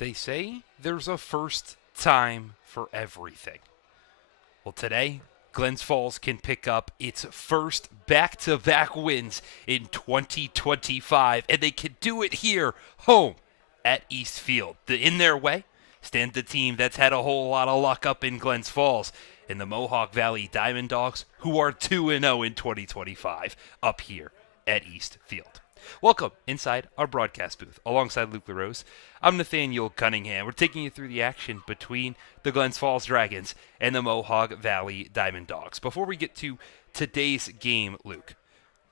They say there's a first time for everything. Well, today, Glens Falls can pick up its first back-to-back wins in 2025, and they can do it here, home at East Field. In their way stands the team that's had a whole lot of luck up in Glens Falls, in the Mohawk Valley Diamond Dogs, who are 2-0 in 2025 up here at East Field. Welcome inside our broadcast booth. Alongside Luke LaRose, I'm Nathaniel Cunningham. We're taking you through the action between the Glens Falls Dragons and the Mohawk Valley Diamond Dogs. Before we get to today's game, Luke,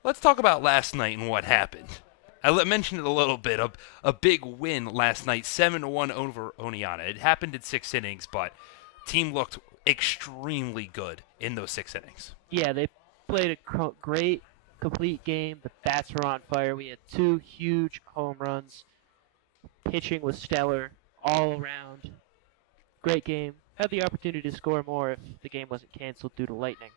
let's talk about last night and what happened. I mentioned it a little bit. A big win last night, 7-1 over Oneonta. It happened in 6 innings, but team looked extremely good in those 6 innings. Yeah, they played a great, complete game. The bats were on fire. We had 2 huge home runs. Pitching was stellar all around. Great game. Had the opportunity to score more if the game wasn't canceled due to lightning.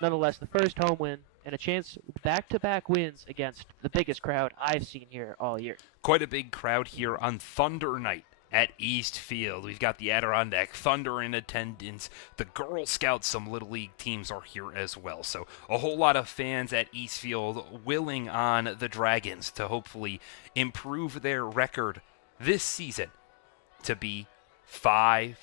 Nonetheless, the first home win and a chance back-to-back wins against the biggest crowd I've seen here all year. Quite a big crowd here on Thunder Night at East Field. We've got the Adirondack Thunder in attendance. The Girl Scouts, some Little League teams are here as well. So a whole lot of fans at East Field willing on the Dragons to hopefully improve their record this season to be 5-5-9.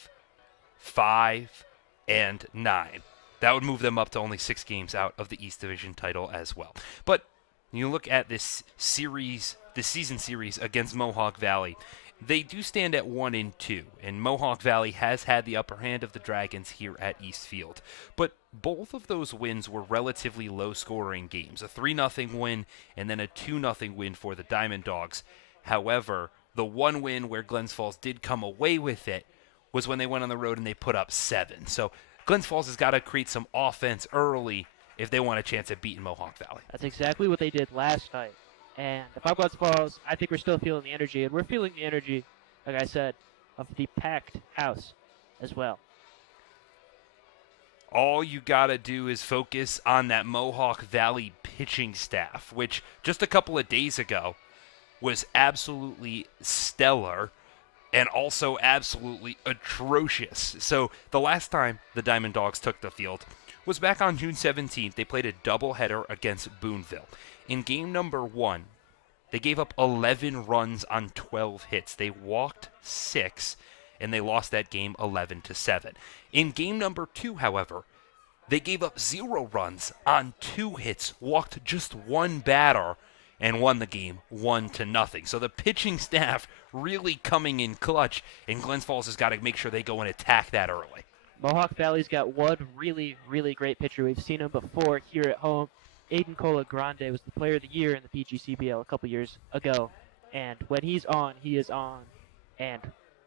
That would move them up to only 6 games out of the East Division title as well. But you look at this season series against Mohawk Valley, they do stand at 1-2, and Mohawk Valley has had the upper hand of the Dragons here at East Field. But both of those wins were relatively low-scoring games, a 3-0 win and then a 2-0 win for the Diamond Dogs. However, the one win where Glens Falls did come away with it was when they went on the road and they put up 7. So Glens Falls has got to create some offense early if they want a chance at beating Mohawk Valley. That's exactly what they did last night. And if I'm Glens Falls, I think we're still feeling the energy. And we're feeling the energy, like I said, of the packed house as well. All you got to do is focus on that Mohawk Valley pitching staff, which just a couple of days ago was absolutely stellar and also absolutely atrocious. So the last time the Diamond Dogs took the field was back on June 17th. They played a doubleheader against Boonville. In game number 1, they gave up 11 runs on 12 hits. They walked 6, and they lost that game 11-7. In game number 2, however, they gave up 0 runs on 2 hits, walked just 1 batter, and won the game 1-0. So the pitching staff really coming in clutch, and Glens Falls has got to make sure they go and attack that early. Mohawk Valley's got one really, really great pitcher. We've seen him before here at home. Aiden Cola Grande was the player of the year in the PGCBL a couple years ago. And when he's on, he is on. And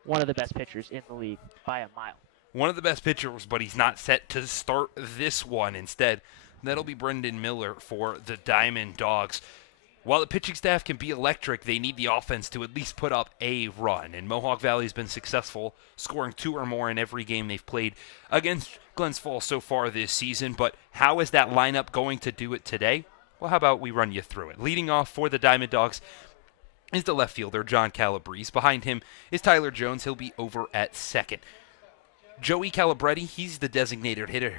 one of the best pitchers in the league by a mile. One of the best pitchers, but he's not set to start this one. Instead, that'll be Brendan Miller for the Diamond Dogs. While the pitching staff can be electric, they need the offense to at least put up a run. And Mohawk Valley's been successful, scoring 2 or more in every game they've played against Glens Falls so far this season. But how is that lineup going to do it today? Well, how about we run you through it? Leading off for the Diamond Dogs is the left fielder, John Calabrese. Behind him is Tyler Jones. He'll be over at second. Joey Calabretti, he's the designated hitter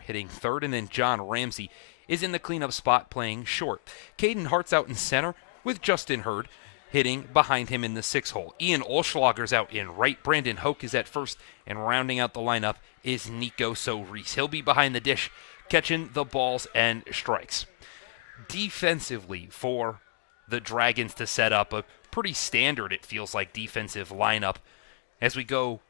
hitting third. And then John Ramsey is in the cleanup spot playing short. Caden Hart's out in center with Justin Hurd hitting behind him in the 6th hole. Ian Olschlager's out in right. Brandon Hoke is at first, and rounding out the lineup is Nico Soreese. He'll be behind the dish catching the balls and strikes. Defensively for the Dragons to set up a pretty standard, it feels like, defensive lineup. As we go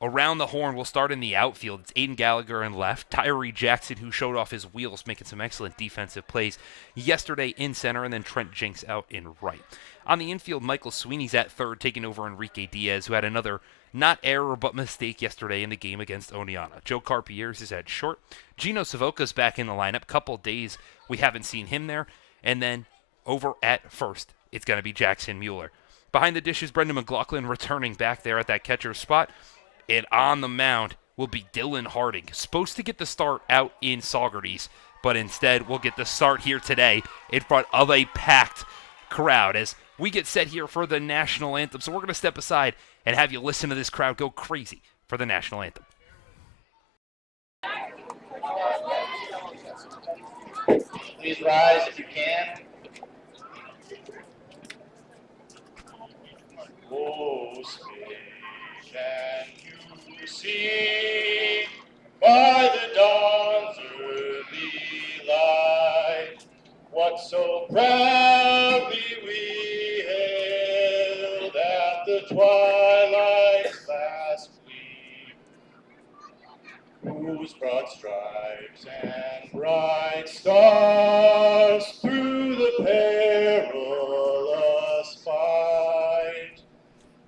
around the horn, we'll start in the outfield. It's Aiden Gallagher in left. Tyree Jackson, who showed off his wheels, making some excellent defensive plays yesterday in center, and then Trent Jinks out in right. On the infield, Michael Sweeney's at third, taking over Enrique Diaz, who had another not error but mistake yesterday in the game against Oneonta. Joe Carpier's is at short. Gino Savoca's back in the lineup. Couple days we haven't seen him there. And then over at first, it's going to be Jackson Mueller. Behind the dish is Brendan McLaughlin returning back there at that catcher's spot. And on the mound will be Dylan Harding. Supposed to get the start out in Saugerties, but instead will get the start here today in front of a packed crowd as we get set here for the national anthem. So we're going to step aside and have you listen to this crowd go crazy for the national anthem. Please rise if you can. Oh, speak and you see by the dawn's early light what so proudly we hailed at the twilight's last gleam, whose broad stripes and bright stars through the perilous fight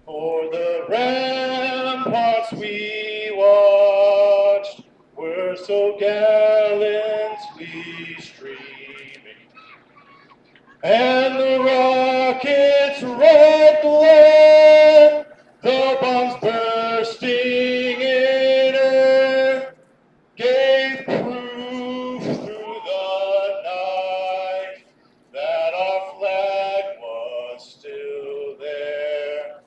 for the ramparts we watched were so gallantly streaming, and the rocket's red glare, the bombs bursting in air, gave proof through the night that our flag was still there.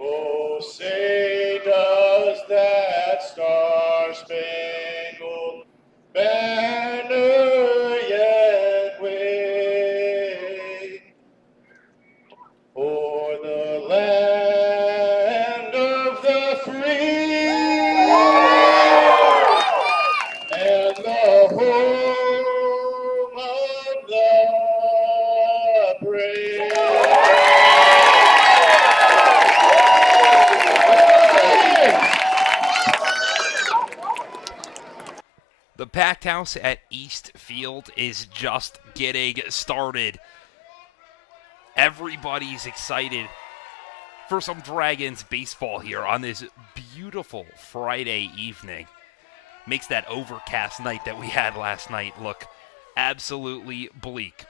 Oh, say does that star-spangled banner yet wave o'er the land of the free and the home of the brave. The packed house at East Field is just getting started. Everybody's excited for some Dragons baseball here on this beautiful Friday evening. Makes that overcast night that we had last night look absolutely bleak.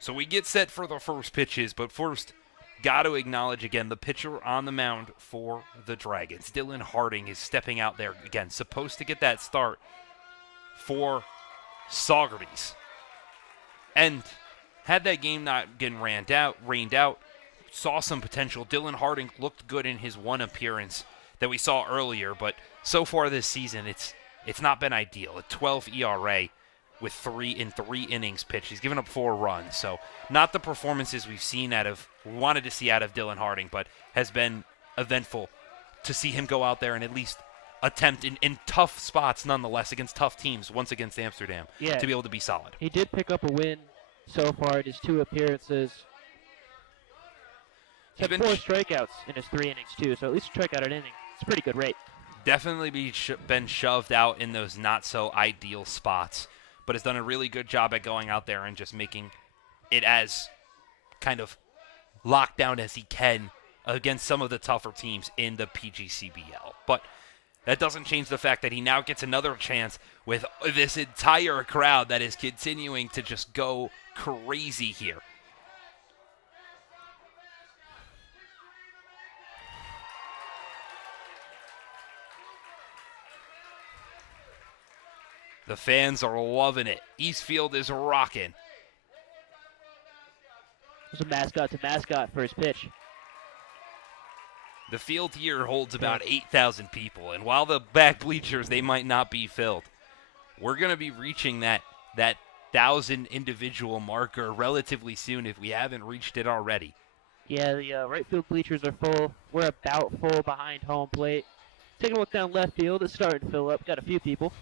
So we get set for the first pitches, but first, got to acknowledge again the pitcher on the mound for the Dragons. Dylan Harding is stepping out there again, supposed to get that start for Saugerties. And had that game not been rained out, saw some potential. Dylan Harding looked good in his one appearance that we saw earlier, but so far this season, it's not been ideal. A 12 ERA with 3 innings pitched. He's given up 4 runs, so not the performances wanted to see out of Dylan Harding, but has been eventful to see him go out there and at least attempt in tough spots nonetheless against tough teams, once against Amsterdam, to be able to be solid. He did pick up a win so far in his 2 appearances. He's had 4 strikeouts in his 3 innings too, so at least a strikeout an inning. It's a pretty good rate. Definitely been shoved out in those not so ideal spots, but has done a really good job at going out there and just making it as kind of locked down as he can against some of the tougher teams in the PGCBL. But that doesn't change the fact that he now gets another chance with this entire crowd that is continuing to just go crazy here. The fans are loving it. Eastfield is rocking. There's a mascot to mascot first pitch. The field here holds about 8,000 people, and while the back bleachers, they might not be filled, we're going to be reaching that 1,000 individual marker relatively soon if we haven't reached it already. Yeah, the right field bleachers are full. We're about full behind home plate. Taking a look down left field, it's starting to fill up. Got a few people.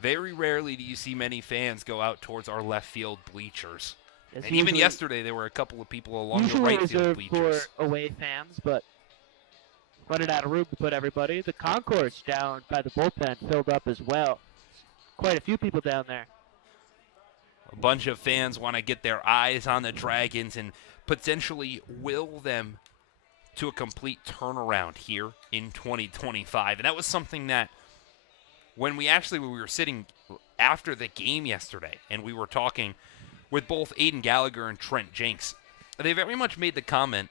Very rarely do you see many fans go out towards our left field bleachers. It's and even yesterday, there were a couple of people along the right field bleachers. Usually reserved for away fans, but running out of room to put everybody. The concourse down by the bullpen filled up as well. Quite a few people down there. A bunch of fans want to get their eyes on the Dragons and potentially will them to a complete turnaround here in 2025. And that was something that when we were sitting after the game yesterday and we were talking with both Aiden Gallagher and Trent Jenks, they very much made the comment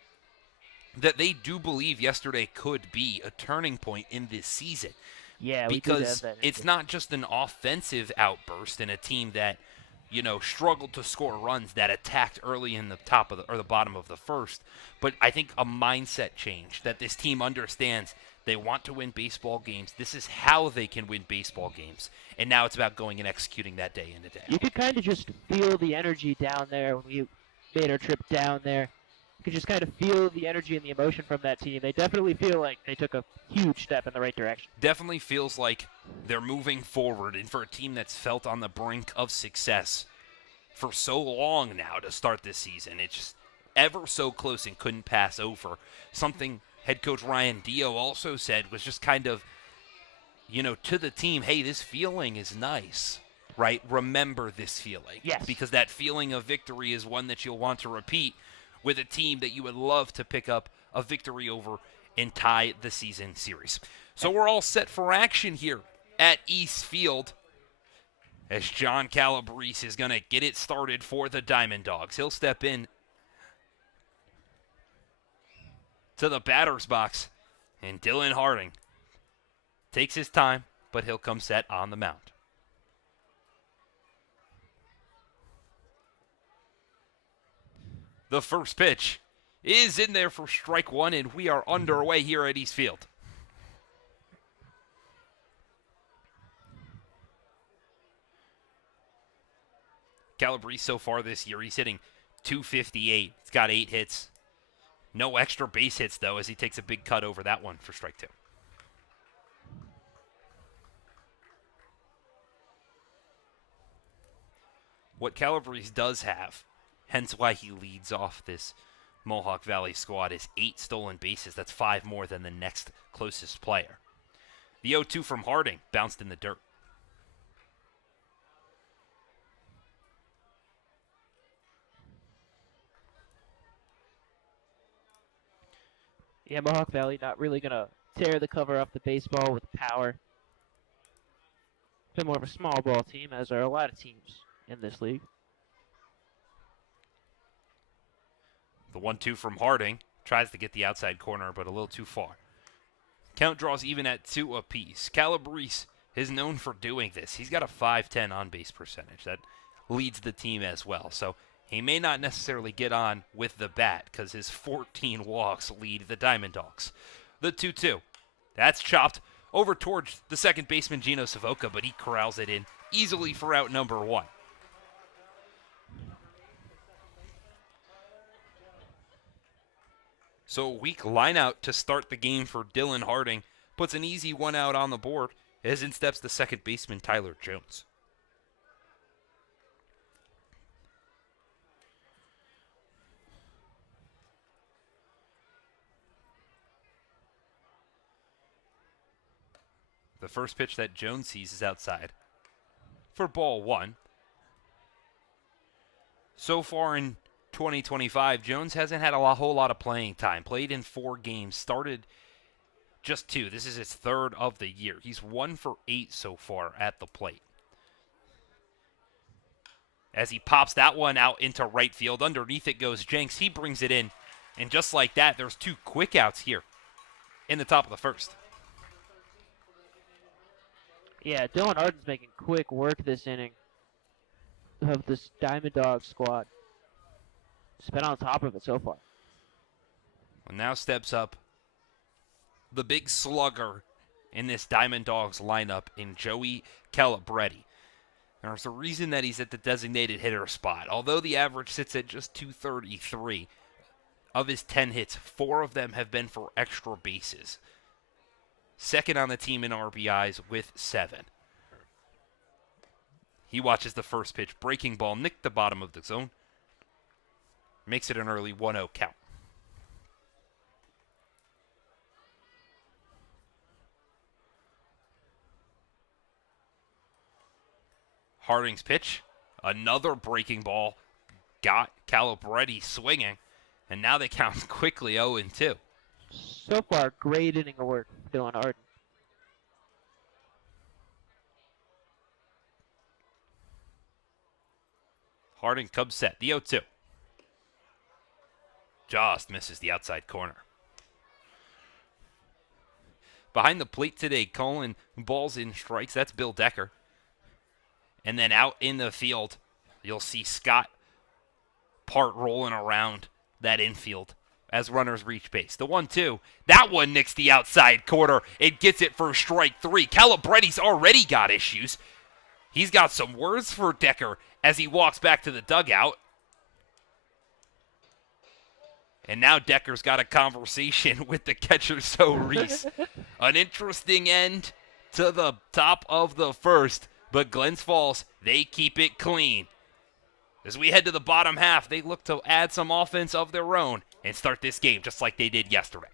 that they do believe yesterday could be a turning point in this season. Yeah, because it's not just an offensive outburst in a team that, struggled to score runs that attacked early in the top of the bottom of the first. But I think a mindset change that this team understands they want to win baseball games. This is how they can win baseball games. And now it's about going and executing that day in and day out. You could kind of just feel the energy down there when we made our trip down there. You could just kind of feel the energy and the emotion from that team. They definitely feel like they took a huge step in the right direction. Definitely feels like they're moving forward, and for a team that's felt on the brink of success for so long now to start this season, it's just ever so close and couldn't pass over. Something head coach Ryan Dio also said was just kind of, to the team, hey, this feeling is nice, right? Remember this feeling. Yes. Because that feeling of victory is one that you'll want to repeat with a team that you would love to pick up a victory over and tie the season series. So we're all set for action here at East Field as John Calabrese is going to get it started for the Diamond Dogs. He'll step in to the batter's box, and Dylan Harding takes his time, but he'll come set on the mound. The first pitch is in there for strike one, and we are underway here at East Field. Calabrese so far this year, he's hitting .258. He's got 8 hits. No extra base hits, though, as he takes a big cut over that one for strike two. What Calabrese does have, hence why he leads off this Mohawk Valley squad, is 8 stolen bases. That's 5 more than the next closest player. The 0-2 from Harding bounced in the dirt. Yeah, Mohawk Valley not really going to tear the cover off the baseball with power. Been more of a small ball team, as are a lot of teams in this league. The 1-2 from Harding tries to get the outside corner, but a little too far. Count draws even at 2 apiece. Calabrese is known for doing this. He's got a .510 on-base percentage. That leads the team as well. So he may not necessarily get on with the bat because his 14 walks lead the Diamond Dogs. The 2-2. That's chopped over towards the second baseman, Gino Savoca, but he corrals it in easily for out number 1. So a weak line out to start the game for Dylan Harding puts an easy 1 out on the board as in steps the second baseman, Tyler Jones. The first pitch that Jones sees is outside for ball 1. So far in 2025, Jones hasn't had a whole lot of playing time. Played in 4 games, started just 2. This is his 3rd of the year. He's 1 for 8 so far at the plate. As he pops that one out into right field, underneath it goes Jenks. He brings it in, and just like that, there's 2 quick outs here in the top of the first. Yeah, Dylan Arden's making quick work this inning of this Diamond Dog squad. Just been on top of it so far. Well, now steps up the big slugger in this Diamond Dogs lineup in Joey Calabretti. There's a reason that he's at the designated hitter spot. Although the average sits at just .233, of his 10 hits, 4 of them have been for extra bases. Second on the team in RBIs with 7. He watches the first pitch. Breaking ball, nicked the bottom of the zone. Makes it an early 1-0 count. Harding's pitch. Another breaking ball. Got Calabretti swinging. And now they count quickly 0-2. So far, great inning of work for Dylan Arden. Harding Cubs set. The 0-2. Just misses the outside corner. Behind the plate today, calling balls in strikes. That's Bill Decker. And then out in the field You'll see Scott Part rolling around that infield as runners reach base. The 1-2. That one nicks the outside corner. It gets it for strike 3. Calabretti's already got issues. He's got some words for Decker as he walks back to the dugout. And now Decker's got a conversation with the catcher, So Reese. An interesting end to the top of the first, but Glens Falls, they keep it clean. As we head to the bottom half, they look to add some offense of their own and start this game just like they did yesterday.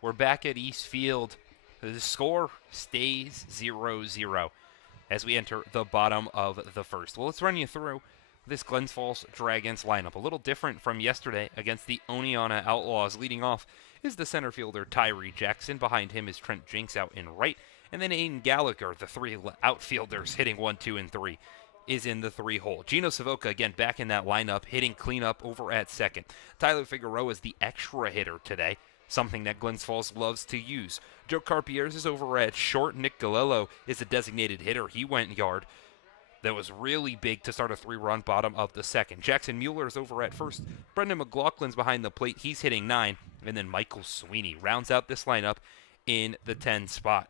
We're back at East Field. The score stays 0-0 as we enter the bottom of the first. Well, let's run you through this Glens Falls Dragons lineup. A little different from yesterday against the Oneonta Outlaws. Leading off is the center fielder Tyree Jackson. Behind him is Trent Jinks out in right. And then Aiden Gallagher, the 3 outfielders hitting 1, 2, and 3, is in the 3-hole. Gino Savoca, again, back in that lineup, hitting cleanup over at second. Tyler Figueroa is the extra hitter today, something that Glens Falls loves to use. Joe Carpier's is over at short. Nick Galello is a designated hitter. He went yard. That was really big to start a 3-run bottom of the second. Jackson Mueller is over at first. Brendan McLaughlin's behind the plate. He's hitting 9. And then Michael Sweeney rounds out this lineup in the 10 spot.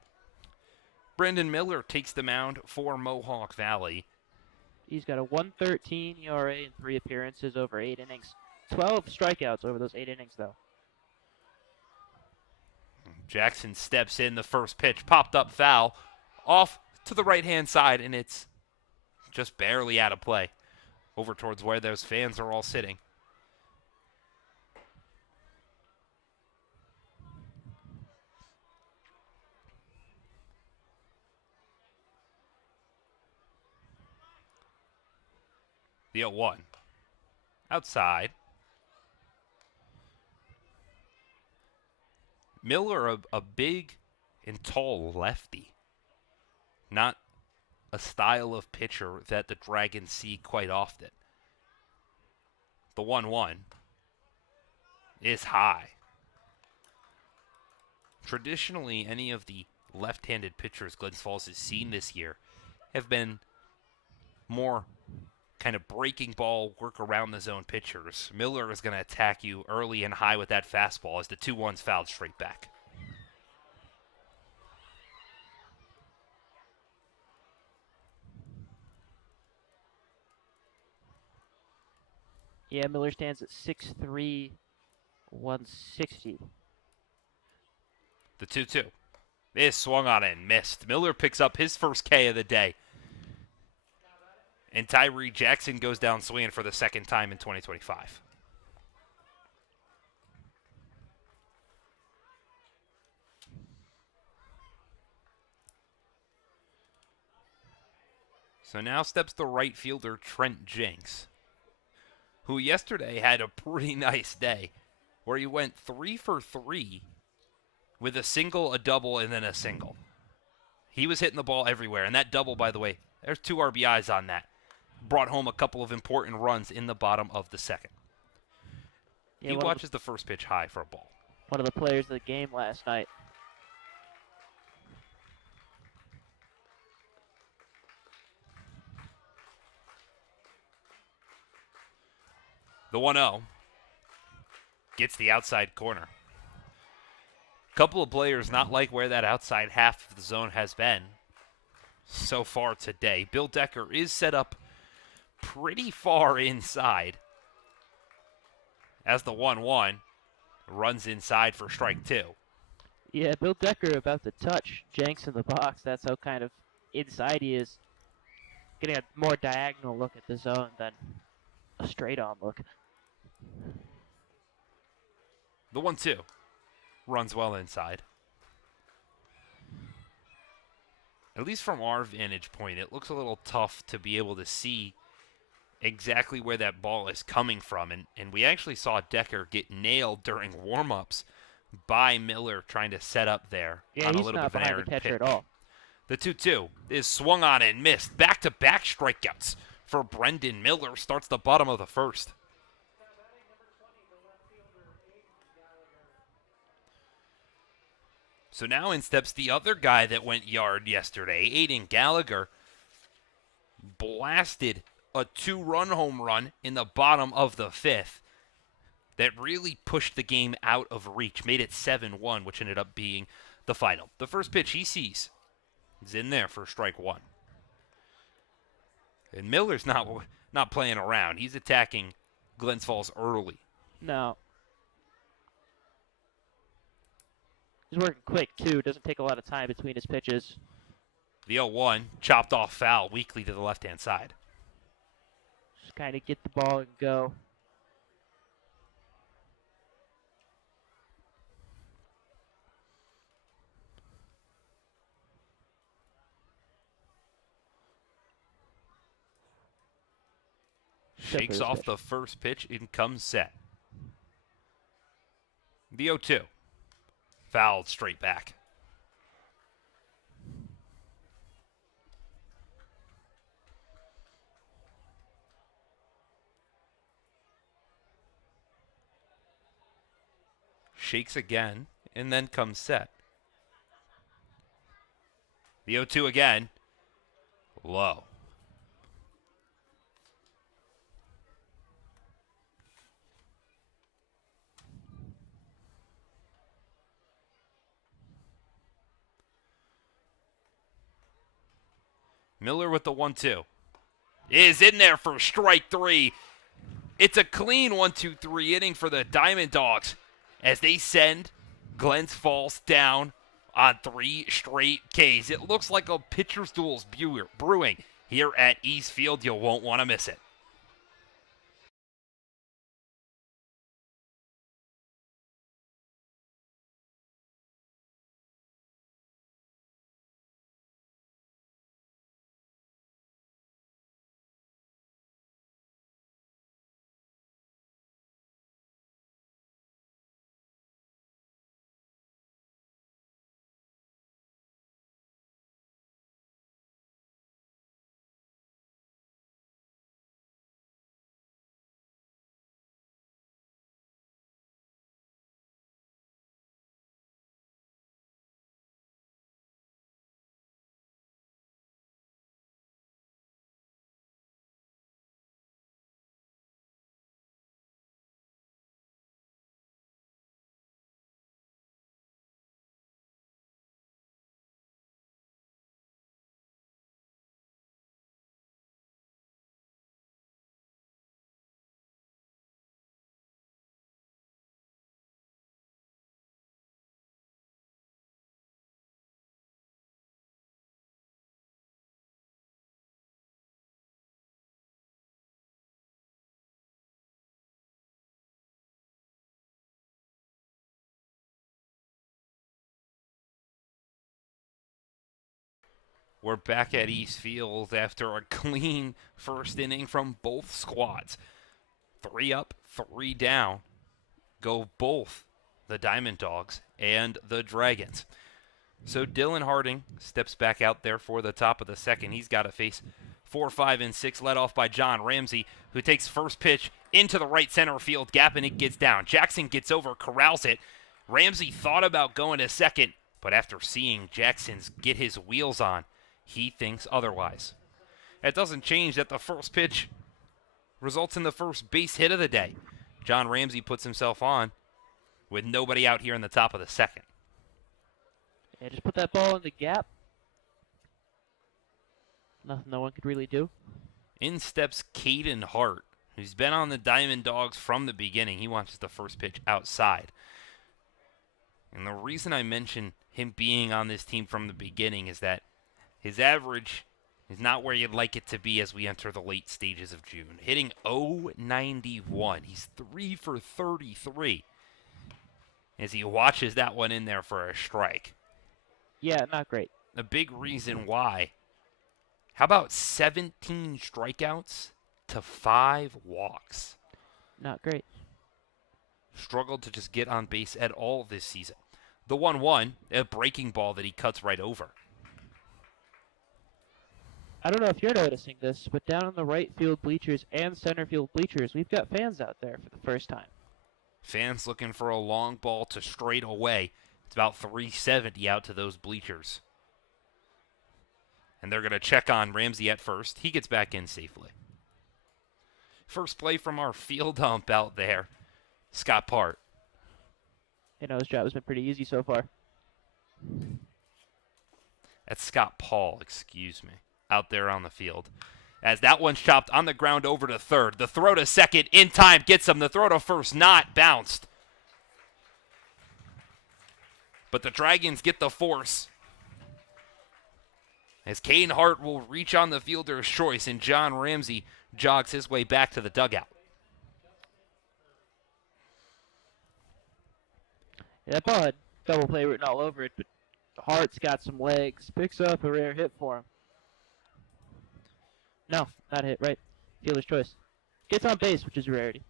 Brendan Miller takes the mound for Mohawk Valley. He's got a 1.13 ERA in 3 appearances over 8 innings. 12 strikeouts over those 8 innings, though. Jackson steps in. The first pitch popped up foul off to the right-hand side, and it's just barely out of play over towards where those fans are all sitting. The 0-1. Outside. Miller, a big and tall lefty. Not a style of pitcher that the Dragons see quite often. The 1-1 is high. Traditionally, any of the left-handed pitchers Glens Falls has seen this year have been more kind of breaking ball, work around the zone pitchers. Miller is going to attack you early and high with that fastball as the 2-1's fouled straight back. Yeah, Miller stands at 6'3", 160. The 2-2 is swung on and missed. Miller picks up his first K of the day. And Tyree Jackson goes down swinging for the second time in 2025. So now steps the right fielder, Trent Jinks, who yesterday had a pretty nice day where he went 3 for 3 with a single, a double, and then a single. He was hitting the ball everywhere. And that double, by the way, there's 2 RBIs on that. Brought home a couple of important runs in the bottom of the second. Yeah, he watches the first pitch high for a ball. One of the players of the game last night. The 1-0 gets the outside corner. Couple of players not like where that outside half of the zone has been so far today. Bill Decker is set up pretty far inside as the 1-1 runs inside for strike 2. Yeah, Bill Decker about to touch Jenks in the box. That's how kind of inside he is. Getting a more diagonal look at the zone than a straight-on look. The 1-2 runs well inside. At least from our vantage point, it looks a little tough to be able to see exactly where that ball is coming from. And we actually saw Decker get nailed during warm-ups by Miller trying to set up there Yeah, on a he's little not bit of an behind the errant catcher pitch. at all. The 2-2 is swung on and missed. Back-to-back strikeouts for Brendan Miller. Starts the bottom of the first. So now in steps the other guy that went yard yesterday, Aiden Gallagher. Blasted a 2-run home run in the bottom of the fifth that really pushed the game out of reach, made it 7-1, which ended up being the final. The first pitch he sees is in there for strike one. And Miller's not playing around. He's attacking Glens Falls early. No. He's working quick, too. Doesn't take a lot of time between his pitches. The 0-1 chopped off foul weakly to the left-hand side. Just kind of get the ball and go. Shakes off the first pitch and comes set. The 0-2. Fouled straight back. Shakes again and then comes set. The 0-2 again. Low. Miller with the 1-2. Is in there for strike three. It's a clean 1-2-3 inning for the Diamond Dogs as they send Glens Falls down on 3 straight Ks. It looks like a pitcher's duel's brewing here at East Field. You won't want to miss it. We're back at East Field after a clean first inning from both squads. 3 up, 3 down. Go both the Diamond Dogs and the Dragons. So Dylan Harding steps back out there for the top of the second. He's got to face 4, 5, and 6, led off by John Ramsey, who takes first pitch into the right center field gap, and it gets down. Jackson gets over, corrals it. Ramsey thought about going to second, but after seeing Jackson's get his wheels on, he thinks otherwise. It doesn't change that the first pitch results in the first base hit of the day. John Ramsey puts himself on with nobody out here in the top of the second. Yeah, just put that ball in the gap. Nothing no one could really do. In steps Caden Hart, who's been on the Diamond Dogs from the beginning. He wants the first pitch outside. And the reason I mention him being on this team from the beginning is that his average is not where you'd like it to be as we enter the late stages of June. Hitting .091. He's 3 for 33 as he watches that one in there for a strike. Yeah, not great. A big reason why. How about 17 strikeouts to 5 walks? Not great. Struggled to just get on base at all this season. The 1-1, a breaking ball that he cuts right over. I don't know if you're noticing this, but down in the right field bleachers and center field bleachers, we've got fans out there for the first time. Fans looking for a long ball to straight away. It's about 370 out to those bleachers. And they're going to check on Ramsey at first. He gets back in safely. First play from our field hump out there. Scott Part. You know, his job has been pretty easy so far. That's Scott Paul, excuse me, out there on the field. As that one's chopped on the ground over to third. The throw to second in time gets him. The throw to first not bounced. But the Dragons get the force. As Kane Hart will reach on the fielder's choice and John Ramsey jogs his way back to the dugout. Yeah, that ball had double play written all over it, but Hart's got some legs. Picks up a rare hit for him. No, not a hit, right. Fielder's choice. Gets on base, which is a rarity.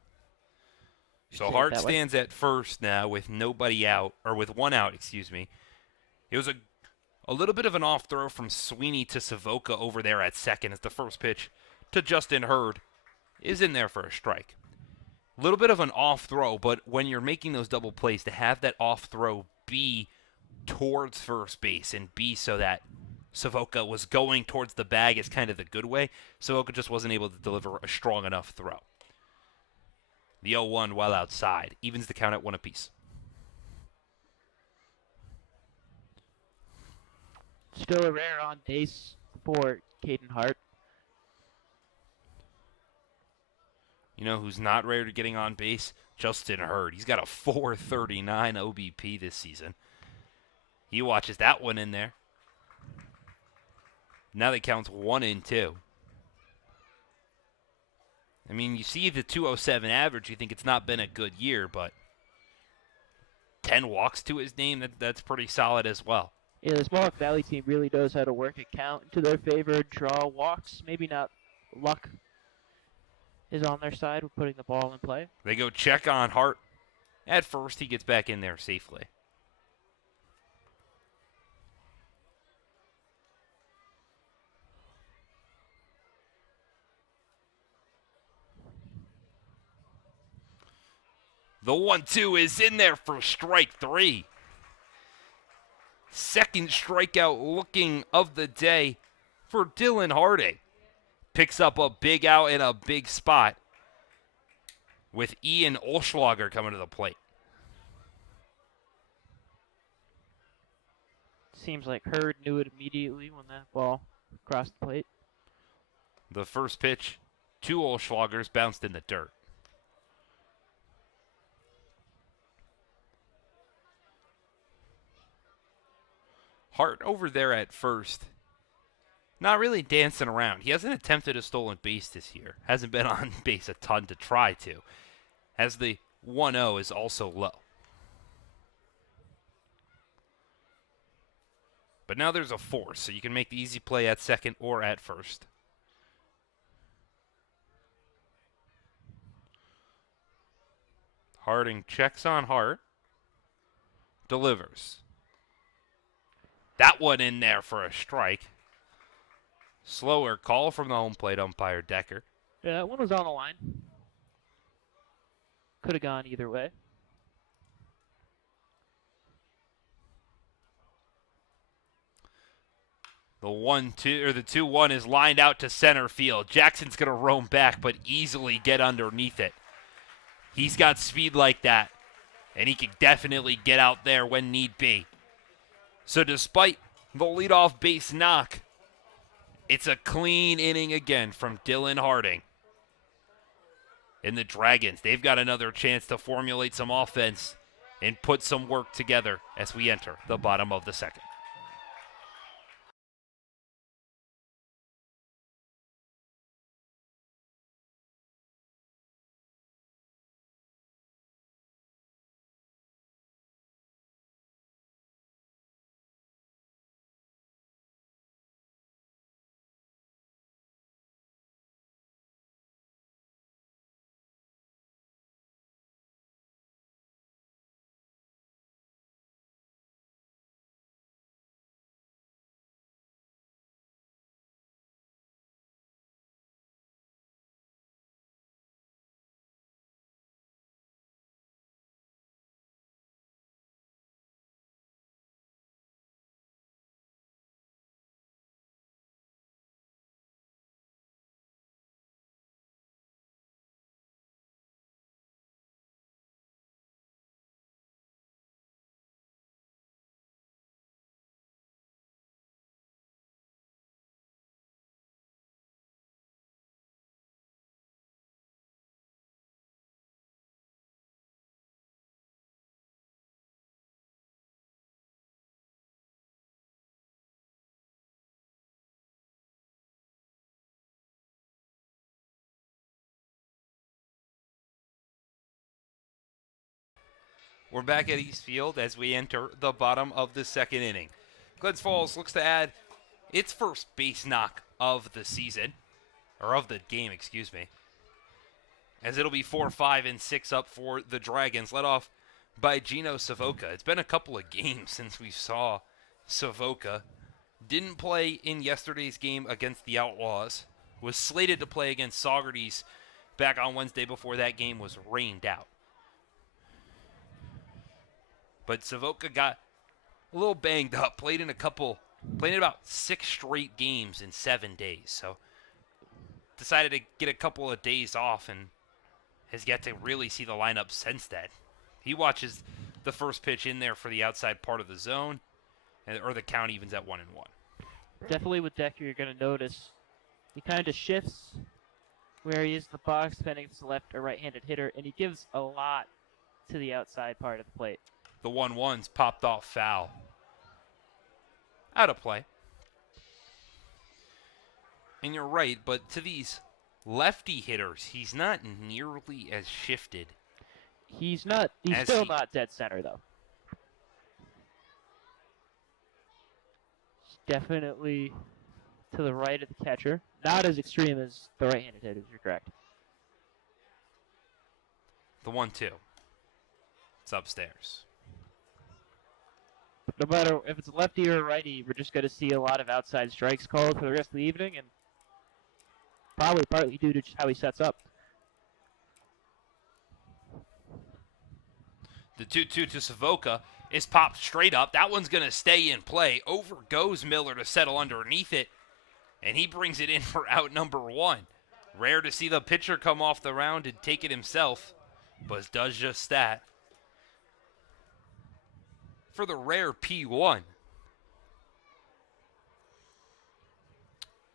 So Hart stands at first now with nobody out, or with one out, excuse me. It was a little bit of an off throw from Sweeney to Savoca over there at second as the first pitch to Justin Hurd is in there for a strike. A little bit of an off throw, but when you're making those double plays, to have that off throw be towards first base and be so that Savoca was going towards the bag is kind of the good way. Savoca just wasn't able to deliver a strong enough throw. The 0-1 while outside evens the count at 1 apiece. Still a rare on base for Caden Hart. You know who's not rare to getting on base? Justin Hurd. He's got a 439 OBP this season. He watches that one in there. Now that counts 1 and 2. I mean, you see the 207 average, you think it's not been a good year, but 10 walks to his name, that's pretty solid as well. Yeah, this Mohawk Valley team really knows how to work a count into their favor, draw walks. Maybe not luck is on their side with putting the ball in play. They go check on Hart. At first, he gets back in there safely. The 1-2 is in there for strike 3. Second strikeout looking of the day for Dylan Harding. Picks up a big out in a big spot with Ian Olschlager coming to the plate. Seems like Hurd knew it immediately when that ball crossed the plate. The first pitch, 2 Olschlagers bounced in the dirt. Hart over there at first, not really dancing around. He hasn't attempted a stolen base this year. Hasn't been on base a ton to try to. As the 1-0 is also low. But now there's a force, so you can make the easy play at second or at first. Harding checks on Hart. Delivers. That one in there for a strike. Slower call from the home plate umpire, Decker. Yeah, that one was on the line. Could have gone either way. The 1-2 or the 2-1 is lined out to center field. Jackson's going to roam back, but easily get underneath it. He's got speed like that, and he can definitely get out there when need be. So despite the leadoff base knock, it's a clean inning again from Dylan Harding. And the Dragons, they've got another chance to formulate some offense and put some work together as we enter the bottom of the second. We're back at East Field as we enter the bottom of the second inning. Glens Falls looks to add its first base knock of the season, or of the game, excuse me, as it'll be 4, 5, and 6 up for the Dragons, led off by Gino Savoca. It's been a couple of games since we saw Savoca. Didn't play in yesterday's game against the Outlaws. Was slated to play against Saugerties back on Wednesday before that game was rained out. But Savoca got a little banged up. Played in about 6 straight games in 7 days. So decided to get a couple of days off and has yet to really see the lineup since then. He watches the first pitch in there for the outside part of the zone, or the count evens at 1-1. Definitely with Decker, you're going to notice he kind of shifts where he is in the box, depending if it's a left or right-handed hitter, and he gives a lot to the outside part of the plate. The 1-1's popped off foul. Out of play. And you're right, but to these lefty hitters, he's not nearly as shifted. He's still not dead center, though. He's definitely to the right of the catcher. Not as extreme as the right-handed hitters, you're correct. The 1-2. It's upstairs. No matter if it's a lefty or a righty, we're just going to see a lot of outside strikes called for the rest of the evening, and probably partly due to just how he sets up. The 2-2 to Savoca is popped straight up. That one's going to stay in play. Over goes Miller to settle underneath it, and he brings it in for out number 1. Rare to see the pitcher come off the mound and take it himself, but does just that. For the rare P1.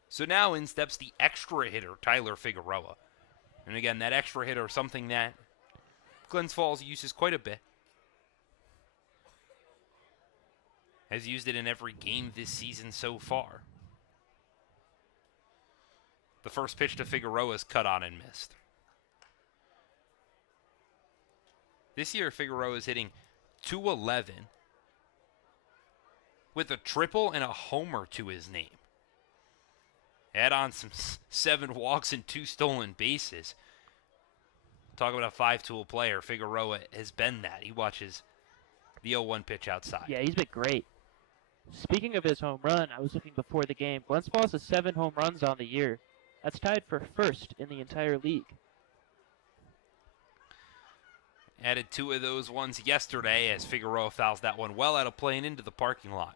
So now in steps the extra hitter, Tyler Figueroa. And again, that extra hitter is something that Glens Falls uses quite a bit. Has used it in every game this season so far. The first pitch to Figueroa is cut on and missed. This year, Figueroa is hitting .211 with a triple and a homer to his name. Add on some 7 walks and 2 stolen bases. Talk about a 5-tool player. Figueroa has been that. He watches the 0-1 pitch outside. Yeah, he's been great. Speaking of his home run, I was looking before the game. Glens Falls has 7 home runs on the year. That's tied for first in the entire league. Added 2 of those ones yesterday as Figueroa fouls that one well out of play and into the parking lot.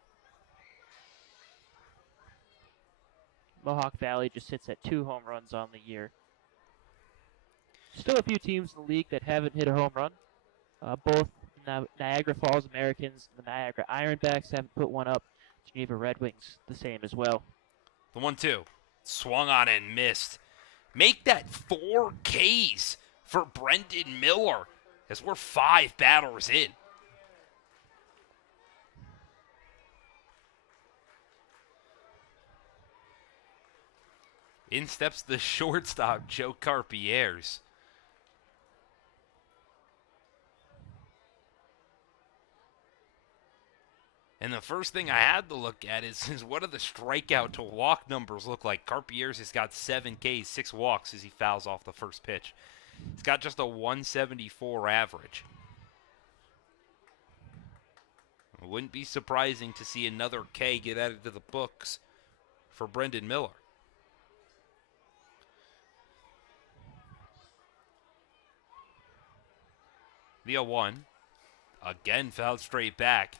Mohawk Valley just sits at 2 home runs on the year. Still a few teams in the league that haven't hit a home run. Both Niagara Falls Americans and the Niagara Ironbacks haven't put one up. Geneva Red Wings the same as well. The 1-2. Swung on and missed. Make that 4 Ks for Brendan Miller as we're 5 batters in. In steps the shortstop, Joe Carpier's. And the first thing I had to look at is what do the strikeout to walk numbers look like? Carpier's has got 7 Ks, 6 walks as he fouls off the first pitch. He's got just a 174 average. It wouldn't be surprising to see another K get added to the books for Brendan Miller. The 0-1. Again fouled straight back.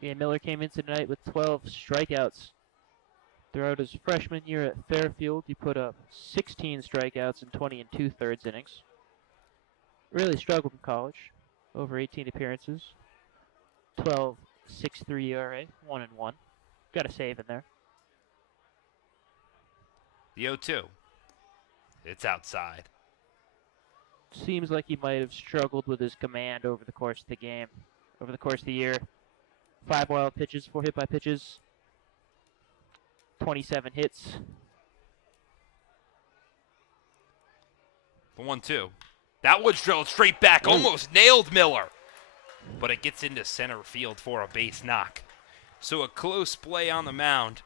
Yeah, Miller came in tonight with 12 strikeouts. Throughout his freshman year at Fairfield, he put up 16 strikeouts in 20 2/3 innings. Really struggled in college. Over 18 appearances. 12.63 ERA, 1-1. Got a save in there. The 0-2. It's outside. Seems like he might have struggled with his command over the course of the game, over the course of the year. 5 wild pitches, 4 hit by pitches, 27 hits. The 1-2. That was drilled straight back, almost nailed Miller. But it gets into center field for a base knock. So a close play on the mound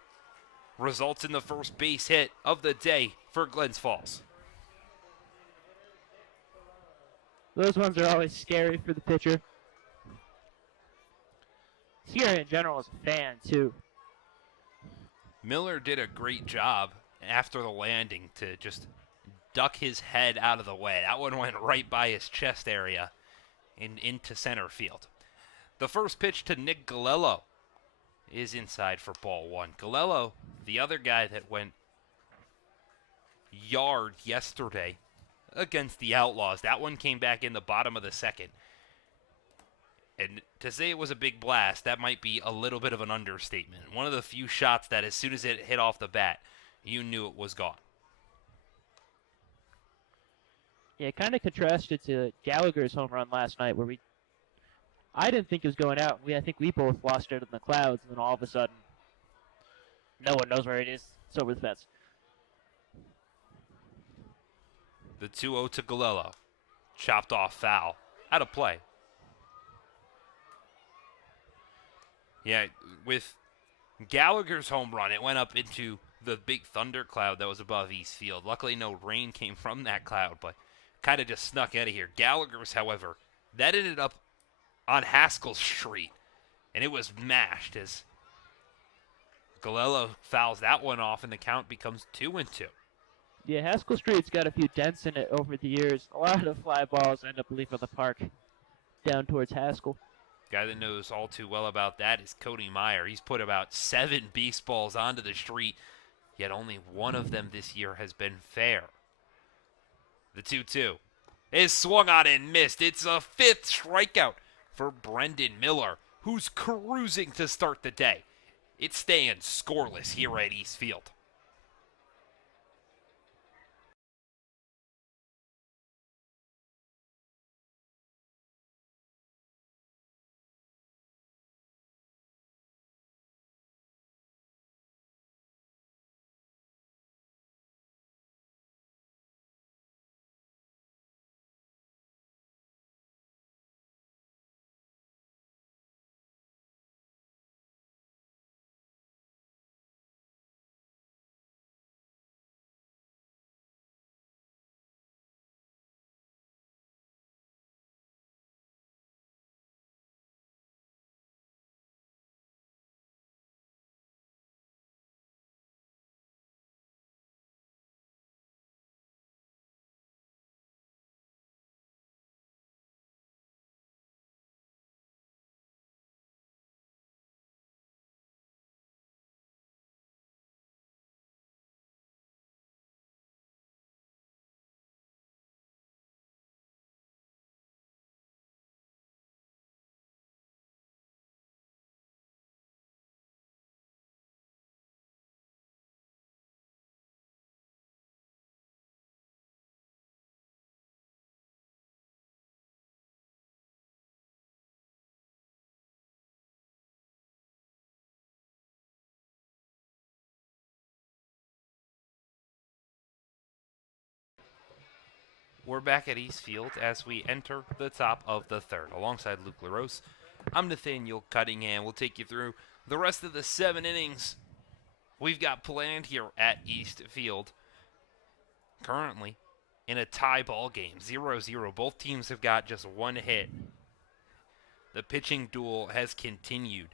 results in the first base hit of the day for Glens Falls. Those ones are always scary for the pitcher. Scary in general as a fan, too. Miller did a great job after the landing to just duck his head out of the way. That one went right by his chest area and into center field. The first pitch to Nick Galello is inside for ball 1. Galello, the other guy that went yard yesterday against the Outlaws. That one came back in the bottom of the second. And to say it was a big blast, that might be a little bit of an understatement. One of the few shots that as soon as it hit off the bat, you knew it was gone. Yeah, kind of contrasted to Gallagher's home run last night where I didn't think it was going out. I think we both lost it in the clouds, and then all of a sudden, no one knows where it is. It's over the fence. The 2-0 to Galello. Chopped off foul. Out of play. Yeah, with Gallagher's home run, it went up into the big thundercloud that was above East Field. Luckily, no rain came from that cloud, but kind of just snuck out of here. Gallagher's, however, that ended up on Haskell Street, and it was mashed as Galello fouls that one off, and the count becomes 2-2. Yeah, Haskell Street's got a few dents in it over the years. A lot of fly balls end up leaving the park down towards Haskell. Guy that knows all too well about that is Cody Meyer. He's put about 7 baseballs onto the street, yet only one of them this year has been fair. The 2-2 is swung on and missed. It's a 5th strikeout for Brendan Miller, who's cruising to start the day. It's staying scoreless here at East Field. We're back at East Field as we enter the top of the third. Alongside Luke LaRose, I'm Nathaniel Cunningham. We'll take you through the rest of the 7 innings we've got planned here at East Field. Currently in a tie ball game, 0-0. Both teams have got just one hit. The pitching duel has continued.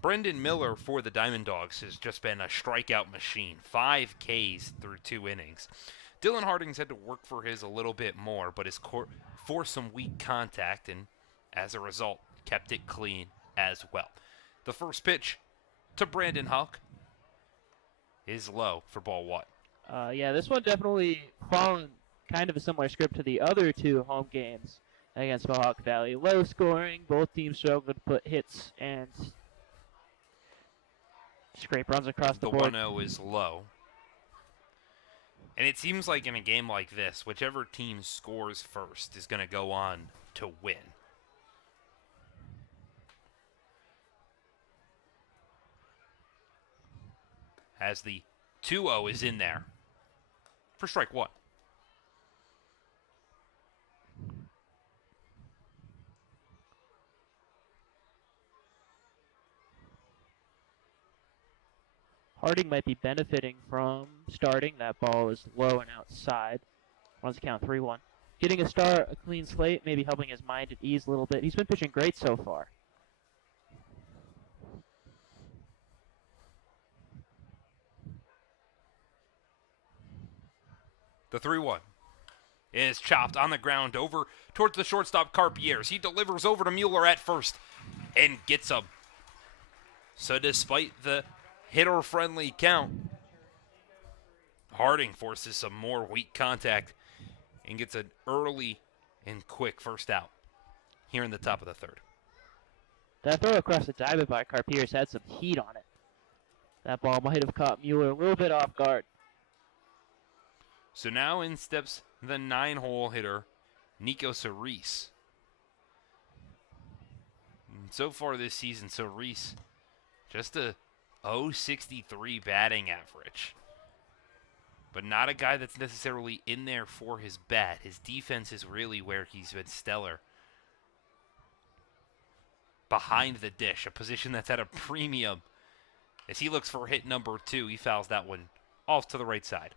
Brendan Miller for the Diamond Dogs has just been a strikeout machine. 5 Ks through 2 innings. Dylan Harding's had to work for his a little bit more, but has forced some weak contact and, as a result, kept it clean as well. The first pitch to Brandon Huck is low for ball 1. Yeah, this one definitely following kind of a similar script to the other 2 home games against Mohawk Valley. Low scoring, both teams struggled to put hits and scrape runs across the board. The 1-0 is low. And it seems like in a game like this, whichever team scores first is going to go on to win. As the 2-0 is in there for strike 1. Harding might be benefiting from starting. That ball is low and outside. Runs the count 3-1. Getting a start, a clean slate, maybe helping his mind at ease a little bit. He's been pitching great so far. The 3-1 is chopped on the ground over towards the shortstop Carpier's. He delivers over to Mueller at first and gets him. So despite the hitter-friendly count, Harding forces some more weak contact and gets an early and quick first out here in the top of the third. That throw across the diamond by Carpier's had some heat on it. That ball might have caught Mueller a little bit off guard. So now in steps the 9-hole hitter, Nico Cerise. And so far this season, Cerise just a .063 batting average. But not a guy that's necessarily in there for his bat. His defense is really where he's been stellar. Behind the dish, a position that's at a premium. As he looks for hit number 2, he fouls that one off to the right side.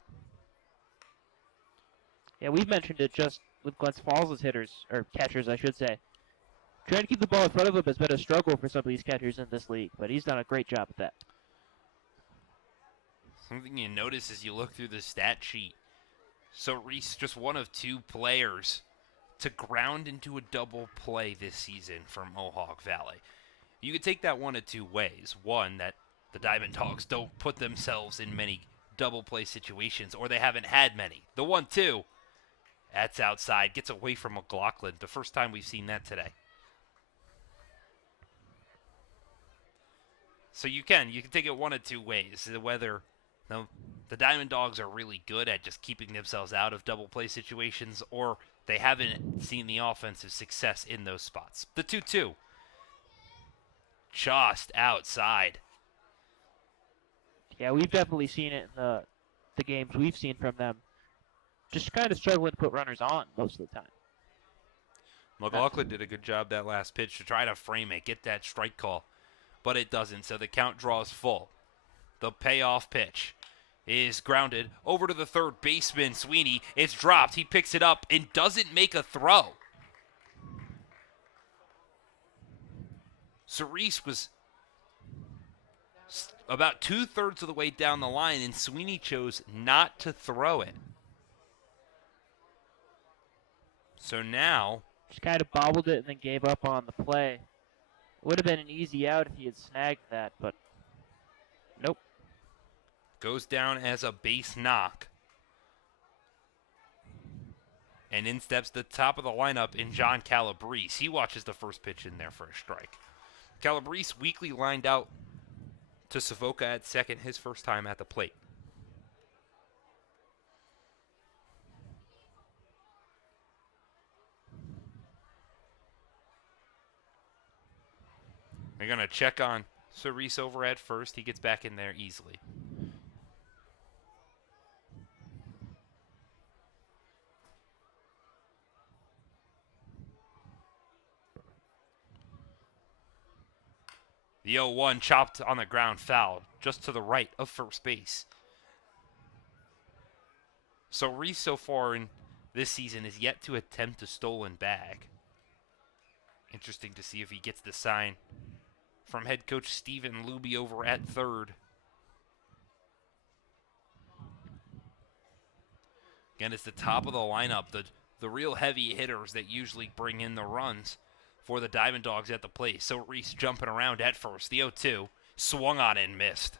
Yeah, we've mentioned it just with Glens Falls' hitters, or catchers, I should say. Trying to keep the ball in front of him has been a struggle for some of these catchers in this league, but he's done a great job at that. Something you notice as you look through the stat sheet. So Reese, just one of 2 players to ground into a double play this season for Mohawk Valley. You could take that one of 2 ways. One, that the Diamond Dogs don't put themselves in many double play situations, or they haven't had many. The 1-2, that's outside, gets away from McLaughlin. The first time we've seen that today. So you can take it one of 2 ways. Whether the Diamond Dogs are really good at just keeping themselves out of double play situations, or they haven't seen the offensive success in those spots. The 2-2, just outside. Yeah, we've definitely seen it in the games we've seen from them. Just kind of struggling to put runners on most of the time. McLaughlin did a good job that last pitch to try to frame it, get that strike call, but it doesn't, so the count draws full. The payoff pitch is grounded over to the third baseman, Sweeney. It's dropped. He picks it up and doesn't make a throw. Cerise was about 2/3 of the way down the line, and Sweeney chose not to throw it. So now, just kind of bobbled it and then gave up on the play. Would have been an easy out if he had snagged that, but nope. Goes down as a base knock. And in steps the top of the lineup in John Calabrese. He watches the first pitch in there for a strike. Calabrese weakly lined out to Savoca at second, his first time at the plate. They're going to check on Cerise over at first. He gets back in there easily. The 0-1 chopped on the ground foul just to the right of first base. So Reese so far in this season is yet to attempt a stolen bag. Interesting to see if he gets the sign from head coach Stephen Luby over at third. Again, it's the top of the lineup, the real heavy hitters that usually bring in the runs for the Diamond Dogs at the plate. So Reese jumping around at first. The 0-2 swung on and missed.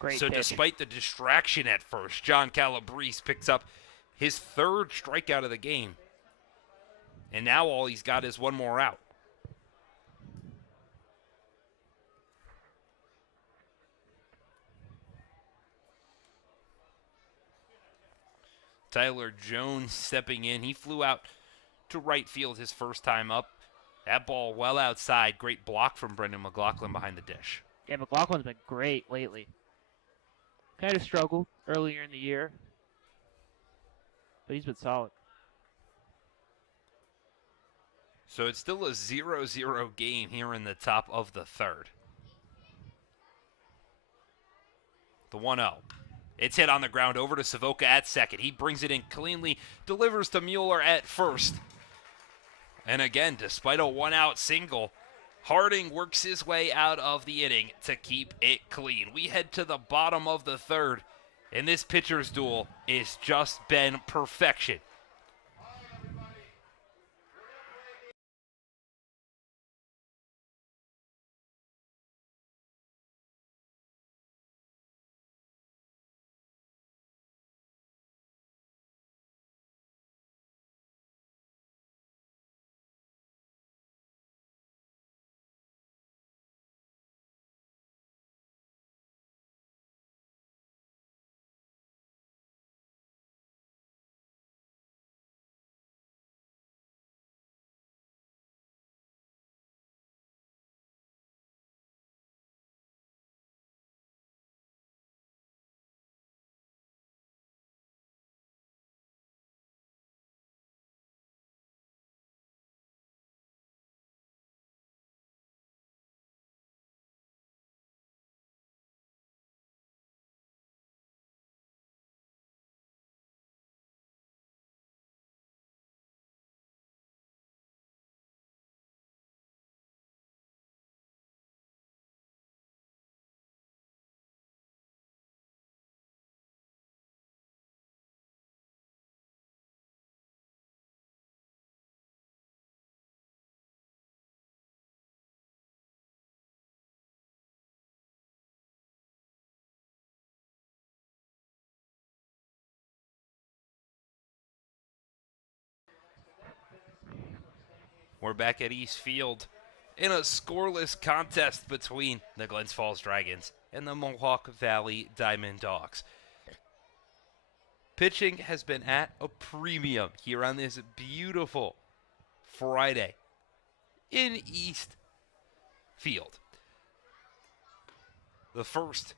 Great So pitch. despite the distraction at first, John Calabrese picks up his third strikeout of the game. And now all he's got is one more out. Tyler Jones stepping in. He flew out to right field his first time up. That ball well outside. Great block from Brendan McLaughlin behind the dish. Yeah, McLaughlin's been great lately. Kind of struggled earlier in the year, but he's been solid. So it's still a 0-0 game here in the top of the third. The 1-0. It's hit on the ground over to Savoca at second. He brings it in cleanly, delivers to Mueller at first. And again, despite a one-out single, Harding works his way out of the inning to keep it clean. We head to the bottom of the third, and this pitcher's duel is just been perfection. We're back at East Field in a scoreless contest between the Glens Falls Dragons and the Mohawk Valley Diamond Dogs. Pitching has been at a premium here on this beautiful Friday in East Field. The first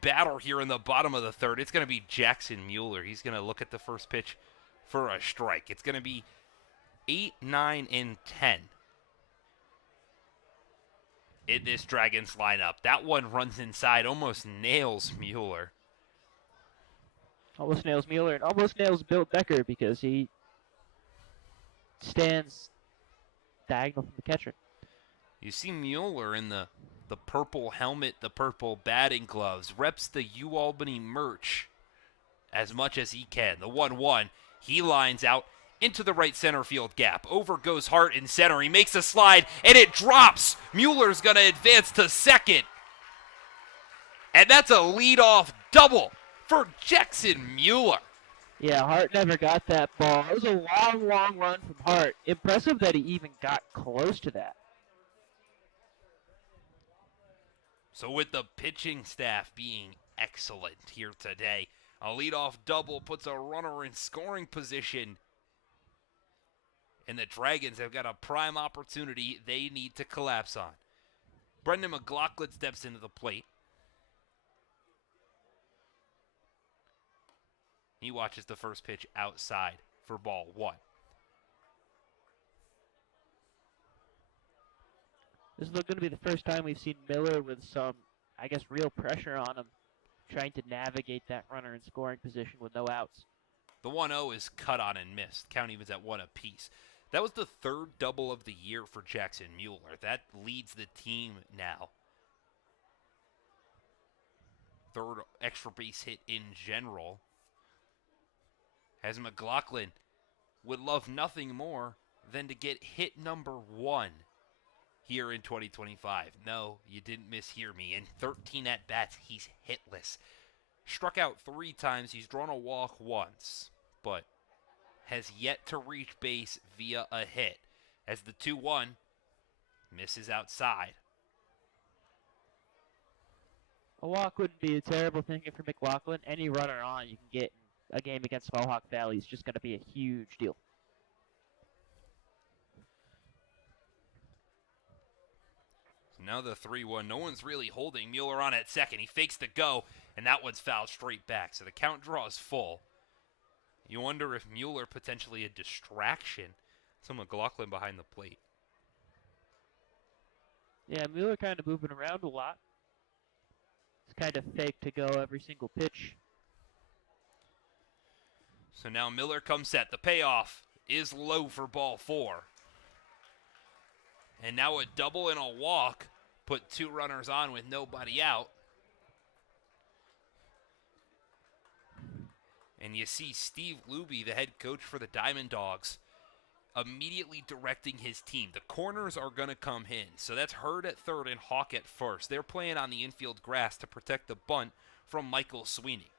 batter here in the bottom of the third, it's going to be Jackson Mueller. He's going to look at the first pitch for a strike. It's going to be 8, 9, and 10 in this Dragons lineup. That one runs inside, almost nails Mueller. Almost nails Mueller and almost nails Bill Becker because he stands diagonal from the catcher. You see Mueller in the purple helmet, the purple batting gloves, reps the UAlbany merch as much as he can. The 1-1, he lines out into the right center field gap. Over goes Hart in center. He makes a slide, and it drops. Mueller's going to advance to second. And that's a leadoff double for Jackson Mueller. Yeah, Hart never got that ball. It was a long, long run from Hart. Impressive that he even got close to that. So with the pitching staff being excellent here today, a leadoff double puts a runner in scoring position. And the Dragons have got a prime opportunity they need to collapse on. Brendan McLaughlin steps into the plate. He watches the first pitch outside for ball 1. This is going to be the first time we've seen Miller with some, I guess, real pressure on him, trying to navigate that runner in scoring position with no outs. The 1-0 is cut on and missed. Count evens at 1 apiece. That was the third double of the year for Jackson Mueller. That leads the team now. Third extra base hit in general. As McLaughlin would love nothing more than to get hit number 1 here in 2025. No, you didn't mishear me. In 13 at-bats, he's hitless. Struck out 3 times. He's drawn a walk once, but has yet to reach base via a hit. As the 2-1 misses outside. A walk wouldn't be a terrible thing for McLaughlin. Any runner on you can get in a game against Mohawk Valley is just going to be a huge deal. So now the 3-1. No one's really holding Mueller on at second. He fakes the go, and that one's fouled straight back. So the count draws full. You wonder if Mueller potentially a distraction. So McLaughlin behind the plate. Yeah, Mueller kind of moving around a lot. It's kind of fake to go every single pitch. So now Miller comes set. The payoff is low for ball 4. And now a double and a walk put 2 runners on with nobody out. And you see Steve Luby, the head coach for the Diamond Dawgs, immediately directing his team. The corners are going to come in. So that's Hurd at third and Hawk at first. They're playing on the infield grass to protect the bunt from Michael Sweeney.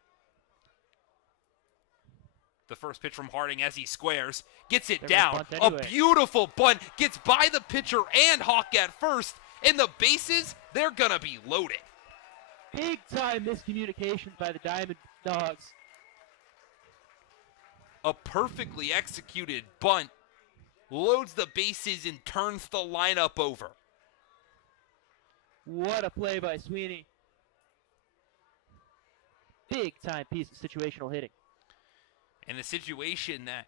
The first pitch from Harding as he squares. Gets it down. Anyway. A beautiful bunt. Gets by the pitcher and Hawk at first. And the bases, they're going to be loaded. Big time miscommunication by the Diamond Dawgs. A perfectly executed bunt loads the bases and turns the lineup over. What a play by Sweeney. Big time piece of situational hitting. And the situation that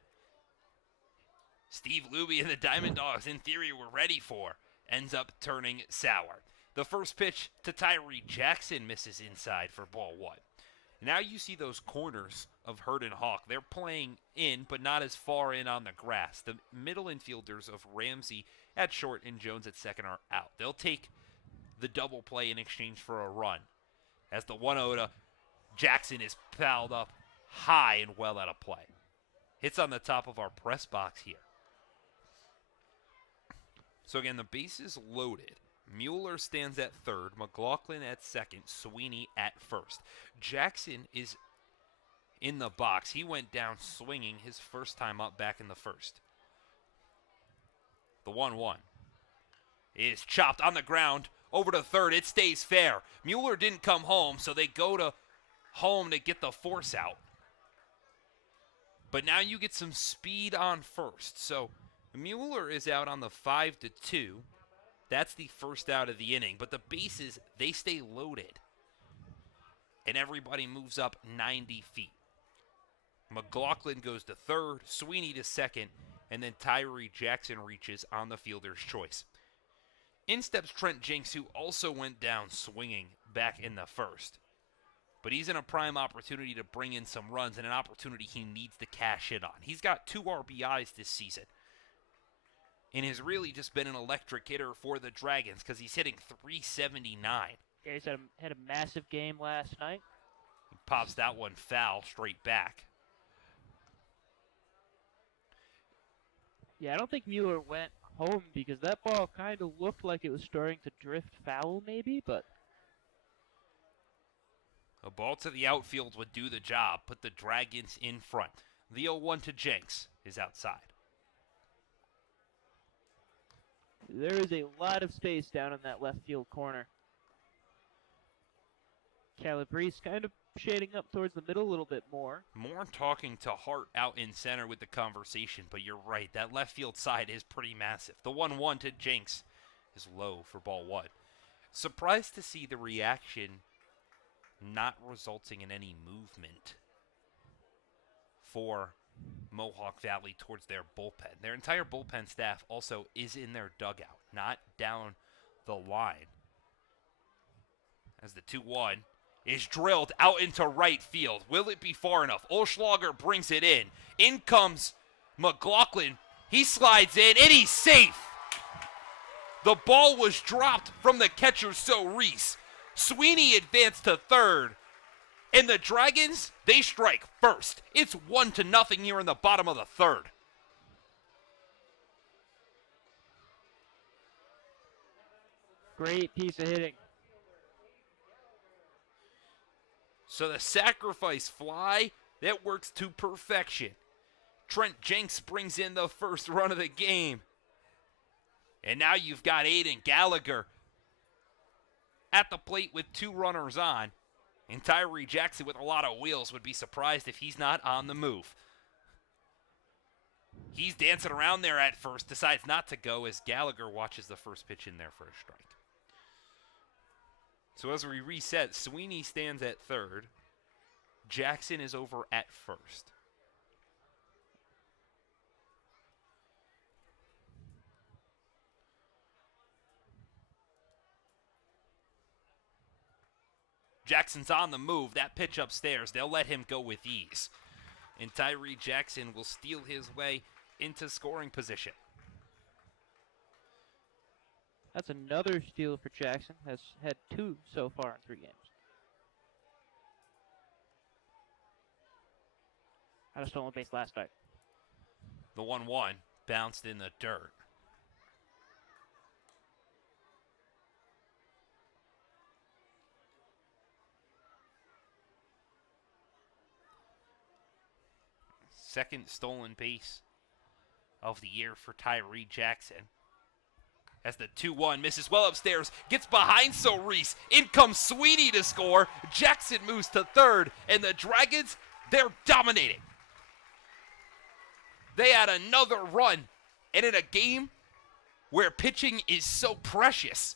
Steve Luby and the Diamond Dogs, in theory, were ready for ends up turning sour. The first pitch to Tyree Jackson misses inside for ball 1. Now you see those corners of Hurd and Hawk. They're playing in, but not as far in on the grass. The middle infielders of Ramsey at short and Jones at second are out. They'll take the double play in exchange for a run. As the 1-0 to Jackson is fouled up high and well out of play. Hits on the top of our press box here. So again, the base is loaded. Mueller stands at third, McLaughlin at second, Sweeney at first. Jackson is in the box. He went down swinging his first time up back in the first. The 1-1 is chopped on the ground over to third. It stays fair. Mueller didn't come home, so they go to home to get the force out. But now you get some speed on first. So Mueller is out on the 5-2. That's the first out of the inning. But the bases, they stay loaded. And everybody moves up 90 feet. McLaughlin goes to third, Sweeney to second, and then Tyree Jackson reaches on the fielder's choice. In steps Trent Jinks, who also went down swinging back in the first. But he's in a prime opportunity to bring in some runs and an opportunity he needs to cash in on. He's got 2 RBIs this season. And has really just been an electric hitter for the Dragons because he's hitting .379. Yeah, he's had a massive game last night. He pops that one foul straight back. Yeah, I don't think Mueller went home because that ball kind of looked like it was starting to drift foul maybe, but A ball to the outfield would do the job, put the Dragons in front. The 0-1 to Jenks is outside. there is a lot of space down in that left field corner. Calabrese kind of shading up towards the middle a little bit more. More talking to Hart out in center with the conversation, but you're right. That left field side is pretty massive. The 1-1 to Jenks is low for ball 1. Surprised to see the reaction not resulting in any movement for Mohawk Valley towards their bullpen. Their entire bullpen staff also is in their dugout, not down the line. As the 2-1 is drilled out into right field. Will it be far enough? Olschlager brings it in. In comes McLaughlin. He slides in, and he's safe. The ball was dropped from the catcher, Reese. Sweeney advanced to third. And the Dragons, they strike first. It's 1-0 here in the bottom of the third. Great piece of hitting. So the sacrifice fly, that works to perfection. Trent Jenks brings in the first run of the game. And now you've got Aiden Gallagher at the plate with 2 runners on. And Tyree Jackson with a lot of wheels. Would be surprised if he's not on the move. He's dancing around there at first, decides not to go as Gallagher watches the first pitch in there for a strike. So as we reset, Sweeney stands at third. Jackson is over at first. Jackson's on the move. That pitch upstairs, they'll let him go with ease. And Tyree Jackson will steal his way into scoring position. That's another steal for Jackson. Has had 2 so far in 3 games. Had a stolen base last night. The 1-1 bounced in the dirt. Second stolen base of the year for Tyree Jackson. As the 2-1 misses well upstairs, gets behind Reese. In comes Sweeney to score. Jackson moves to third, and the Dragons, they're dominating. They had another run, and in a game where pitching is so precious,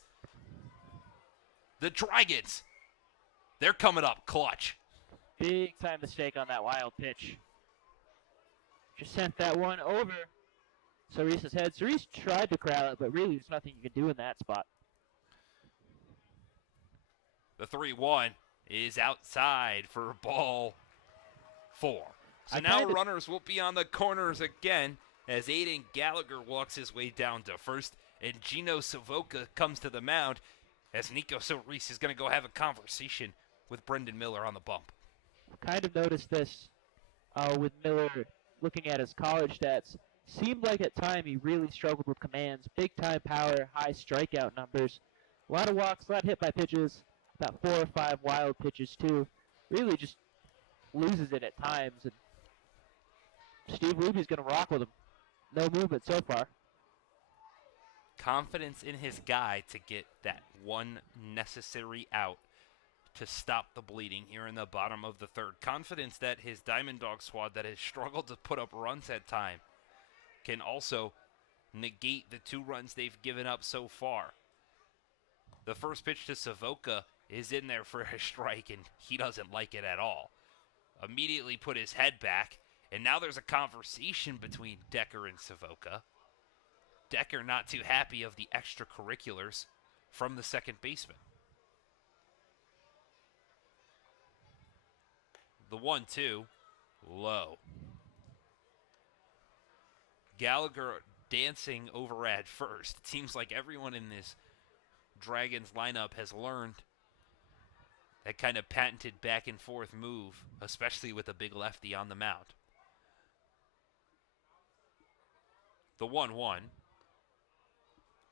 the Dragons, they're coming up clutch. Big time mistake on that wild pitch. Just sent that one over Cerese's head. Cerese tried to corral it, but really there's nothing you can do in that spot. The 3-1 is outside for ball 4. So now runners will be on the corners again as Aiden Gallagher walks his way down to first, and Gino Savoca comes to the mound as Nico Cerise is going to go have a conversation with Brendan Miller on the bump. Kind of noticed this with Miller looking at his college stats. Seemed like at time he really struggled with commands. Big time power, high strikeout numbers. A lot of walks, a lot hit by pitches. About 4 or 5 wild pitches too. Really just loses it at times. And Steve Luby's going to rock with him. No movement so far. Confidence in his guy to get that one necessary out to stop the bleeding here in the bottom of the third. Confidence that his Diamond Dog squad that has struggled to put up runs at time can also negate the 2 runs they've given up so far. The first pitch to Savoca is in there for a strike, and he doesn't like it at all. Immediately put his head back, and now there's a conversation between Decker and Savoca. Decker not too happy of the extracurriculars from the second baseman. The 1-2, low. Gallagher dancing over at first. It seems like everyone in this Dragons lineup has learned that kind of patented back and forth move, especially with a big lefty on the mound. The 1-1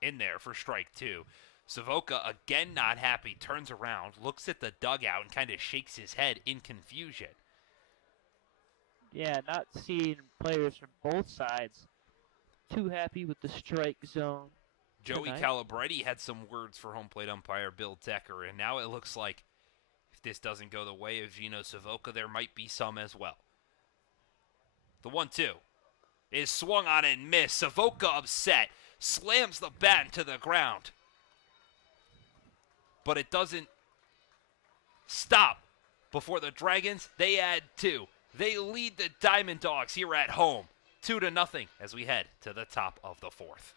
in there for strike 2. Savoca, again not happy, turns around, looks at the dugout, and kind of shakes his head in confusion. Yeah, not seeing players from both sides too happy with the strike zone. Joey Calabretti had some words for home plate umpire Bill Decker, and now it looks like if this doesn't go the way of Gino Savoca, there might be some as well. The 1-2 is swung on and missed. Savoca upset, slams the bat into the ground. But it doesn't stop before the Dragons. They add 2. They lead the Diamond Dogs here at home, 2-0 as we head to the top of the 4th.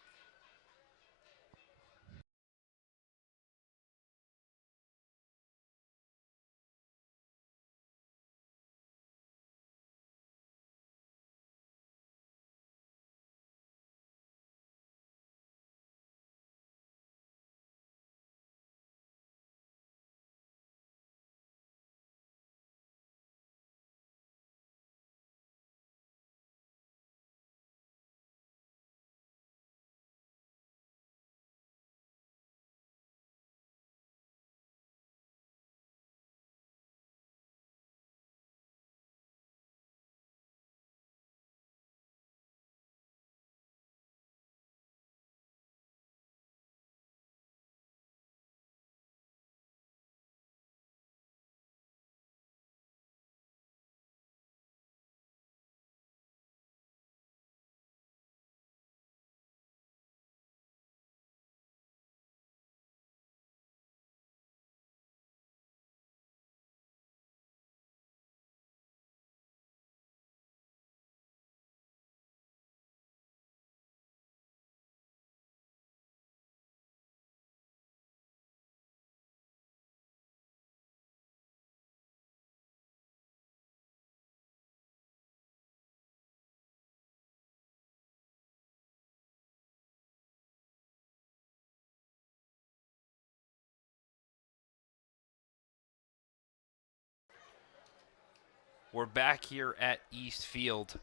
We're back here at East Field,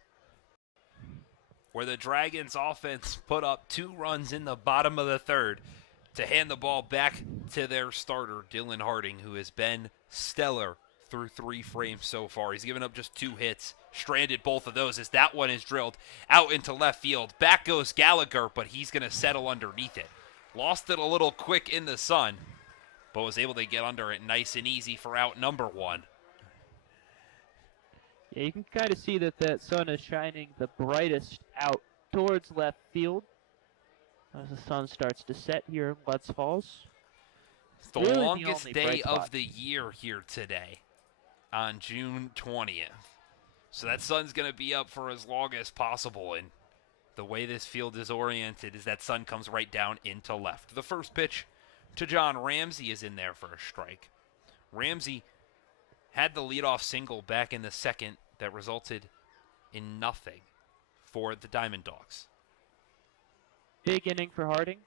where the Dragons offense put up 2 runs in the bottom of the third to hand the ball back to their starter, Dylan Harding, who has been stellar through 3 frames so far. He's given up just 2 hits, stranded both of those as that one is drilled out into left field. Back goes Gallagher, but he's going to settle underneath it. Lost it a little quick in the sun, but was able to get under it nice and easy for out number 1. Yeah, you can kind of see that sun is shining the brightest out towards left field as the sun starts to set here in Glens Falls. It's the Really longest only day bright spot. of the year here today on June 20th. So that sun's going to be up for as long as possible, and the way this field is oriented is that sun comes right down into left. The first pitch to John Ramsey is in there for a strike. Ramsey had the leadoff single back in the second that resulted in nothing for the Diamond Dogs. Big inning for Harding.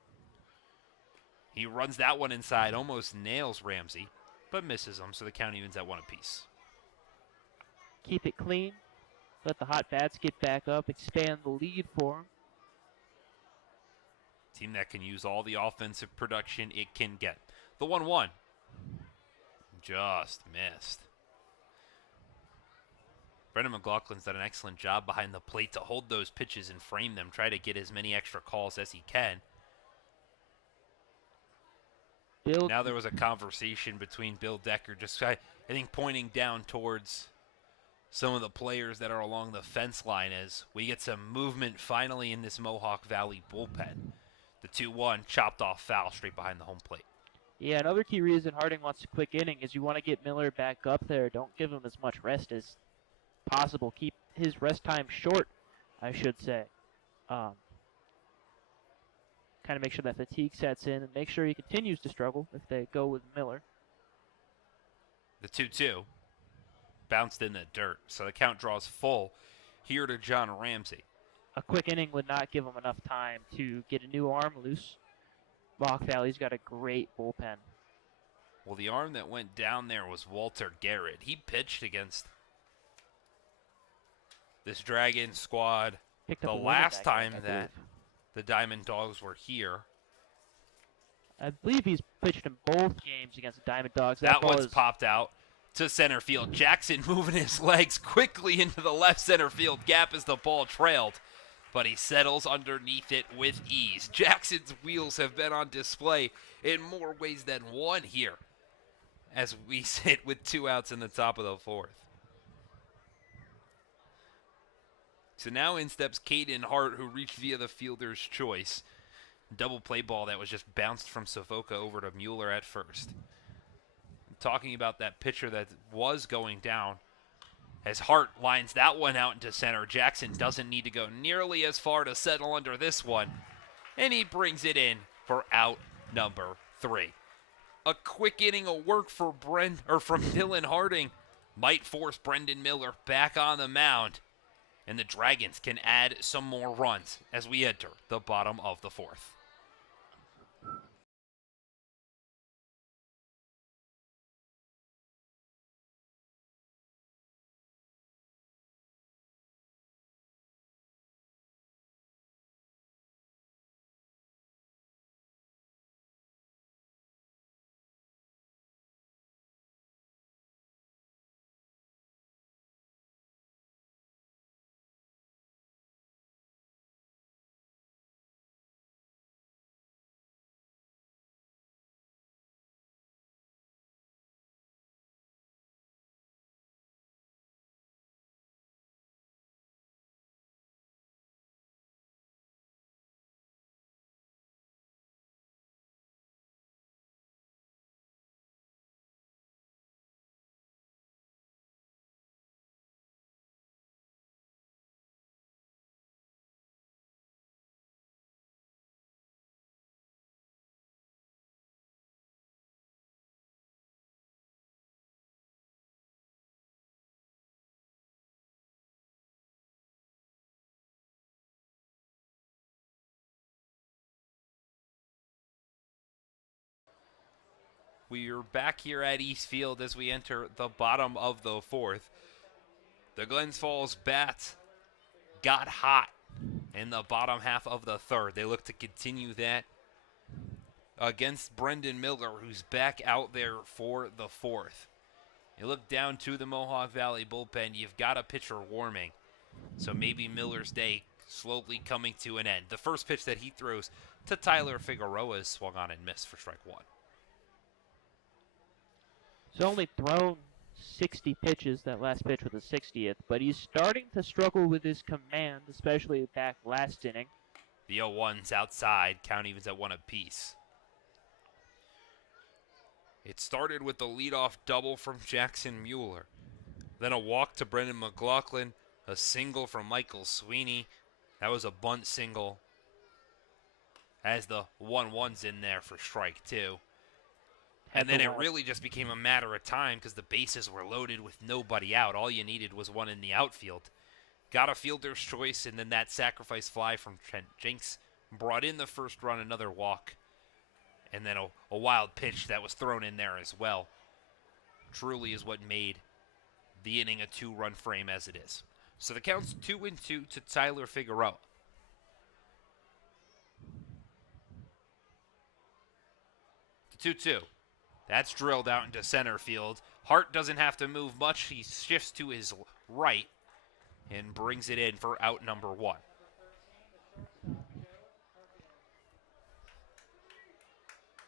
He runs that one inside, almost nails Ramsey, but misses him, so the count evens at 1 apiece. Keep it clean. Let the hot bats get back up. Expand the lead for him. Team that can use all the offensive production it can get. The 1-1. Just missed. Brendan McLaughlin's done an excellent job behind the plate to hold those pitches and frame them, try to get as many extra calls as he can. Now there was a conversation between Bill Decker, just I think pointing down towards some of the players that are along the fence line as we get some movement finally in this Mohawk Valley bullpen. The 2-1 chopped off foul straight behind the home plate. Yeah, another key reason Harding wants a quick inning is you want to get Miller back up there. Don't give him as much rest as possible. Keep his rest time short, I should say. Kind of make sure that fatigue sets in and make sure he continues to struggle if they go with Miller. The 2-2 bounced in the dirt, so the count draws full here to John Ramsey. A quick inning would not give him enough time to get a new arm loose. Mohawk Valley's got a great bullpen. Well, the arm that went down there was Walter Garrett. He pitched against this Dragon squad Picked up the a win last that game, time I that believe. the Diamond Dogs were here. I believe he's pitched in both games against the Diamond Dogs. That ball one's is popped out to center field. Jackson moving his legs quickly into the left center field gap as the ball trailed, but he settles underneath it with ease. Jackson's wheels have been on display in more ways than one here as we sit with 2 outs in the top of the 4th. So now in steps Caden Hart, who reached via the fielder's choice. Double play ball that was just bounced from Savoca over to Mueller at first. Talking about that pitcher that was going down, as Hart lines that one out into center. Jackson doesn't need to go nearly as far to settle under this one, and he brings it in for out number 3. A quick inning of work for from Dylan Harding might force Brendan Miller back on the mound, and the Dragons can add some more runs as we enter the bottom of the 4th. We are back here at East Field as we enter the bottom of the 4th. The Glens Falls Bats got hot in the bottom half of the third. They look to continue that against Brendan Miller, who's back out there for the fourth. You look down to the Mohawk Valley bullpen, you've got a pitcher warming. So maybe Miller's day slowly coming to an end. The first pitch that he throws to Tyler Figueroa is swung on and missed for strike one. He's only thrown 60 pitches. That last pitch was the 60th, but he's starting to struggle with his command, especially back last inning. The 0-1's outside, count evens at one apiece. It started with the leadoff double from Jackson Mueller. Then a walk to Brendan McLaughlin, a single from Michael Sweeney. That was a bunt single. As the 1-1's in there for strike two. And then it really just became a matter of time because the bases were loaded with nobody out. All you needed was one in the outfield. Got a fielder's choice, and then that sacrifice fly from Trent Jenks brought in the first run, another walk. And then a wild pitch that was thrown in there as well. Truly is what made the inning a two-run frame as it is. So the count's 2-2 to Tyler Figueroa. The 2-2. That's drilled out into center field. Hart doesn't have to move much. He shifts to his right and brings it in for out number one.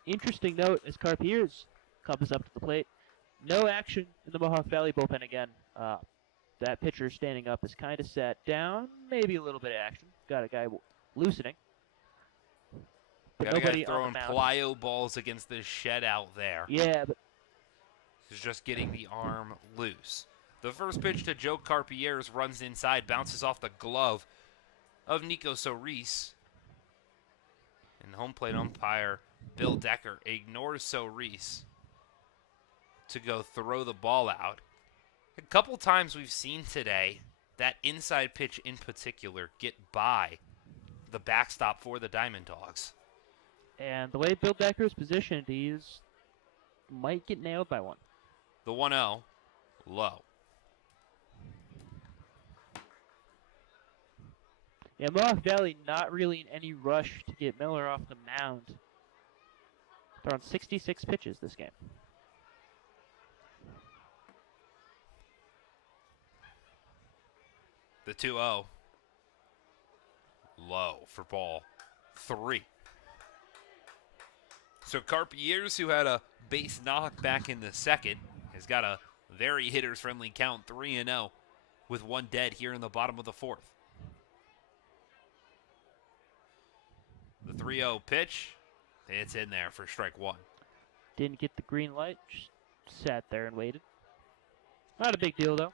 Interesting note as Carpiers comes up to the plate. No action in the Mohawk Valley bullpen again. That pitcher standing up is kind of sat down. Maybe a little bit of action. Got a guy loosening. But Got a nobody guy on throwing the mound. plyo balls against the shed out there. Yeah, but He's just getting the arm loose. The first pitch to Joe Carpiers runs inside, bounces off the glove of Nico Soris. And home plate umpire Bill Decker ignores Soris to go throw the ball out. A couple times we've seen today that inside pitch in particular get by the backstop for the Diamond Dogs. and the way Bill Decker is positioned, he's might get nailed by one. The 1-0, low. Yeah, Mohawk Valley not really in any rush to get Miller off the mound. They're on 66 pitches this game. The 2-0, low for ball 3. So Carpiers, who had a base knock back in the second, has got a very hitters-friendly count, 3-0, with one dead here in the bottom of the fourth. The 3-0 pitch, it's in there for strike one. Didn't get the green light, just sat there and waited. Not a big deal, though.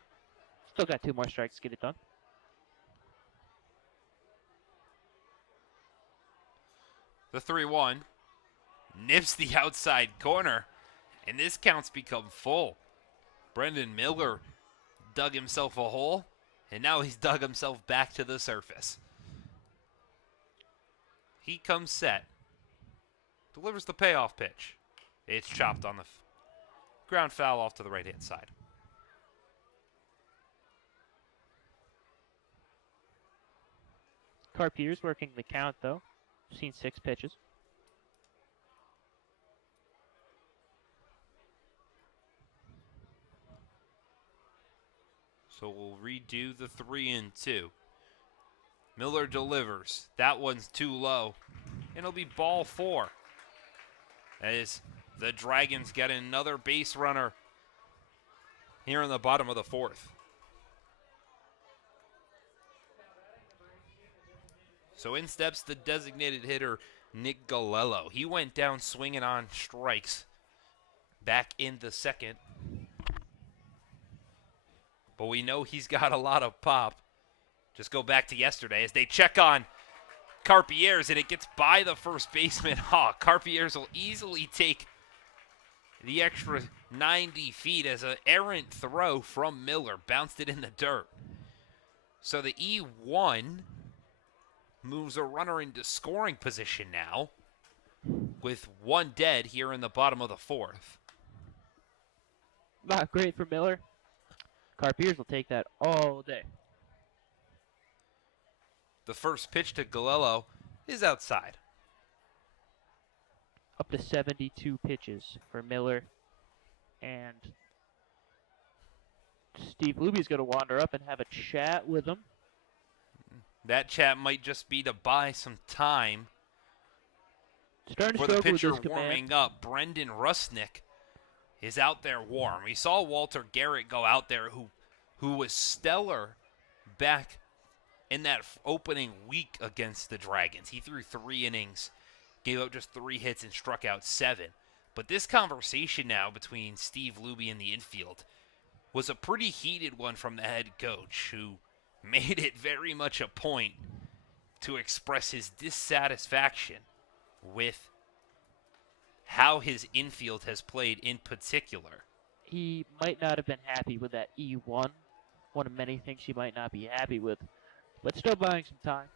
Still got 2 more strikes to get it done. The 3-1 nips the outside corner, and this count's become full. Brendan Miller dug himself a hole, and now he's dug himself back to the surface. He comes set, delivers the payoff pitch. It's chopped on the ground foul off to the right-hand side. Carpiers working the count, though. Seen 6 pitches. So we'll redo the 3-2. Miller delivers. That one's too low. And it'll be ball 4. As the Dragons get another base runner here in the bottom of the fourth. So in steps the designated hitter, Nick Galello. He went down swinging on strikes back in the second. But we know he's got a lot of pop. Just go back to yesterday as they check on Carpiers, and it gets by the first baseman. Carpiers will easily take the extra 90 feet as an errant throw from Miller. Bounced it in the dirt. So the E1 moves a runner into scoring position now with one dead here in the bottom of the fourth. Not great for Miller. Carpiers will take that all day. The first pitch to Galello is outside. Up to 72 pitches for Miller. And Steve Luby's going to wander up and have a chat with him. That chat might just be to buy some time Starting to for the struggle with pitcher his command. warming up. Brendan Rusnick is out there warm. We saw Walter Garrett go out there who was stellar back in that opening week against the Dragons. He threw 3 innings, gave up just 3 hits, and struck out 7. But this conversation now between Steve Luby and the infield was a pretty heated one from the head coach, who made it very much a point to express his dissatisfaction with how his infield has played in particular. He might not have been happy with that E1. One of many things he might not be happy with. But still buying some time.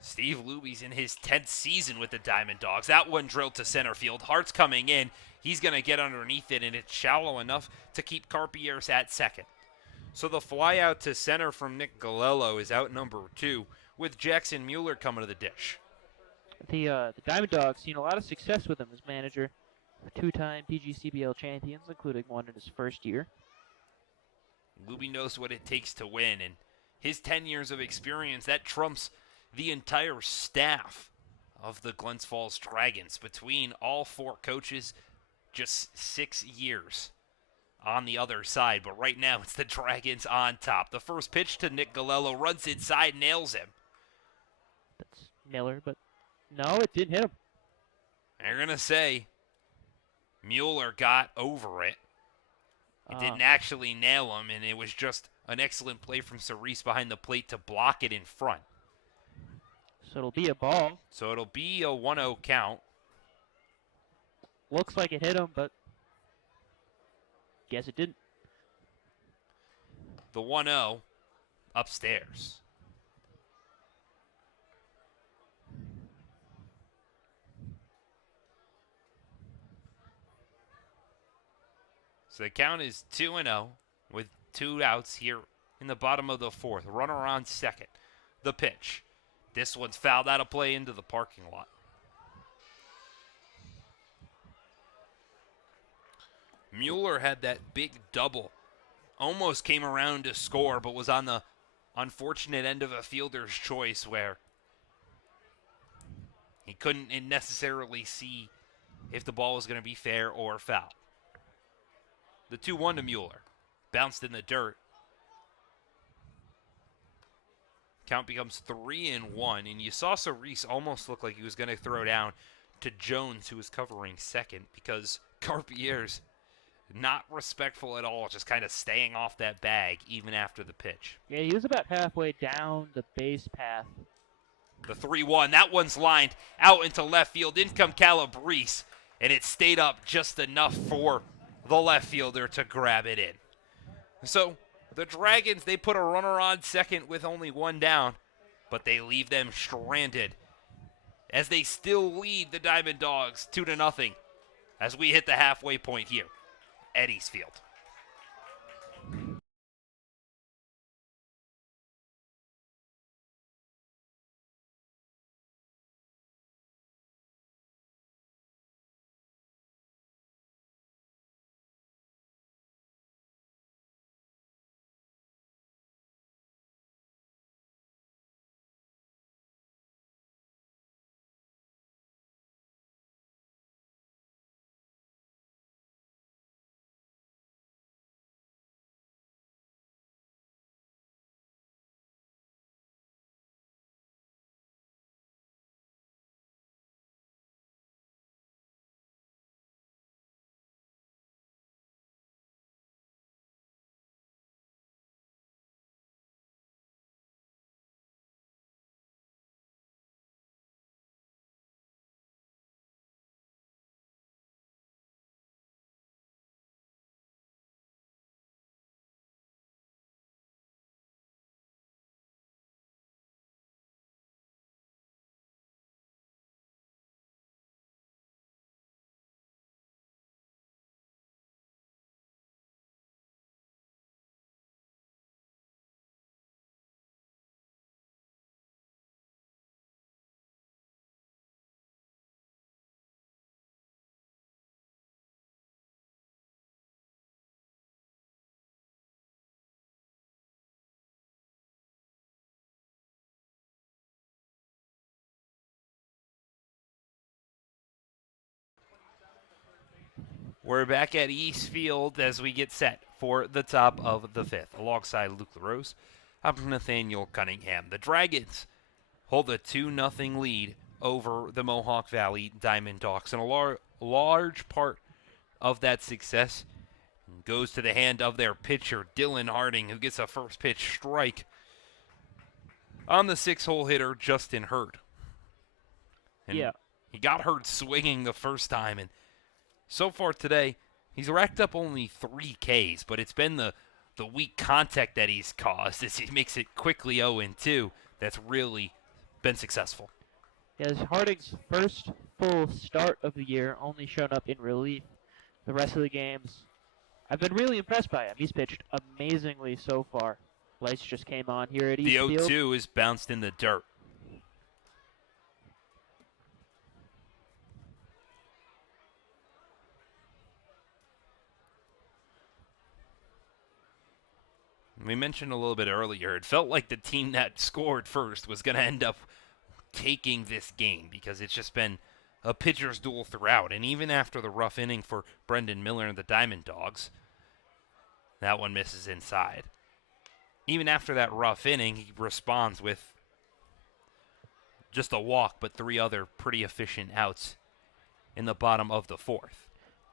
Steve Luby's in his 10th season with the Diamond Dogs. That one drilled to center field. Hart's coming in. He's going to get underneath it, and it's shallow enough to keep Carpiers at second. So the fly out to center from Nick Galello is out number 2, with Jackson Mueller coming to the dish. The Diamond Dogs seen a lot of success with him as manager. 2-time PGCBL champions, including one in his first year. Luby knows what it takes to win, and his 10 years of experience, that trumps the entire staff of the Glens Falls Dragons. Between all 4 coaches, just 6 years on the other side. But right now, it's the Dragons on top. The first pitch to Nick Galello, runs inside, nails him. That's Miller, but no, it didn't hit him. They're going to say Mueller got over it. It didn't actually nail him, and it was just an excellent play from Cerise behind the plate to block it in front. So it'll be a ball. So it'll be a 1-0 count. Looks like it hit him, but guess it didn't. The 1-0 upstairs. So the count is 2-0 with 2 outs here in the bottom of the 4th. Runner on second. The pitch. This one's fouled out of play into the parking lot. Mueller had that big double. Almost came around to score, but was on the unfortunate end of a fielder's choice where he couldn't necessarily see if the ball was going to be fair or foul. The 2-1 to Mueller. Bounced in the dirt. Count becomes 3-1, and you saw Cerise almost look like he was going to throw down to Jones, who was covering second, because Carpiers, not respectful at all, just kind of staying off that bag even after the pitch. Yeah, he was about halfway down the base path. The 3-1, that one's lined out into left field. In come Calabrese, and it stayed up just enough for the left fielder to grab it in. So the Dragons, they put a runner on second with only 1 down, but they leave them stranded as they still lead the Diamond Dogs 2-0 as we hit the halfway point here at East Field. We're back at East Field as we get set for the top of the fifth. Alongside Luke LaRose, I'm Nathaniel Cunningham. The Dragons hold a 2-0 lead over the Mohawk Valley Diamond Dawgs, and a large part of that success goes to the hand of their pitcher, Dylan Harding, who gets a first pitch strike on the 6-hole hitter, Justin Hurd. And Yeah. he got Hurd swinging the first time, and so far today, he's racked up only 3 Ks, but it's been the weak contact that he's caused as he makes it quickly 0-2 that's really been successful. Yeah, this is Harding's first full start of the year, only shown up in relief. The rest of the games, I've been really impressed by him. He's pitched amazingly so far. Lights just came on here at East The Field. 0-2 is bounced in the dirt. We mentioned a little bit earlier, it felt like the team that scored first was going to end up taking this game because it's just been a pitcher's duel throughout. And even after the rough inning for Brendan Miller and the Diamond Dawgs, that one misses inside. Even after that rough inning, he responds with just a walk, but 3 other pretty efficient outs in the bottom of the fourth.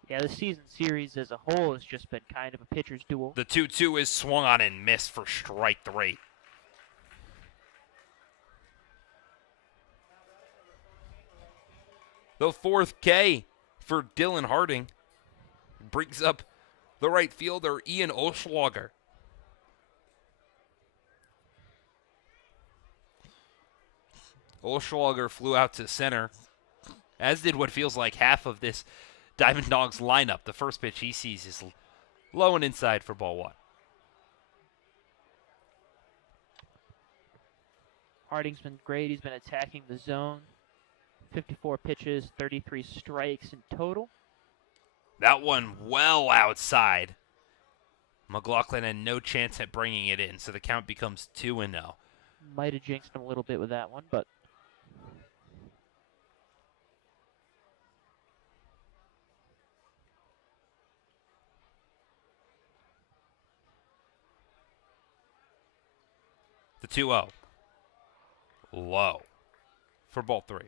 Yeah, the season series as a whole has just been kind of a pitcher's duel. The 2-2 is swung on and missed for strike 3. The 4th K for Dylan Harding brings up the right fielder, Ian Oschlager. Oschlager flew out to center, as did what feels like half of this Diamond Dawgs lineup. The first pitch he sees is low and inside for ball 1. Harding's been great. He's been attacking the zone. 54 pitches, 33 strikes in total. That one well outside. McLaughlin had no chance at bringing it in, so the count becomes 2-0. Might have jinxed him a little bit with that one, but The 2-0. Low for ball 3.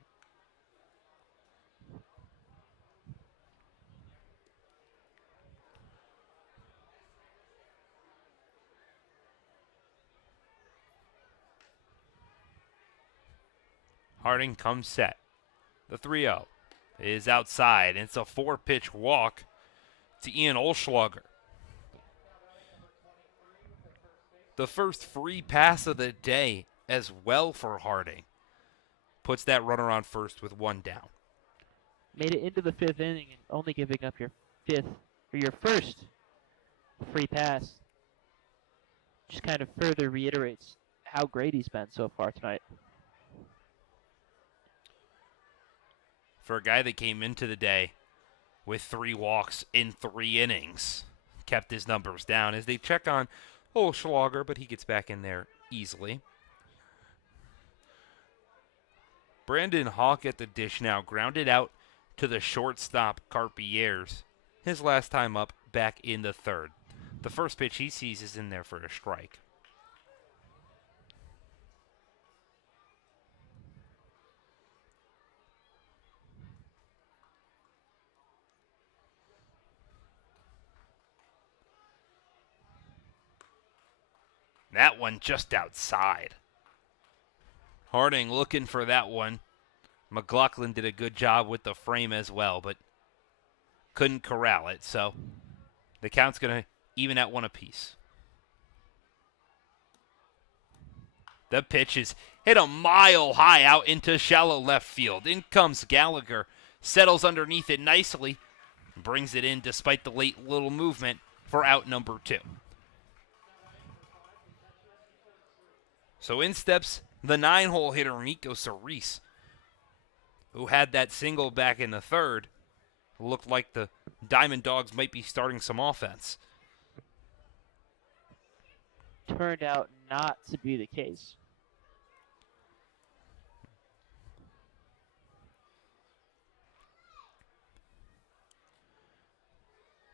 Harding comes set. The 3-0 is outside, and it's a 4-pitch walk to Ian Oschlager. The first free pass of the day as well for Harding. Puts that runner on first with 1 down. made it into the 5th inning and only giving up your first free pass. Just kind of further reiterates how great he's been so far tonight. For a guy that came into the day with 3 walks in 3 innings, kept his numbers down as they check on Oschlager, but he gets back in there easily. Brandon Hawk at the dish now, grounded out to the shortstop, Carpier's. His last time up, back in the 3rd. The first pitch he sees is in there for a strike. That one just outside. Harding looking for that one. McLaughlin did a good job with the frame as well, but couldn't corral it, so the count's going to even at 1 apiece. The pitch is hit a mile high out into shallow left field. In comes Gallagher, settles underneath it nicely, brings it in despite the late little movement for out number 2. So in steps the 9-hole hitter, Nico Cerise, who had that single back in the 3rd. Looked like the Diamond Dawgs might be starting some offense. Turned out not to be the case.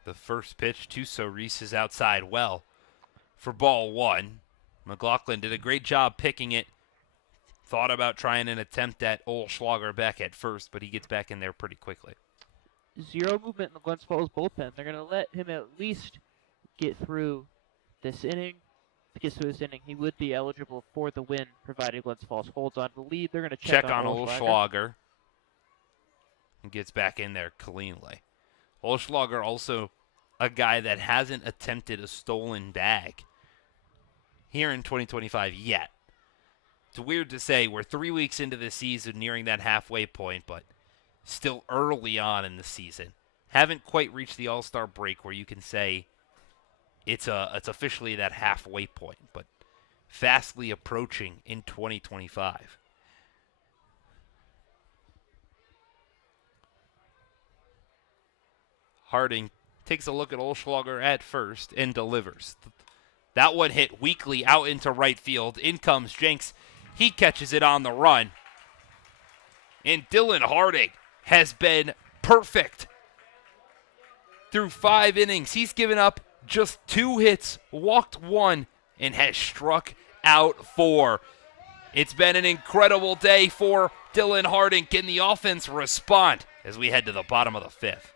The first pitch to Cerise is outside well for ball one. McLaughlin did a great job picking it. Thought about trying an attempt at Olschlager back at first, but he gets back in there pretty quickly. Zero movement in the Glens Falls bullpen. They're going to let him at least get through this inning. If he gets through this inning, he would be eligible for the win, provided Glens Falls holds on the lead. They're going to check on Olschlager. And gets back in there cleanly. Olschlager also a guy that hasn't attempted a stolen bag here in 2025 yet. It's weird to say we're 3 weeks into the season, nearing that halfway point, but still early on in the season. Haven't quite reached the All-Star break where you can say it's officially that halfway point, but fastly approaching in 2025. Harding takes a look at Olschlager at first and delivers. That one hit weakly out into right field. In comes Jenks. He catches it on the run. And Dylan Harding has been perfect through 5 innings. He's given up just 2 hits, walked 1, and has struck out 4. It's been an incredible day for Dylan Harding. Can the offense respond as we head to the bottom of the 5th?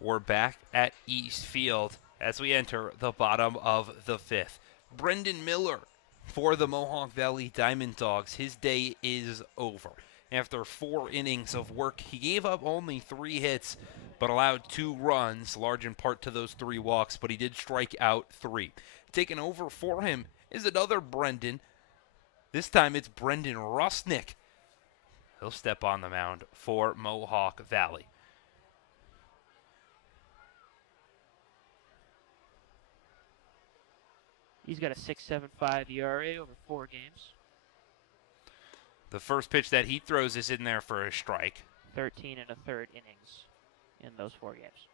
We're back at East Field as we enter the bottom of the 5th. Brendan Miller for the Mohawk Valley Diamond Dogs. His day is over. After 4 innings of work, he gave up only 3 hits, but allowed 2 runs, large in part to those 3 walks, but he did strike out 3. Taking over for him is another Brendan. This time it's Brendan Rusnick. He'll step on the mound for Mohawk Valley. He's got a 6.75 ERA over 4 games. The first pitch that he throws is in there for a strike. 13 1/3 innings in those 4 games.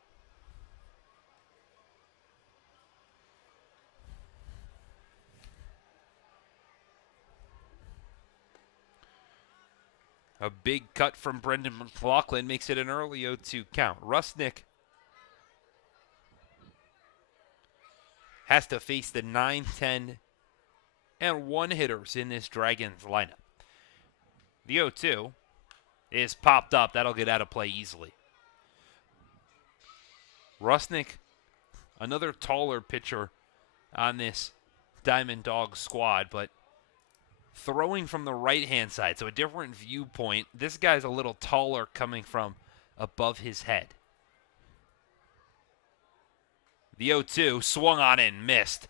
A big cut from Brendan McLaughlin makes it an early 0-2 count. Rusnick has to face the 9, 10, and 1 hitters in this Dragons lineup. The 0-2 is popped up. That'll get out of play easily. Rusnick, another taller pitcher on this Diamond Dog squad, but throwing from the right-hand side, so a different viewpoint. This guy's a little taller coming from above his head. The 0-2 swung on and missed.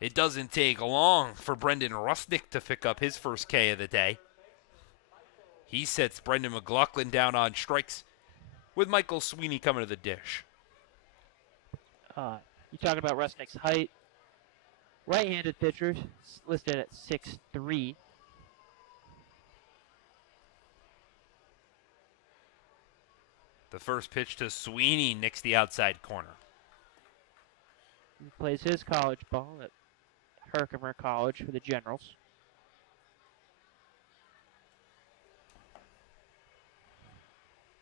It doesn't take long for Brendan Rusnick to pick up his first K of the day. He sets Brendan McLaughlin down on strikes with Michael Sweeney coming to the dish. You talking about Rusnick's height? Right-handed pitcher, listed at 6'3". The first pitch to Sweeney nicks the outside corner. He plays his college ball at Herkimer College for the Generals.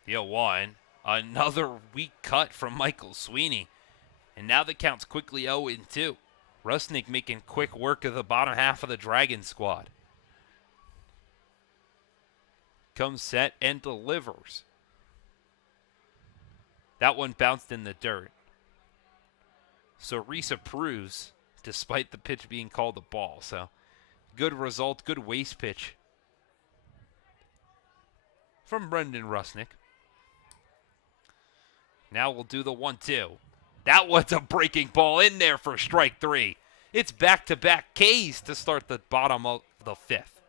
The 0-1. Another weak cut from Michael Sweeney. And now the count's quickly 0-2. Rusnick making quick work of the bottom half of the Dragon squad. Comes set and delivers. That one bounced in the dirt. So Reese approves, despite the pitch being called a ball. So good result, good waste pitch from Brendan Rusnick. Now we'll do the 1-2. That one's a breaking ball in there for strike 3. It's back-to-back Ks to start the bottom of the 5th.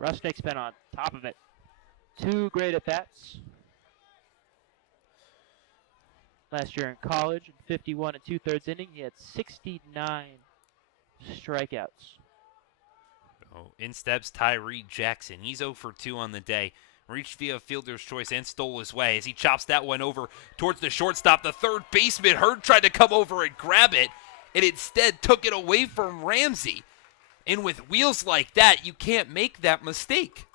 Rusnick's been on top of it. 2 great at-bats. Last year in college, in 51 2/3 inning, he had 69 strikeouts. Oh, in steps Tyree Jackson. He's 0 for 2 on the day. Reached via fielder's choice and stole his way as he chops that one over towards the shortstop. The third baseman, Hurd, tried to come over and grab it, and instead took it away from Ramsey. And with wheels like that, you can't make that mistake.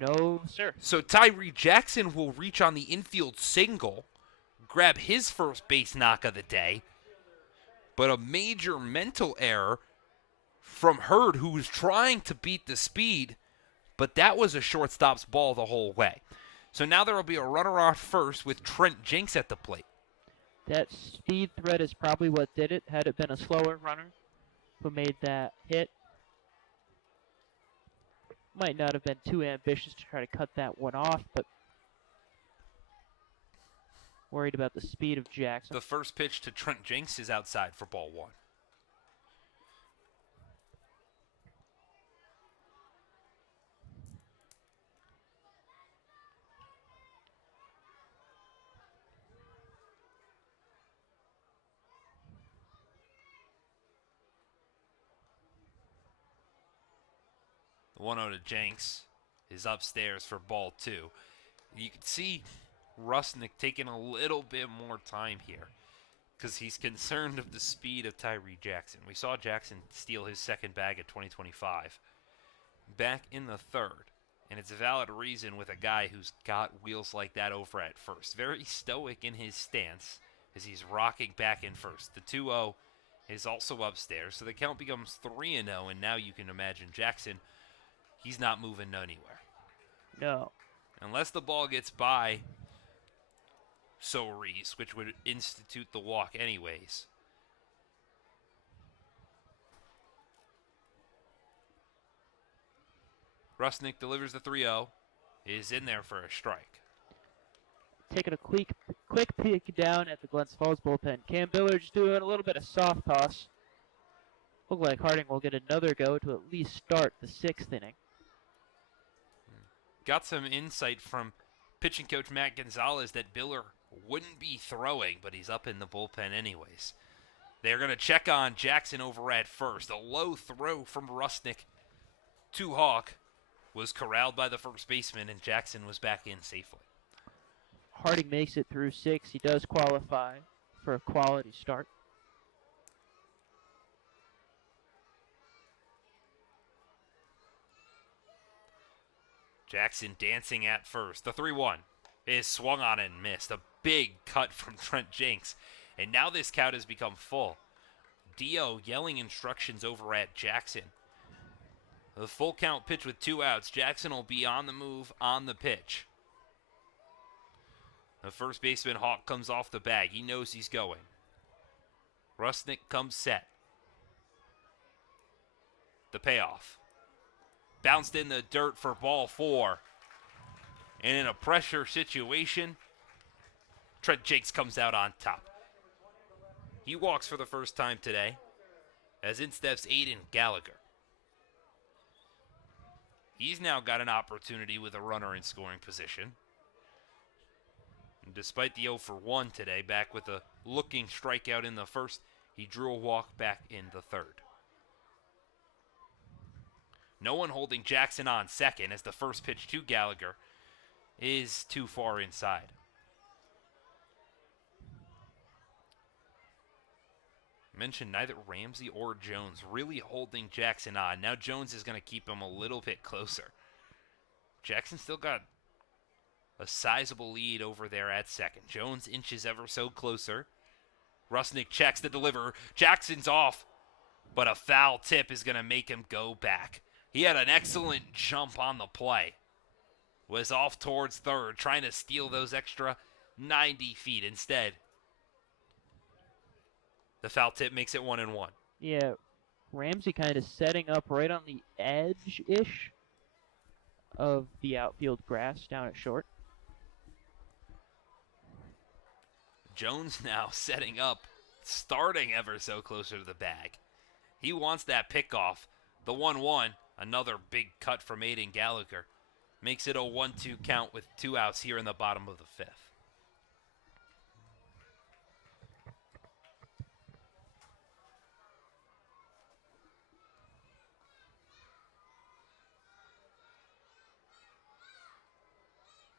No, sir. So Tyree Jackson will reach on the infield single, grab his first base knock of the day, but a major mental error from Hurd, who was trying to beat the speed, but that was a shortstop's ball the whole way. So now there will be a runner off first with Trent Jenks at the plate. That speed threat is probably what did it. Had it been a slower runner who made that hit, might not have been too ambitious to try to cut that one off, but worried about the speed of Jackson. The first pitch to Trent Jenks is outside for ball 1. The 1-0 to Jenks is upstairs for ball 2. You can see Rusnick taking a little bit more time here because he's concerned of the speed of Tyree Jackson. We saw Jackson steal his second bag at 2025 back in the 3rd, and it's a valid reason with a guy who's got wheels like that over at first. Very stoic in his stance as he's rocking back in first. The 2-0 is also upstairs, so the count becomes 3-0, and now you can imagine Jackson, he's not moving anywhere. No. Unless the ball gets by Reese, which would institute the walk anyways. Rusnick delivers the 3-0. Is in there for a strike. Taking a quick peek down at the Glens Falls bullpen. Cam Billard's doing a little bit of soft toss. Look like Harding will get another go to at least start the 6th inning. Got some insight from pitching coach Matt Gonzalez that Biller wouldn't be throwing, but he's up in the bullpen anyways. They're going to check on Jackson over at first. A low throw from Rusnick to Hawk was corralled by the first baseman, and Jackson was back in safely. Harding makes it through 6. He does qualify for a quality start. Jackson dancing at first. The 3-1 is swung on and missed. A big cut from Trent Jenks. And now this count has become full. Dio yelling instructions over at Jackson. The full count pitch with 2 outs. Jackson will be on the move on the pitch. The first baseman Hawk comes off the bag. He knows he's going. Rusnick comes set. The payoff. Bounced in the dirt for ball 4. And in a pressure situation, Trent Jenks comes out on top. He walks for the first time today, as in steps Aiden Gallagher. He's now got an opportunity with a runner in scoring position. And despite the 0 for 1 today, back with a looking strikeout in the first, he drew a walk back in the third. No one holding Jackson on second as the first pitch to Gallagher is too far inside. Mentioned neither Ramsey or Jones really holding Jackson on. Now Jones is going to keep him a little bit closer. Jackson still got a sizable lead over there at second. Jones inches ever so closer. Rusnick checks the deliverer. Jackson's off, but a foul tip is going to make him go back. He had an excellent jump on the play. Was off towards third, trying to steal those extra 90 feet. Instead, the foul tip makes it 1-1. Yeah, Ramsey kind of setting up right on the edge-ish of the outfield grass down at short. Jones now setting up, starting ever so closer to the bag. He wants that pickoff. The 1-1, another big cut from Aiden Gallagher, makes it a 1-2 count with 2 outs here in the bottom of the fifth.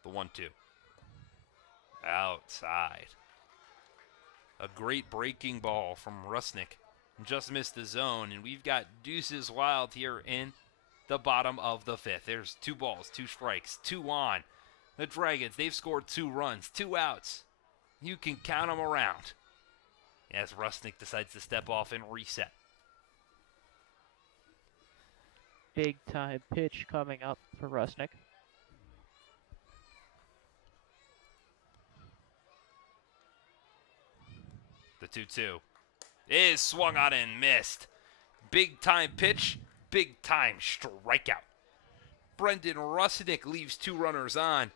The 1-2. Outside. A great breaking ball from Rusnick. Just missed the zone, and we've got deuces wild here in the bottom of the fifth. There's 2 balls, 2 strikes, 2 on. The Dragons, they've scored 2 runs, 2 outs. You can count them around as Rusnick decides to step off and reset. Big time pitch coming up for Rusnick. The 2-2 is swung on and missed. Big time pitch, big time strikeout. Brendan Rusnick leaves 2 runners on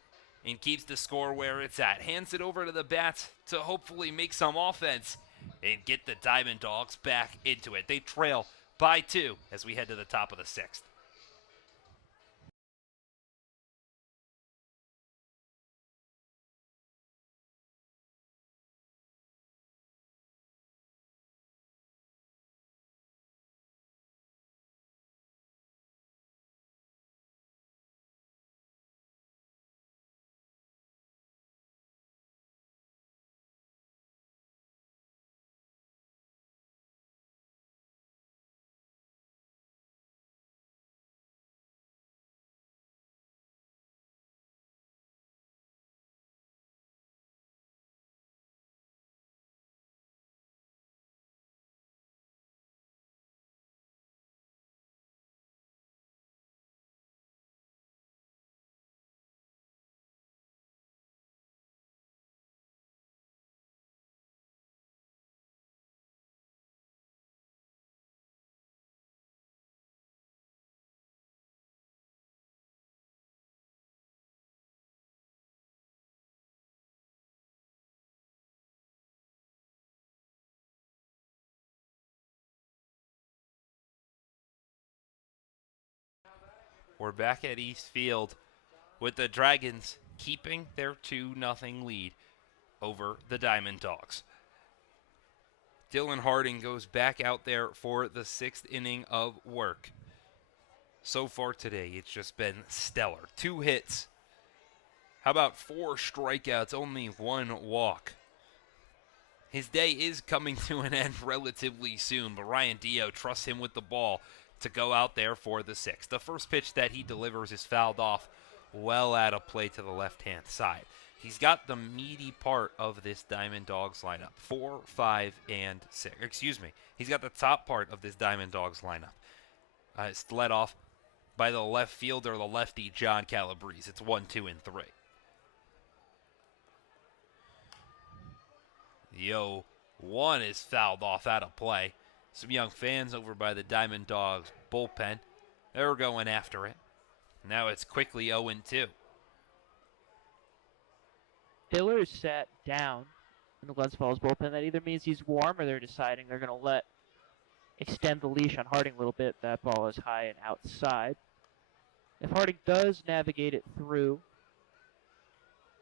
and keeps the score where it's at. Hands it over to the bats to hopefully make some offense and get the Diamond Dogs back into it. They trail by 2 as we head to the top of the 6th. We're back at East Field with the Dragons keeping their 2-0 lead over the Diamond Dogs. Dylan Harding goes back out there for the 6th inning of work. So far today, it's just been stellar. 2 hits. How about 4 strikeouts, only 1 walk? His day is coming to an end relatively soon, but Ryan Dio trusts him with the ball to go out there for the 6th. The first pitch that he delivers is fouled off well out of play to the left-hand side. He's got the meaty part of this Diamond Dogs lineup, 4, 5, and 6. Excuse me. He's got the top part of this Diamond Dogs lineup. It's led off by the left fielder, the lefty, John Calabrese. It's 1, 2, and 3. The 0-1 is fouled off out of play. Some young fans over by the Diamond Dogs bullpen, they're going after it. Now it's quickly 0-2. Dillard sat down in the Glens Falls bullpen. That either means he's warm or they're deciding they're going to extend the leash on Harding a little bit. That ball is high and outside. If Harding does navigate it through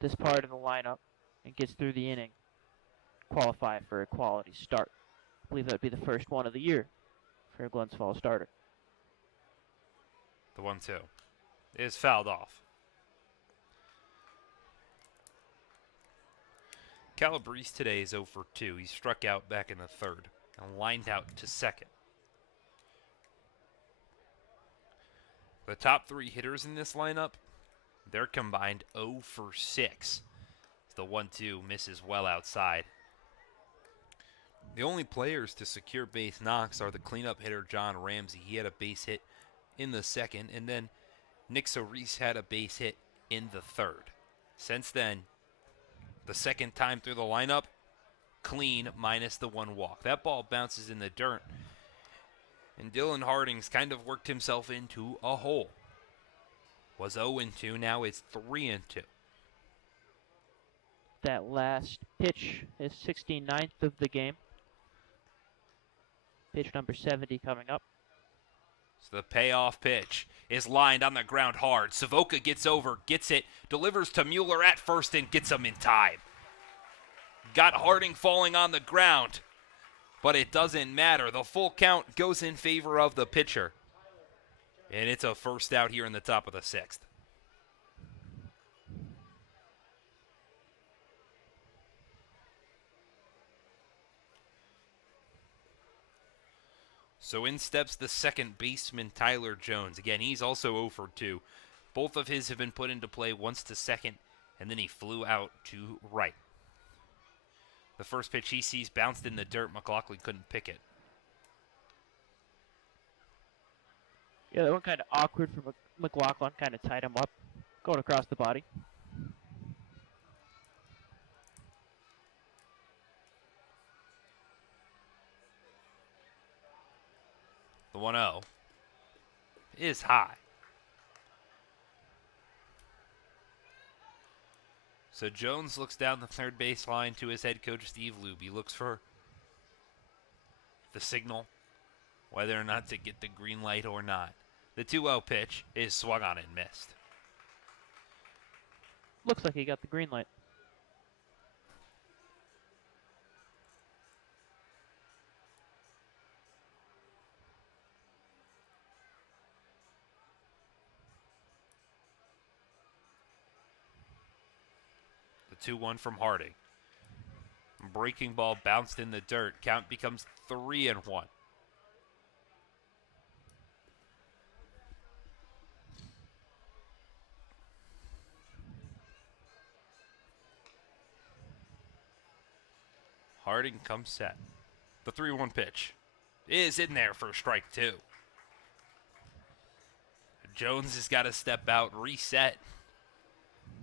this part of the lineup and gets through the inning, qualify for a quality start. I believe that would be the first one of the year for a Glens Falls starter. The 1-2 is fouled off. Calabrese today is 0 for 2. He struck out back in the third and lined out to second. The top 3 hitters in this lineup, they're combined 0 for 6. The 1-2 misses well outside. The only players to secure base knocks are the cleanup hitter John Ramsey. He had a base hit in the second, and then Nick Cerise had a base hit in the third. Since then, the second time through the lineup, clean minus the 1 walk. That ball bounces in the dirt, and Dylan Harding's kind of worked himself into a hole. Was 0-2, now it's 3-2. That last pitch is 69th of the game. Pitch number 70 coming up. So the payoff pitch is lined on the ground hard. Savoca gets over, gets it, delivers to Mueller at first and gets him in time. Got Harding falling on the ground, but it doesn't matter. The full count goes in favor of the pitcher. And it's a first out here in the top of the 6th. So in steps the second baseman, Tyler Jones. Again, he's also 0 for 2. Both of his have been put into play, once to second, and then he flew out to right. The first pitch he sees bounced in the dirt. McLaughlin couldn't pick it. Yeah, that one kind of awkward for McLaughlin, kind of tied him up, going across the body. The 1-0 is high. So Jones looks down the third baseline to his head coach, Steve Lube. He looks for the signal, whether or not to get the green light or not. The 2-0 pitch is swung on and missed. Looks like he got the green light. The 2-1 from Harding. Breaking ball bounced in the dirt. Count becomes 3-1. Harding comes set. The 3-1 pitch is in there for strike 2. Jones has got to step out, reset.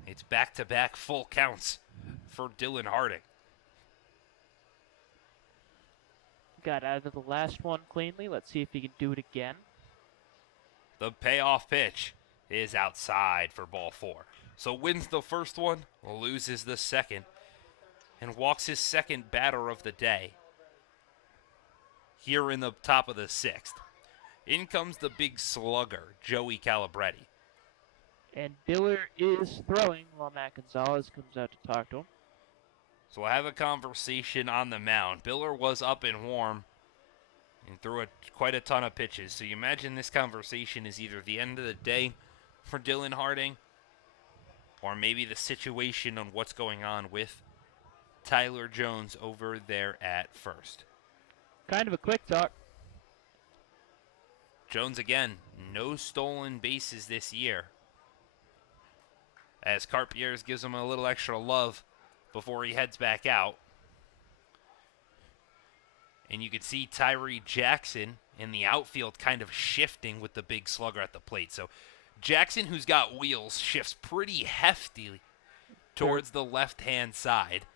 It's back-to-back full counts for Dylan Harding. Got out of the last one cleanly. Let's see if he can do it again. The payoff pitch is outside for ball 4. So wins the first one, loses the second, and walks his second batter of the day here in the top of the 6th. In comes the big slugger, Joey Calabretti. And Biller is throwing while Matt Gonzalez comes out to talk to him. So we'll have a conversation on the mound. Biller was up and warm and threw quite a ton of pitches. So you imagine this conversation is either the end of the day for Dylan Harding or maybe the situation on what's going on with Tyler Jones over there at first. Kind of a quick talk. Jones again, no stolen bases this year, as Carpier's gives him a little extra love before he heads back out. And you can see Tyree Jackson in the outfield kind of shifting with the big slugger at the plate. So Jackson, who's got wheels, shifts pretty heftily towards the left-hand side.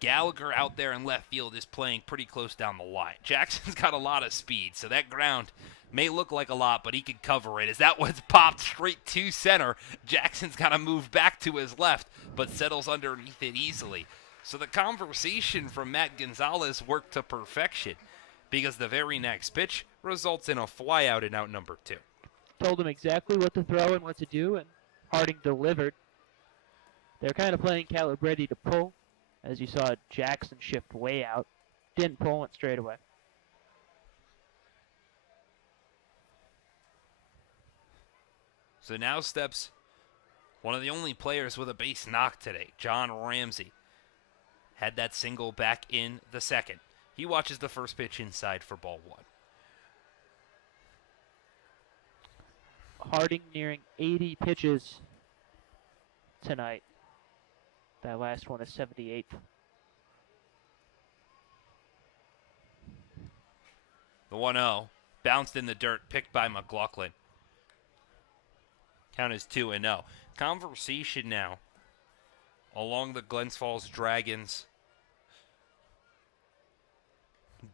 Gallagher out there in left field is playing pretty close down the line. Jackson's got a lot of speed, so that ground may look like a lot, but he can cover it. As that one's popped straight to center, Jackson's got to move back to his left, but settles underneath it easily. So the conversation from Matt Gonzalez worked to perfection, because the very next pitch results in a flyout in out number 2. told him exactly what to throw and what to do, and Harding delivered. They're kind of playing Calibretti to pull, as you saw Jackson shift way out. Didn't pull, went straight away. So now steps one of the only players with a base knock today, John Ramsey. Had that single back in the second. He watches the first pitch inside for ball one. Harding nearing 80 pitches tonight. That last one is 78th. The 1-0 bounced in the dirt, picked by McLaughlin. Count is 2-0. Conversation now along the Glens Falls Dragons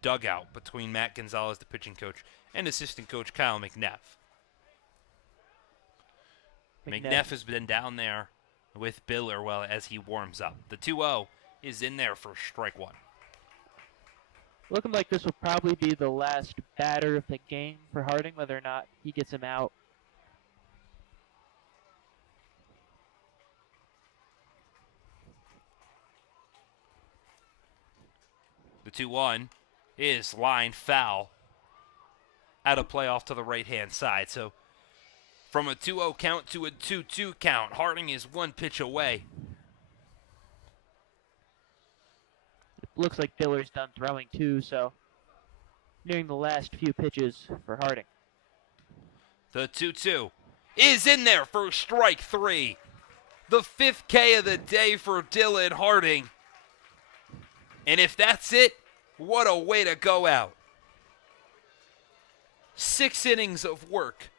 dugout between Matt Gonzalez, the pitching coach, and assistant coach Kyle McNeff. McNeff has been down there with Biller as he warms up. The 2-0 is in there for strike one. Looking like this will probably be the last batter of the game for Harding, whether or not he gets him out. The 2-1 is line foul out of play off to the right-hand side. So from a 2-0 count to a 2-2 count, Harding is one pitch away. It looks like Biller's done throwing too, so nearing the last few pitches for Harding. The 2-2 is in there for strike three. The 5th K of the day for Dylan Harding. And if that's it, what a way to go out. 6 innings of work.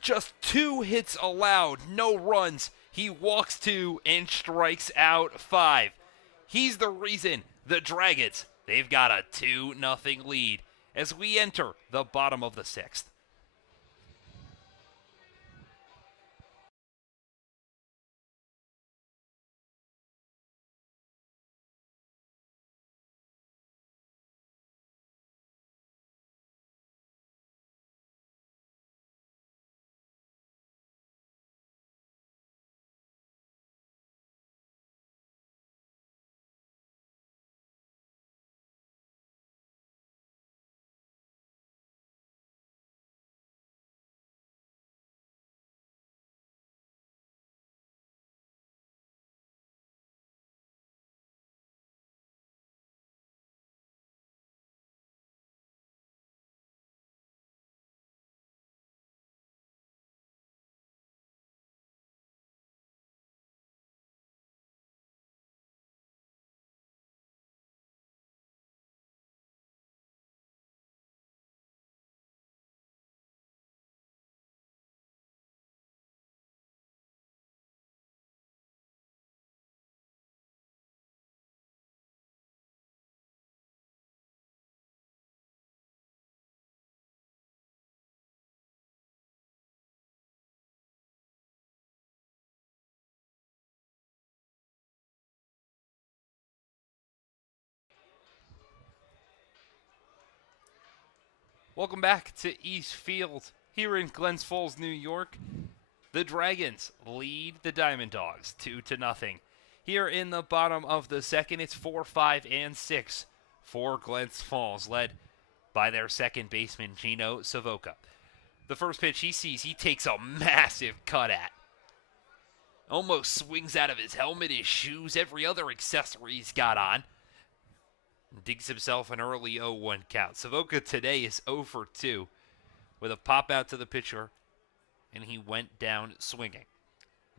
Just 2 hits allowed, no runs. He walks 2 and strikes out 5. He's the reason the Dragons, they've got a 2-0 lead as we enter the bottom of the 6th. Welcome back to East Field here in Glens Falls, New York. The Dragons lead the Diamond Dogs 2-0. Here in the bottom of the second, it's 4, 5, and 6 for Glens Falls, led by their second baseman, Gino Savoca. The first pitch he sees, he takes a massive cut at. Almost swings out of his helmet, his shoes, every other accessory he's got on. Digs himself an early 0-1 count. Savoca today is 0 for 2 with a pop out to the pitcher, and he went down swinging.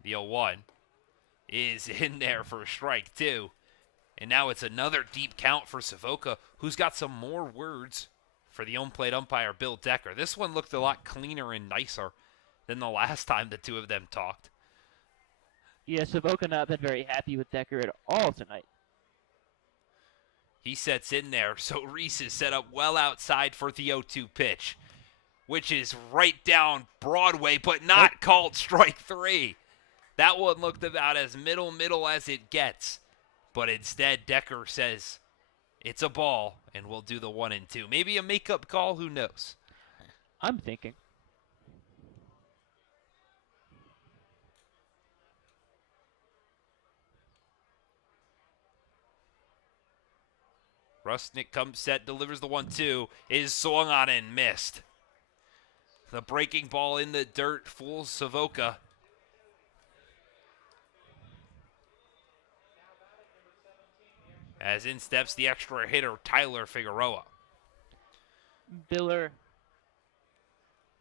The 0-1 is in there for strike 2. And now it's another deep count for Savoca, who's got some more words for the home plate umpire, Bill Decker. This one looked a lot cleaner and nicer than the last time the two of them talked. Yeah, Savoca not been very happy with Decker at all tonight. He sets in there, so Reese is set up well outside for the 0-2 pitch, which is right down Broadway, but not called strike 3. That one looked about as middle as it gets. But instead, Decker says it's a ball, and we'll do the 1-2. Maybe a makeup call, who knows? I'm thinking. Rusnick comes set, delivers the 1-2, is swung on and missed. The breaking ball in the dirt fools Savoca. As in steps the extra hitter, Tyler Figueroa. Biller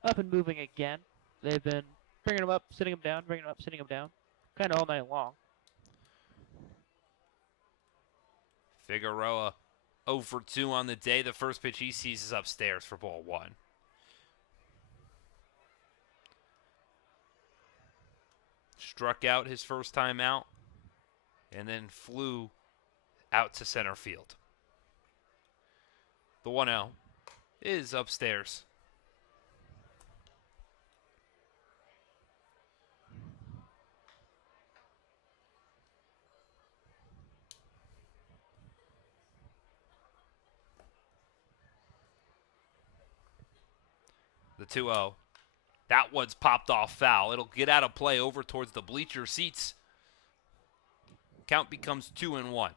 up and moving again. They've been bringing him up, sitting him down, bringing him up, sitting him down, kind of all night long. Figueroa 0 for 2 on the day. The first pitch he sees is upstairs for ball 1. Struck out his first time out and then flew out to center field. The 1-0 is upstairs. The 2-0. That one's popped off foul. It'll get out of play over towards the bleacher seats. Count becomes 2-1.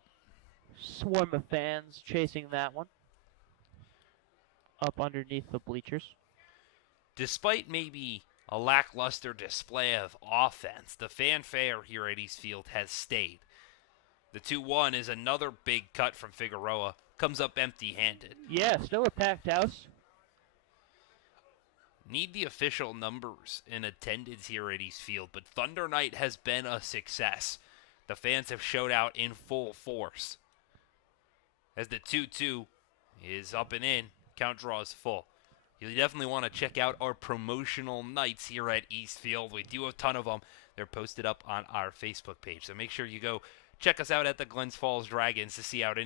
Swarm of fans chasing that one up underneath the bleachers. Despite maybe a lackluster display of offense, the fanfare here at East Field has stayed. The 2-1 is another big cut from Figueroa. Comes up empty-handed. Yeah, still a packed house. Need the official numbers in attendance here at East Field, but Thunder Night has been a success. The fans have showed out in full force. As the 2-2 is up and in, count draw is full. You definitely want to check out our promotional nights here at East Field. We do a ton of them. They're posted up on our Facebook page. So make sure you go check us out at the Glens Falls Dragons to see out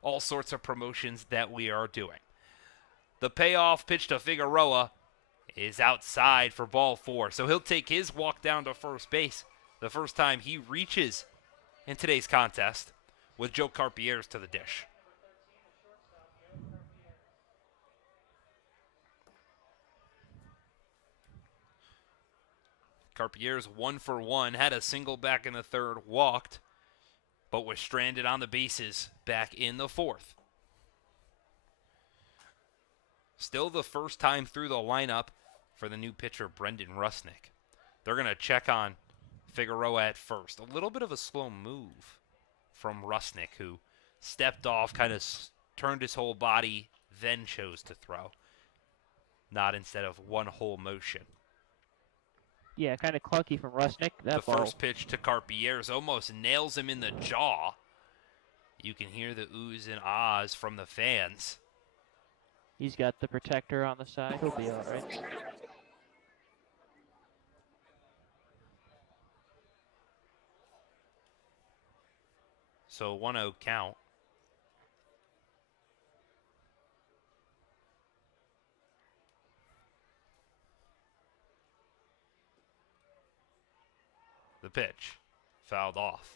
all sorts of promotions that we are doing. The payoff pitch to Figueroa is outside for ball 4. So he'll take his walk down to first base the first time he reaches in today's contest with Joe Carpieres to the dish. Carpieres 1 for 1, had a single back in the third, walked, but was stranded on the bases back in the fourth. Still the first time through the lineup for the new pitcher, Brendan Rusnick. They're going to check on Figueroa at first. A little bit of a slow move from Rusnick, who stepped off, kind of turned his whole body, then chose to throw. Not instead of one whole motion. Yeah, kind of clunky from Rusnick. The first pitch to Carpieres almost nails him in the jaw. You can hear the oohs and ahs from the fans. He's got the protector on the side. He'll be all right. So 1-0 count. The pitch fouled off.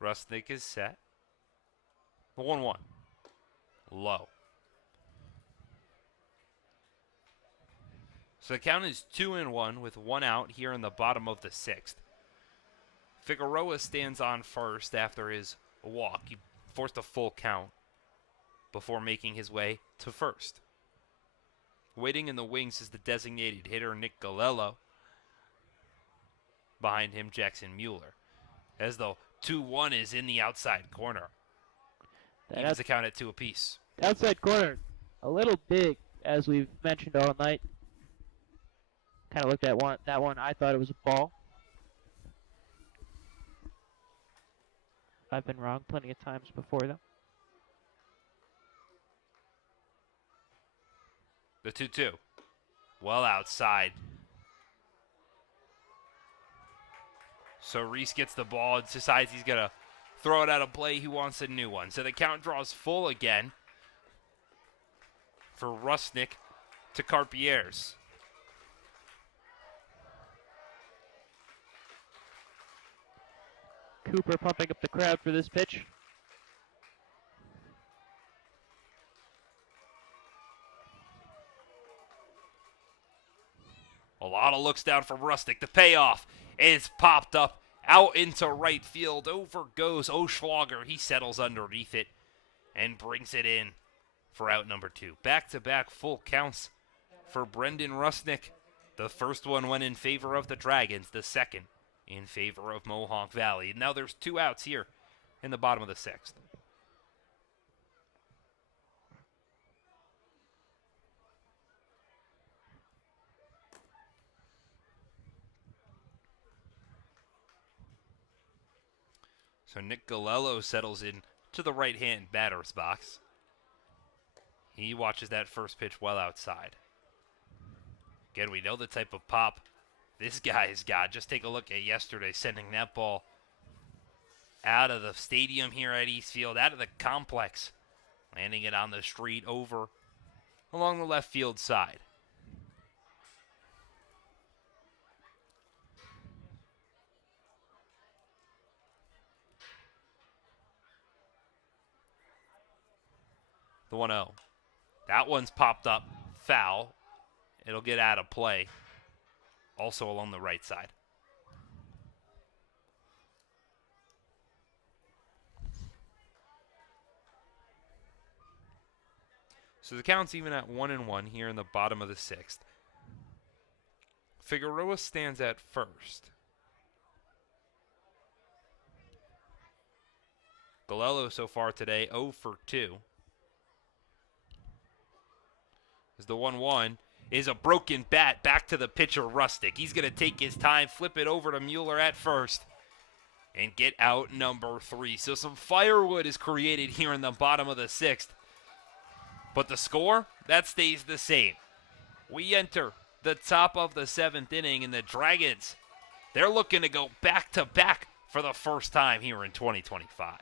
Rusnick is set. The 1-1. Low. So the count is 2-1 with 1 out here in the bottom of the 6th. Figueroa stands on first after his walk. He forced a full count before making his way to first. Waiting in the wings is the designated hitter, Nick Galello. Behind him, Jackson Mueller. As though 2-1 is in the outside corner. Evens the count at 2 apiece. Outside corner, a little big, as we've mentioned all night. Kind of looked at that one. I thought it was a ball. I've been wrong plenty of times before, though. The 2-2. Well outside. So Reese gets the ball and decides he's going to throw it out of play. He wants a new one. So the count draws full again for Rusnick to Carpieres. Cooper pumping up the crowd for this pitch. A lot of looks down from Rustic. The payoff is popped up out into right field. Over goes Oschlager. He settles underneath it and brings it in for out number 2. Back-to-back full counts for Brendan Rusnick. The first one went in favor of the Dragons. The second in favor of Mohawk Valley. Now there's 2 outs here in the bottom of the 6th. So Nick Galello settles in to the right-hand batter's box. He watches that first pitch well outside. Again, we know the type of pop this guy's got. Just take a look at yesterday, sending that ball out of the stadium here at Eastfield, out of the complex, landing it on the street over along the left field side. The 1-0. That one's popped up foul. It'll get out of play. Also along the right side. So the count's even at 1-1 here in the bottom of the 6th. Figueroa stands at first. Galello so far today 0 for 2. As the 1-1 is a broken bat back to the pitcher Rustic. He's going to take his time, flip it over to Mueller at first, and get out number 3. So some firewood is created here in the bottom of the 6th. But the score, that stays the same. We enter the top of the 7th inning, and the Dragons, they're looking to go back-to-back for the first time here in 2025.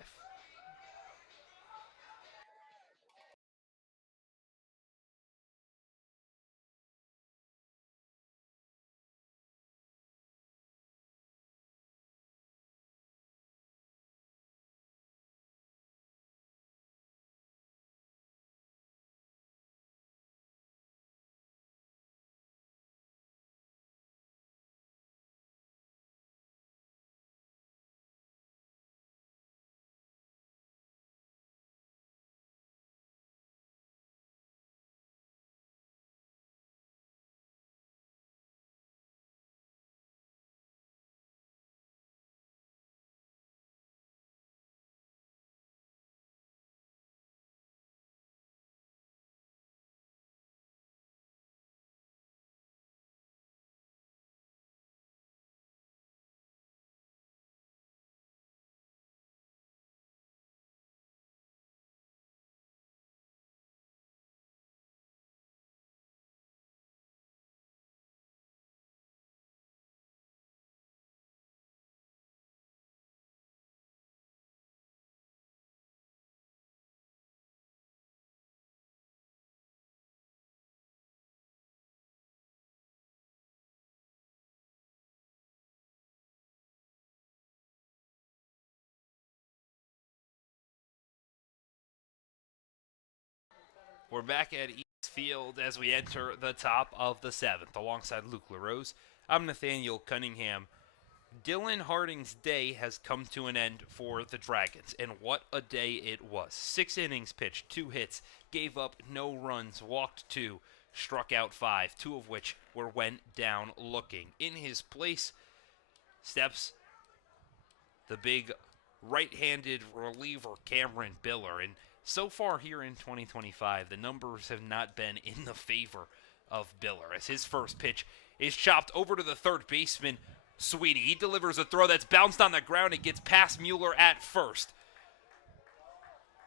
We're back at Eastfield as we enter the top of the 7th. Alongside Luke LaRose, I'm Nathaniel Cunningham. Dylan Harding's day has come to an end for the Dragons, and what a day it was. 6 innings pitched, 2 hits, gave up no runs, walked 2, struck out 5, 2 of which were went down looking. In his place steps the big right-handed reliever Cameron Biller, and so far here in 2025, the numbers have not been in the favor of Biller, as his first pitch is chopped over to the third baseman, Sweeney. He delivers a throw that's bounced on the ground and gets past Mueller at first.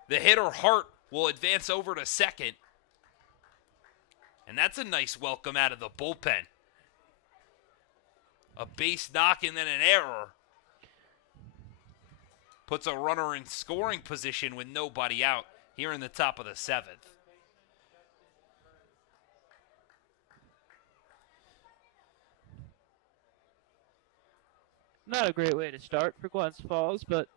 The hitter Hart will advance over to second, and that's a nice welcome out of the bullpen. A base knock and then an error puts a runner in scoring position with nobody out here in the top of the 7th. Not a great way to start for Glens Falls, but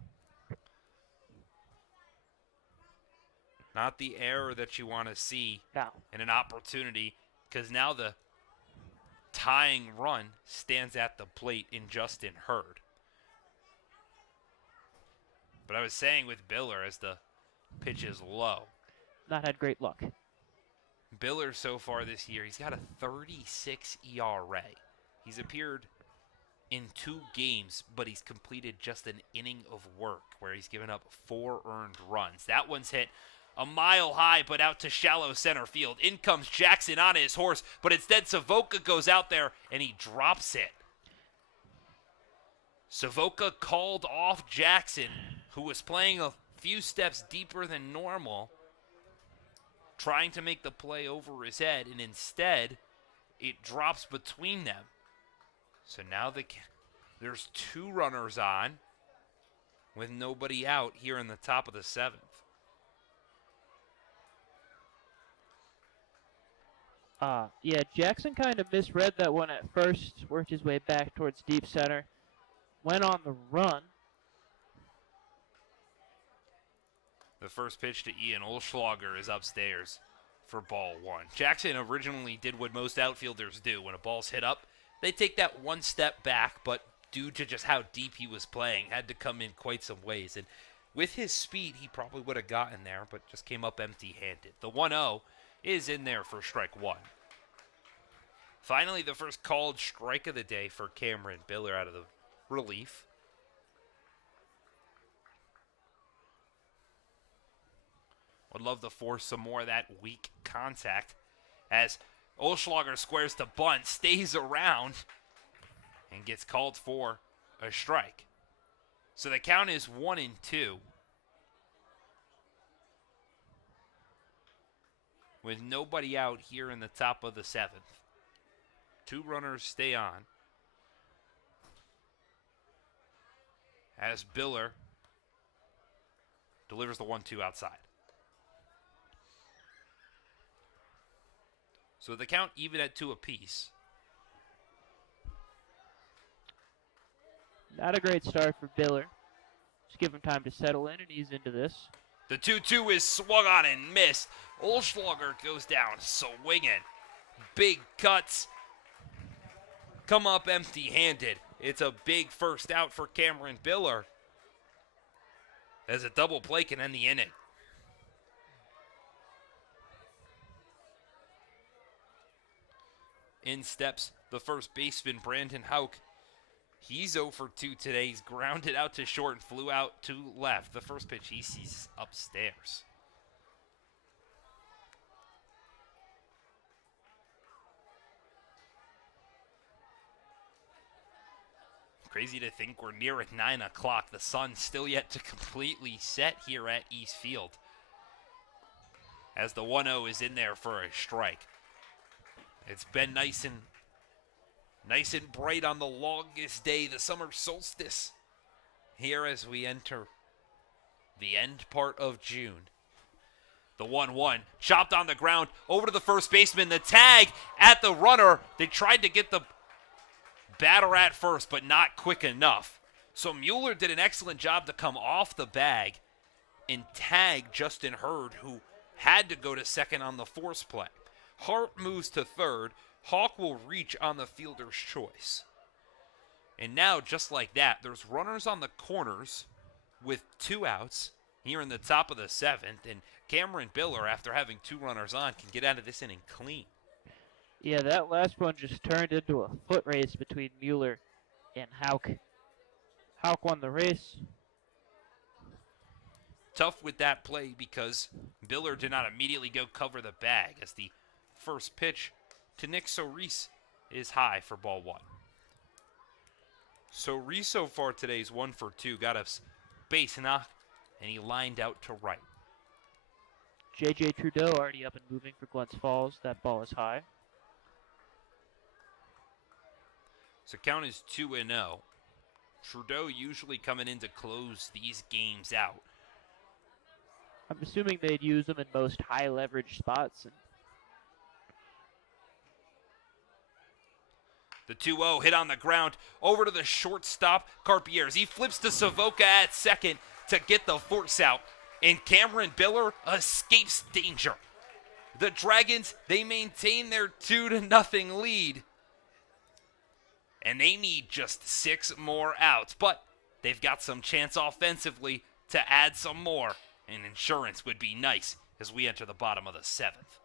Not the error that you want to see no. in an opportunity, because now the tying run stands at the plate in Justin Hurd. But I was saying with Biller, as the pitch is low, Not had great luck. Biller so far this year, he's got a 36 ERA. He's appeared in 2 games, but he's completed just an inning of work where he's given up 4 earned runs. That one's hit a mile high, but out to shallow center field. In comes Jackson on his horse, but instead Savoca goes out there and he drops it. Savoca called off Jackson, who was playing a few steps deeper than normal, trying to make the play over his head, and instead it drops between them. So now there's 2 runners on with nobody out here in the top of the 7th. Yeah, Jackson kind of misread that one at first, worked his way back towards deep center, went on the run. The first pitch to Ian Olschlager is upstairs for ball 1. Jackson originally did what most outfielders do. When a ball's hit up, they take that one step back, but due to just how deep he was playing, had to come in quite some ways. And with his speed, he probably would have gotten there, but just came up empty-handed. The 1-0 is in there for strike 1. Finally, the first called strike of the day for Cameron Biller out of the relief. Would love to force some more of that weak contact as Olschlager squares to bunt, stays around, and gets called for a strike. So the count is 1-2. With nobody out here in the top of the 7th. 2 runners stay on. As Biller delivers the 1-2 outside. So the count even at 2 apiece. Not a great start for Biller. Just give him time to settle in and ease into this. The 2-2 is swung on and missed. Olschlager goes down swinging. Big cuts. Come up empty-handed. It's a big first out for Cameron Biller, as a double play can end the inning. In steps the first baseman, Brandon Hauk. He's 0 for 2 today. He's grounded out to short and flew out to left. The first pitch he sees upstairs. Crazy to think we're near at 9 o'clock. The sun's still yet to completely set here at East Field, as the 1-0 is in there for a strike. It's been nice and bright on the longest day, the summer solstice, here as we enter the end part of June. The 1-1, chopped on the ground, over to the first baseman, the tag at the runner. They tried to get the batter at first, but not quick enough. So Mueller did an excellent job to come off the bag and tag Justin Hurd, who had to go to second on the force play. Hart moves to third. Hawk will reach on the fielder's choice. And now, just like that, there's runners on the corners with 2 outs here in the top of the 7th. And Cameron Biller, after having 2 runners on, can get out of this inning clean. Yeah, that last one just turned into a foot race between Mueller and Hauk. Hauk won the race. Tough with that play because Biller did not immediately go cover the bag, as the first pitch to Nick Soris is high for ball 1. Soris so far today is 1 for 2. Got a base knock, and he lined out to right. J.J. Trudeau already up and moving for Glens Falls. That ball is high. So count is 2-0. Trudeau usually coming in to close these games out. I'm assuming they'd use him in most high leverage spots. And The 2-0 hit on the ground over to the shortstop, Carpier's. He flips to Savoca at second to get the force out, and Cameron Biller escapes danger. The Dragons, they maintain their 2-0 lead, and they need just 6 more outs, but they've got some chance offensively to add some more, and insurance would be nice as we enter the bottom of the 7th.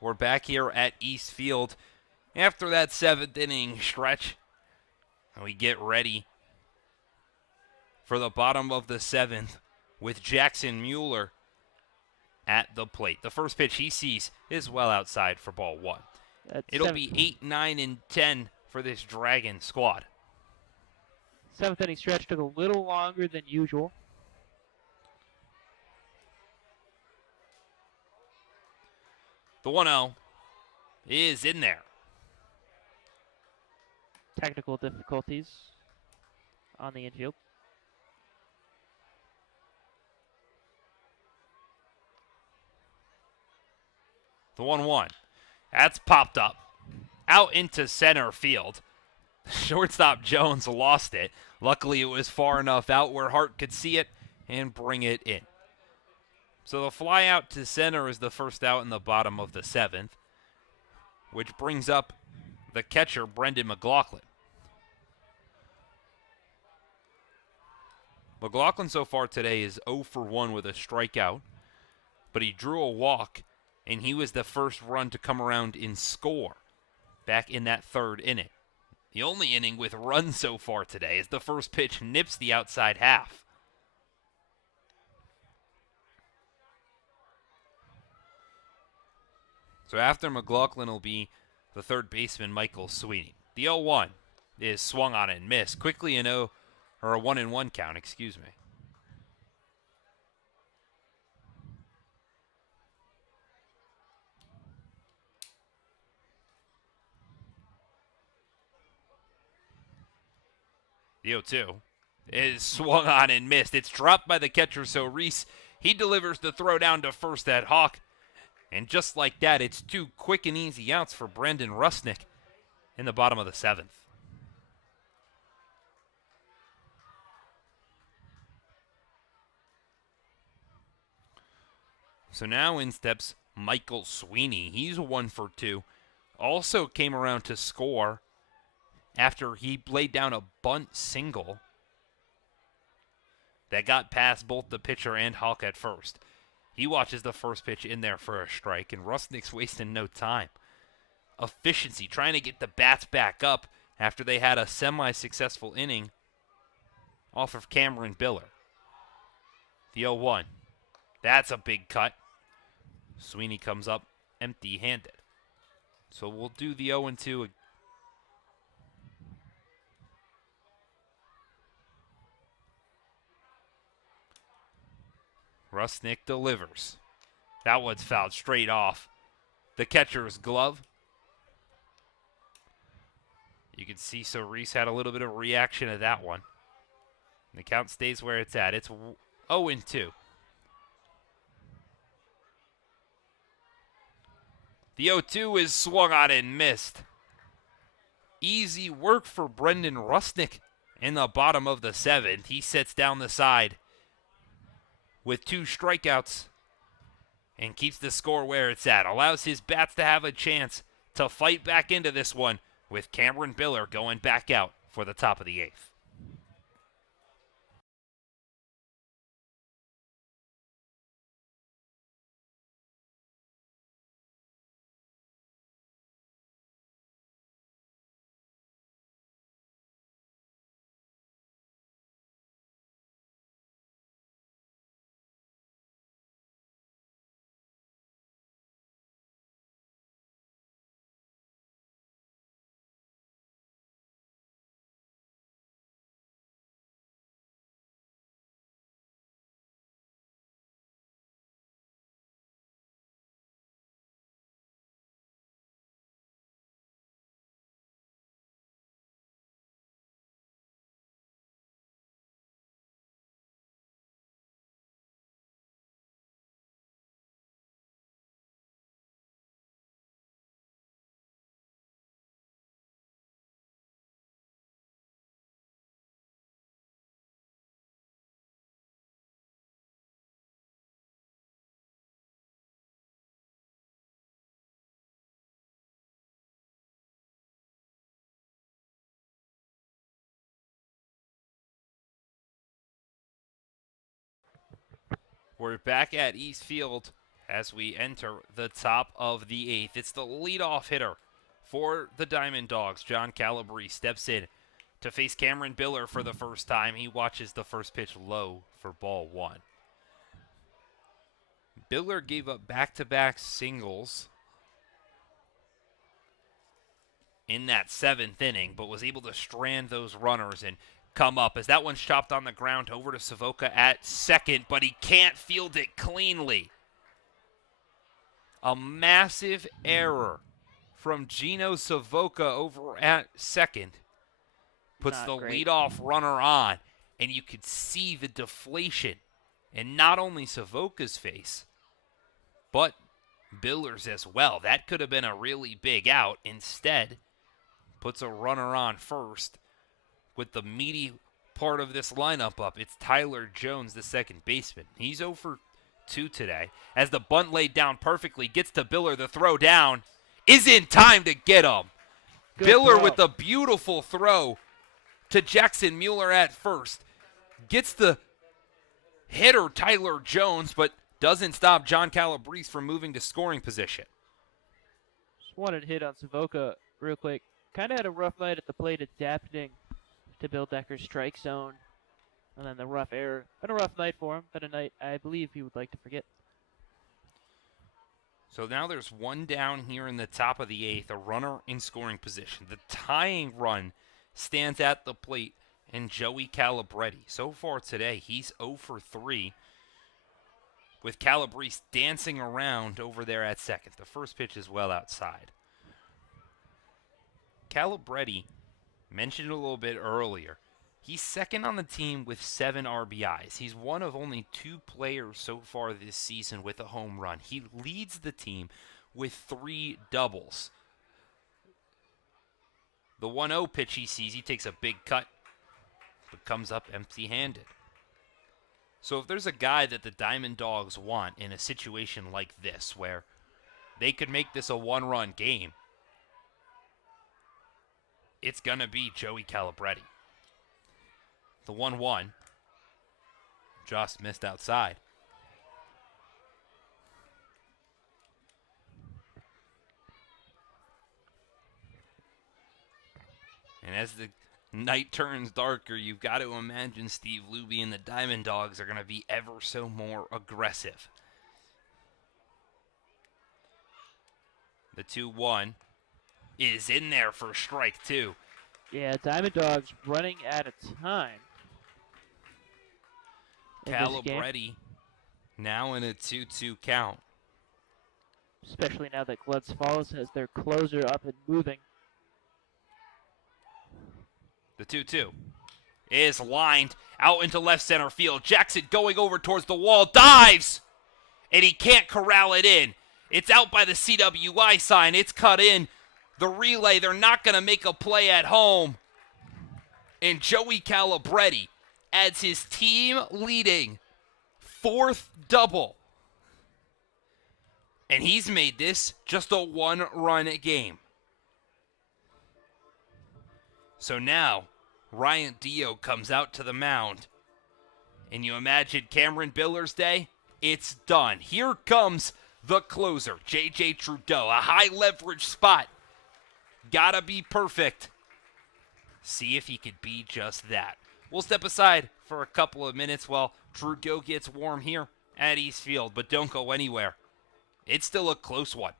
We're back here at East Field after that 7th inning stretch. And we get ready for the bottom of the 7th with Jackson Mueller at the plate. The first pitch he sees is well outside for ball 1. It'll be 8, 9, and 10 for this Dragon squad. 7th inning stretch took a little longer than usual. The 1-0 is in there. Technical difficulties on the infield. The 1-1. That's popped up out into center field. Shortstop Jones lost it. Luckily, it was far enough out where Hart could see it and bring it in. So the fly out to center is the first out in the bottom of the 7th, which brings up the catcher, Brendan McLaughlin. McLaughlin so far today is 0 for 1 with a strikeout, but he drew a walk, and he was the first run to come around and score back in that 3rd inning. The only inning with runs so far today is the first pitch nips the outside half. So after McLaughlin will be the third baseman, Michael Sweeney. The 0-1 is swung on and missed. Quickly a 1-1 count, excuse me. The 0-2 is swung on and missed. It's dropped by the catcher, so Reese, he delivers the throw down to first at Hawk. And just like that, it's 2 quick and easy outs for Brendan Rusnick in the bottom of the 7th. So now in steps Michael Sweeney. He's 1 for 2. Also came around to score after he laid down a bunt single that got past both the pitcher and Hawk at first. He watches the first pitch in there for a strike, and Rusnick's wasting no time. Efficiency, trying to get the bats back up after they had a semi-successful inning off of Cameron Biller. The 0-1. That's a big cut. Sweeney comes up empty-handed. So we'll do the 0-2. Rusnick delivers. That one's fouled straight off the catcher's glove. You can see, so Reese had a little bit of reaction to that one. The count stays where it's at. It's 0-2. The 0-2 is swung on and missed. Easy work for Brendan Rusnick in the bottom of the 7th. He sets down the side with 2 strikeouts and keeps the score where it's at. Allows his bats to have a chance to fight back into this one with Cameron Biller going back out for the top of the 8th. We're back at East Field as we enter the top of the 8th. It's the leadoff hitter for the Diamond Dogs. John Calabrese steps in to face Cameron Biller for the first time. He watches the first pitch low for ball one. Biller gave up back-to-back singles in that 7th inning, but was able to strand those runners and come up as that one's chopped on the ground over to Savoca at second, but he can't field it cleanly. A massive error from Gino Savoca over at second puts Not the great. leadoff runner on, and you could see the deflation in not only Savoca's face, but Biller's as well. That could have been a really big out. Instead, puts a runner on first with the meaty part of this lineup up. It's Tyler Jones, the second baseman. He's 0 for 2 today. As the bunt laid down perfectly, gets to Biller. The throw down is in time to get him. Good Biller throw. with the beautiful throw to Jackson Mueller at first. Gets the hitter, Tyler Jones, but doesn't stop John Calabrese from moving to scoring position. Just wanted to hit on Savoca real quick. Kind of had a rough night at the plate adapting to Bill Decker's strike zone. And then the rough error. Been a rough night for him. Been a night I believe he would like to forget. So now there's one down here in the top of the 8th, a runner in scoring position. The tying run stands at the plate, and Joey Calabretti. So far today, he's 0 for 3, with Calabrese dancing around over there at second. The first pitch is well outside. Calabretti, mentioned a little bit earlier, he's second on the team with 7 RBIs. He's one of only 2 players so far this season with a home run. He leads the team with 3 doubles. The 1-0 pitch he sees, he takes a big cut, but comes up empty-handed. So if there's a guy that the Diamond Dogs want in a situation like this, where they could make this a 1-run game, it's going to be Joey Calabretti. The 1-1 just missed outside. And as the night turns darker, you've got to imagine Steve Luby and the Diamond Dogs are going to be ever so more aggressive. The 2-1 is in there for strike 2. Yeah, Diamond Dogs running out of time. in this game, Calabretti now in a 2-2 count. especially now that Glens has their closer up and moving. The 2-2 is lined out into left center field. Jackson going over towards the wall, dives, and he can't corral it in. It's out by the CWI sign. It's cut in. The relay, they're not going to make a play at home. And Joey Calabretti adds his team-leading 4th double. And he's made this just a 1-run game. So now, Ryan Dio comes out to the mound. And you imagine Cameron Biller's day? It's done. Here comes the closer, J.J. Trudeau. A high-leverage spot. Gotta be perfect. See if he could be just that. We'll step aside for a couple of minutes while Trudeau gets warm here at East Field. But don't go anywhere. It's still a close one.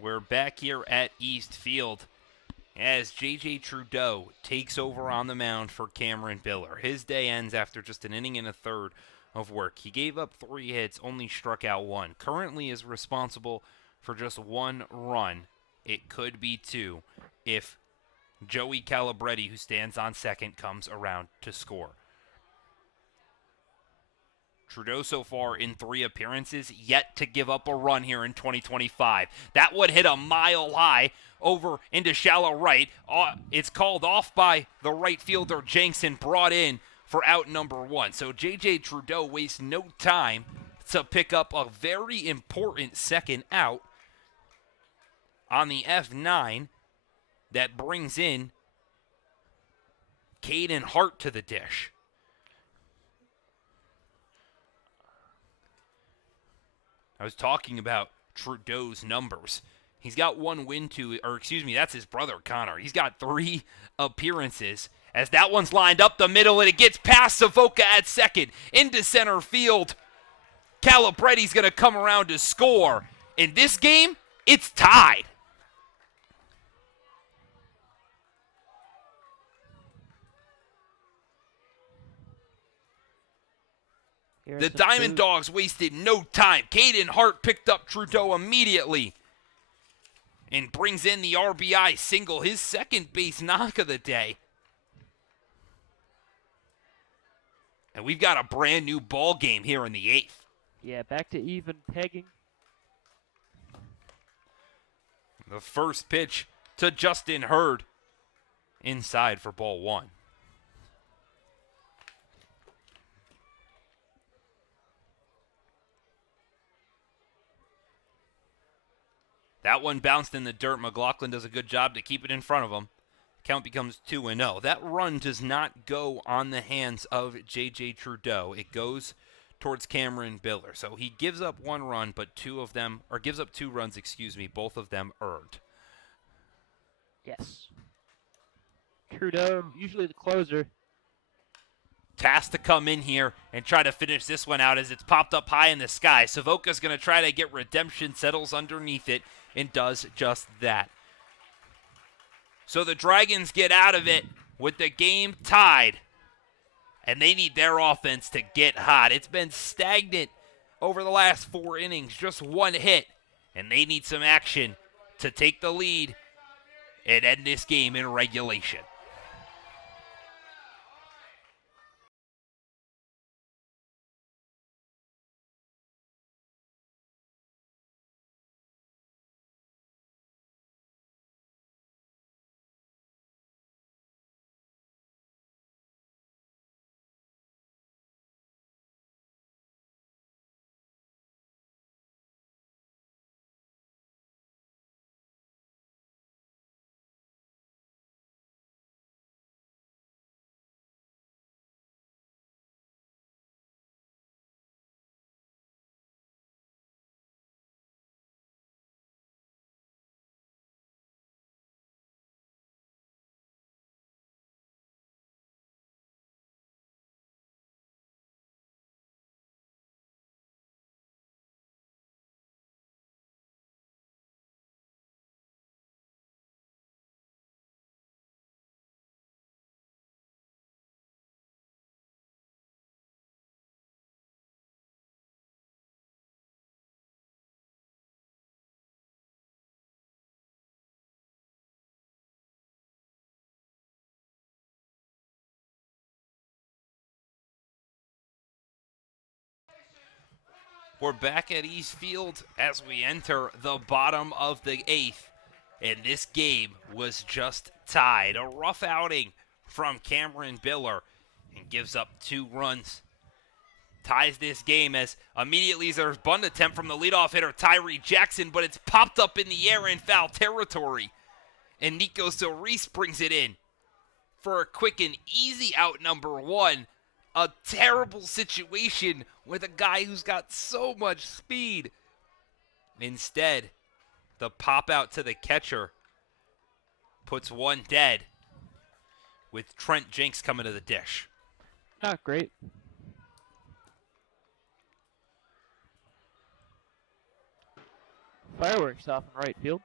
We're back here at East Field as J.J. Trudeau takes over on the mound for Cameron Biller. His day ends after just an inning and a third of work. He gave up 3 hits, only struck out 1. Currently is responsible for just 1 run. It could be 2 if Joey Calabretti, who stands on second, comes around to score. Trudeau so far in 3 appearances, yet to give up a run here in 2025. That would hit a mile high over into shallow right. It's called off by the right fielder Jenks and brought in for out number 1. So J.J. Trudeau wastes no time to pick up a very important second out on the F9 that brings in Caden Hart to the dish. I was talking about Trudeau's numbers. He's got 1 win that's his brother Connor. He's got 3 appearances as that one's lined up the middle and it gets past Savoca at second into center field. Calabretti's going to come around to score. In this game, it's tied. The Diamond Dogs wasted no time. Caden Hart picked up Trudeau immediately and brings in the RBI single, his second base knock of the day. And we've got a brand new ball game here in the 8th. Yeah, back to even pegging. The first pitch to Justin Hurd inside for ball 1. That one bounced in the dirt. McLaughlin does a good job to keep it in front of him. Count becomes 2-0. That run does not go on the hands of J.J. Trudeau. It goes towards Cameron Biller. So he gives up 1 run, but gives up 2 runs, both of them earned. Yes. Trudeau, usually the closer. Tasked to come in here and try to finish this one out as it's popped up high in the sky. Savoca's going to try to get redemption, settles underneath it, and does just that. So the Dragons get out of it with the game tied, and they need their offense to get hot. It's been stagnant over the last 4 innings, just 1 hit, and they need some action to take the lead and end this game in regulation. We're back at East Field as we enter the bottom of the 8th, and this game was just tied. A rough outing from Cameron Biller and gives up 2 runs. Ties this game as immediately there's a bunt attempt from the leadoff hitter Tyree Jackson, but it's popped up in the air in foul territory. And Nico Solis brings it in for a quick and easy out number 1. A terrible situation with a guy who's got so much speed. Instead, the pop out to the catcher puts 1 dead with Trent Jenks coming to the dish. Not great. Fireworks off in right field.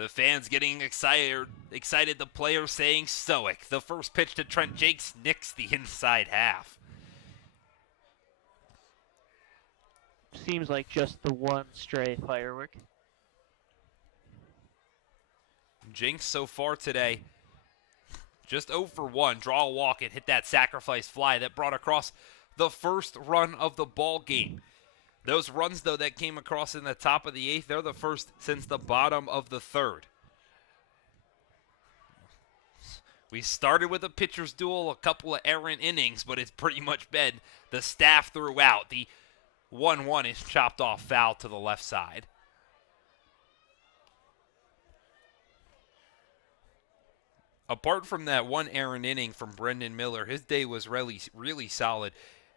The fans getting excited. The players saying stoic. The first pitch to Trent Jakes nicks the inside half. Seems like just the one stray firework. Jinx so far today, just 0 for 1. Draw a walk and hit that sacrifice fly that brought across the first run of the ball game. Those runs, though, that came across in the top of the 8th, they're the first since the bottom of the 3rd. We started with a pitcher's duel, a couple of errant innings, but it's pretty much been the staff throughout. The 1-1 is chopped off foul to the left side. Apart from that one errant inning from Brendan Miller, his day was really solid.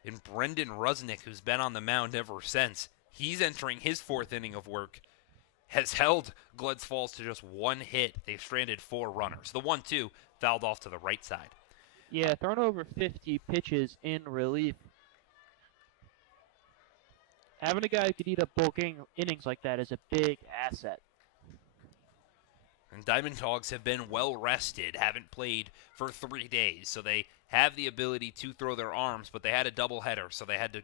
And Brendan Rusnick, who's been on the mound ever since, he's entering his 4th inning of work, has held Glens Falls to just 1 hit. They've stranded 4 runners. The 1-2 fouled off to the right side. Yeah, thrown over 50 pitches in relief. Having a guy who could eat up bulk innings like that is a big asset. And Diamond Dawgs have been well rested, haven't played for 3 days, so they have the ability to throw their arms, but they had a doubleheader, so they had to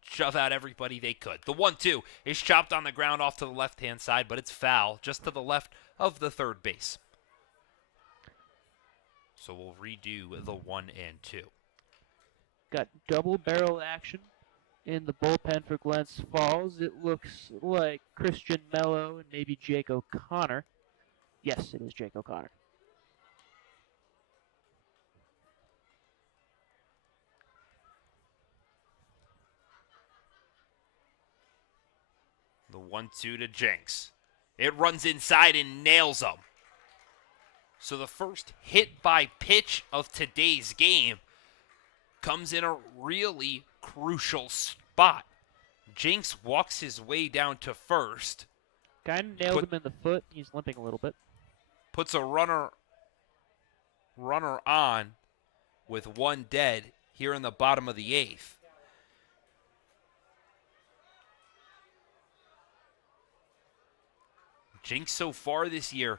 shove out everybody they could. The 1-2 is chopped on the ground off to the left-hand side, but it's foul just to the left of the 3rd base. So we'll redo the 1 and 2. Got double barrel action in the bullpen for Glens Falls. It looks like Christian Mello and maybe Jake O'Connor. Yes, it is Jake O'Connor. The 1-2 to Jenks. It runs inside and nails him. So the first hit by pitch of today's game comes in a really crucial spot. Jenks walks his way down to first. Kind of nailed him in the foot. He's limping a little bit. Puts a runner on with 1 dead here in the bottom of the 8th. Jenks so far this year,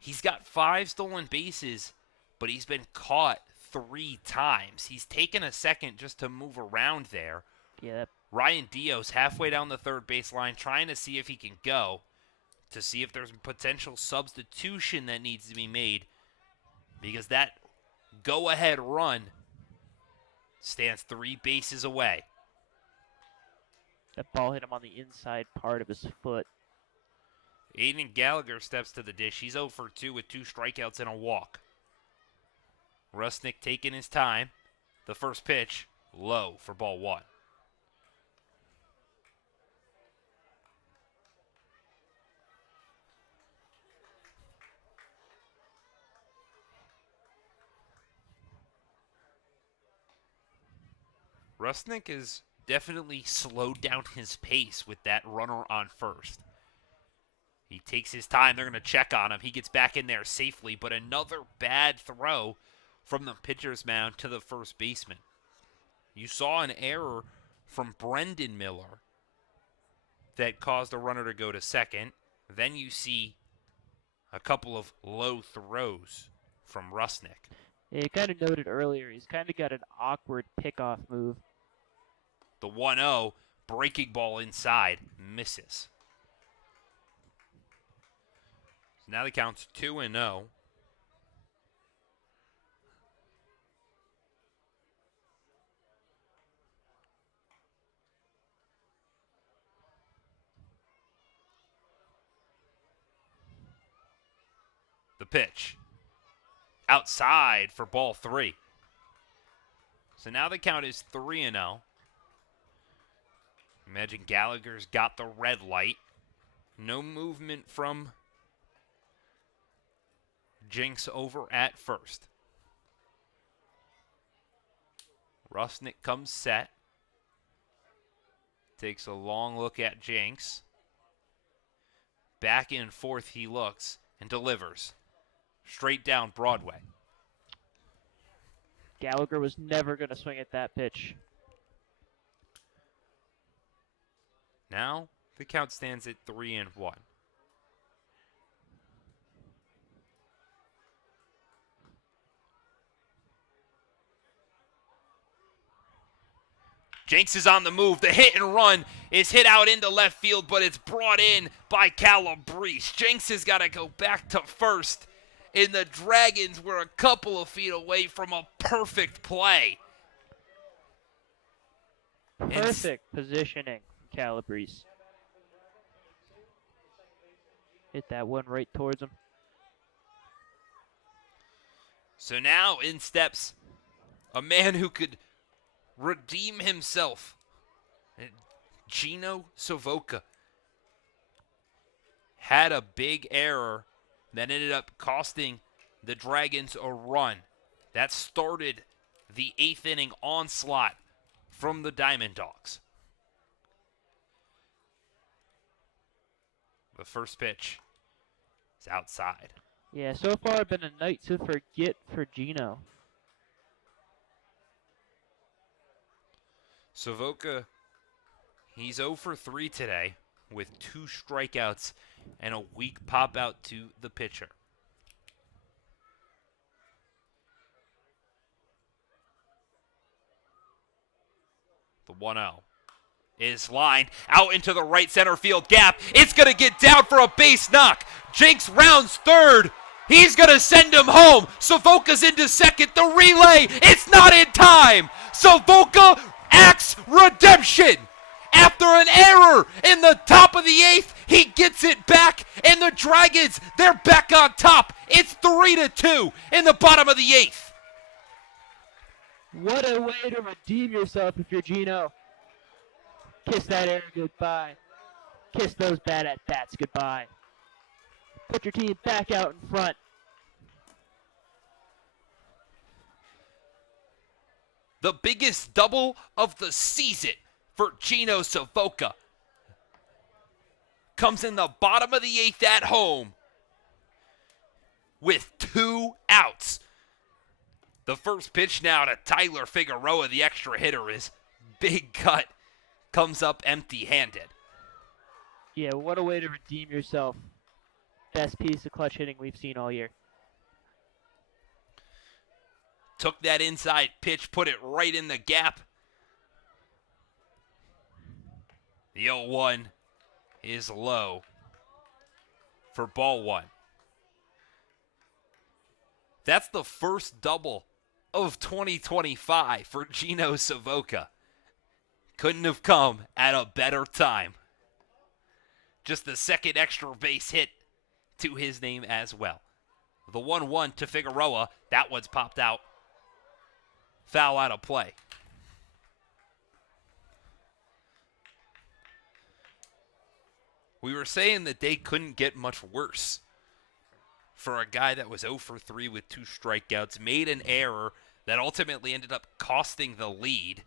he's got 5 stolen bases, but he's been caught 3 times. He's taken a second just to move around there. Yeah. Ryan Dios halfway down the 3rd baseline trying to see if he can go, to see if there's potential substitution that needs to be made, because that go-ahead run stands 3 bases away. That ball hit him on the inside part of his foot. Aiden Gallagher steps to the dish. He's 0 for 2 with 2 strikeouts and a walk. Rusnick taking his time. The first pitch, low for ball 1. Rusnick has definitely slowed down his pace with that runner on first. He takes his time. They're going to check on him. He gets back in there safely, but another bad throw from the pitcher's mound to the first baseman. You saw an error from Brendan Miller that caused a runner to go to second. Then you see a couple of low throws from Rusnick. Yeah, you kind of noted earlier, he's kind of got an awkward pickoff move. The 1-0, breaking ball inside, misses. So now the count's 2-0. The pitch. Outside for ball 3. So now the count is 3-0. Imagine Gallagher's got the red light. No movement from Jinx over at first. Rusnick comes set. Takes a long look at Jinx. Back and forth he looks and delivers. Straight down Broadway. Gallagher was never going to swing at that pitch. Now the count stands at 3-1. Jenks is on the move. The hit and run is hit out into left field, but it's brought in by Calabrese. Jenks has got to go back to first, and the Dragons were a couple of feet away from a perfect play. Perfect positioning from Calabrese. Hit that one right towards him. So now in steps a man who could redeem himself, Gino Savoca. Had a big error that ended up costing the Dragons a run. That started the 8th inning onslaught from the Diamond Dogs. The first pitch is outside. Yeah, so far been a night to forget for Gino. Savoca, he's 0 for 3 today with 2 strikeouts and a weak pop out to the pitcher. The 1-0 is lined out into the right center field gap. It's going to get down for a base knock. Jenks rounds third. He's going to send him home. Savoca's into second. The relay, it's not in time. Savoca acts redemption. After an error in the top of the 8th, he gets it back, and the Dragons, they're back on top. It's 3-2 in the bottom of the 8th. What a way to redeem yourself if you're Gino. Kiss that error goodbye. Kiss those bad at-bats goodbye. Put your team back out in front. The biggest double of the season for Gino Savoca comes in the bottom of the 8th at home with 2 outs. The first pitch now to Tyler Figueroa, the extra hitter, is big cut. Comes up empty-handed. Yeah, what a way to redeem yourself. Best piece of clutch hitting we've seen all year. Took that inside pitch, put it right in the gap. The 0-1 is low for ball 1. That's the first double of 2025 for Gino Savoca. Couldn't have come at a better time. Just the second extra base hit to his name as well. The 1-1 to Figueroa. That one's popped out. Foul out of play. We were saying that they couldn't get much worse for a guy that was 0 for 3 with 2 strikeouts, made an error that ultimately ended up costing the lead.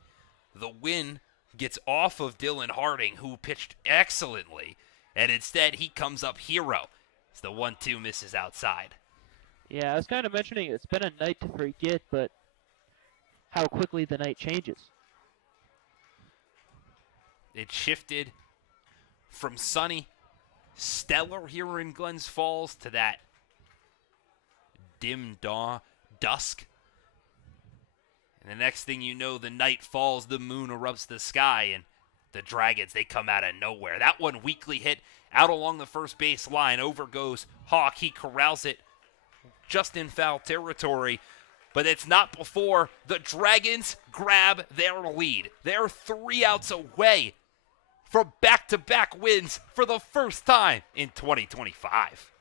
The win gets off of Dylan Harding, who pitched excellently, and instead he comes up hero as the 1-2 misses outside. Yeah, I was kind of mentioning it's been a night to forget, but how quickly the night changes. It shifted from sunny, stellar here in Glens Falls to that dim dawn, dusk. And the next thing you know, the night falls, the moon erupts the sky, and the Dragons, they come out of nowhere. That one weakly hit out along the first base line. Over goes Hawk. He corrals it just in foul territory. But it's not before the Dragons grab their lead. They're 3 outs away from back-to-back wins for the first time in 2025.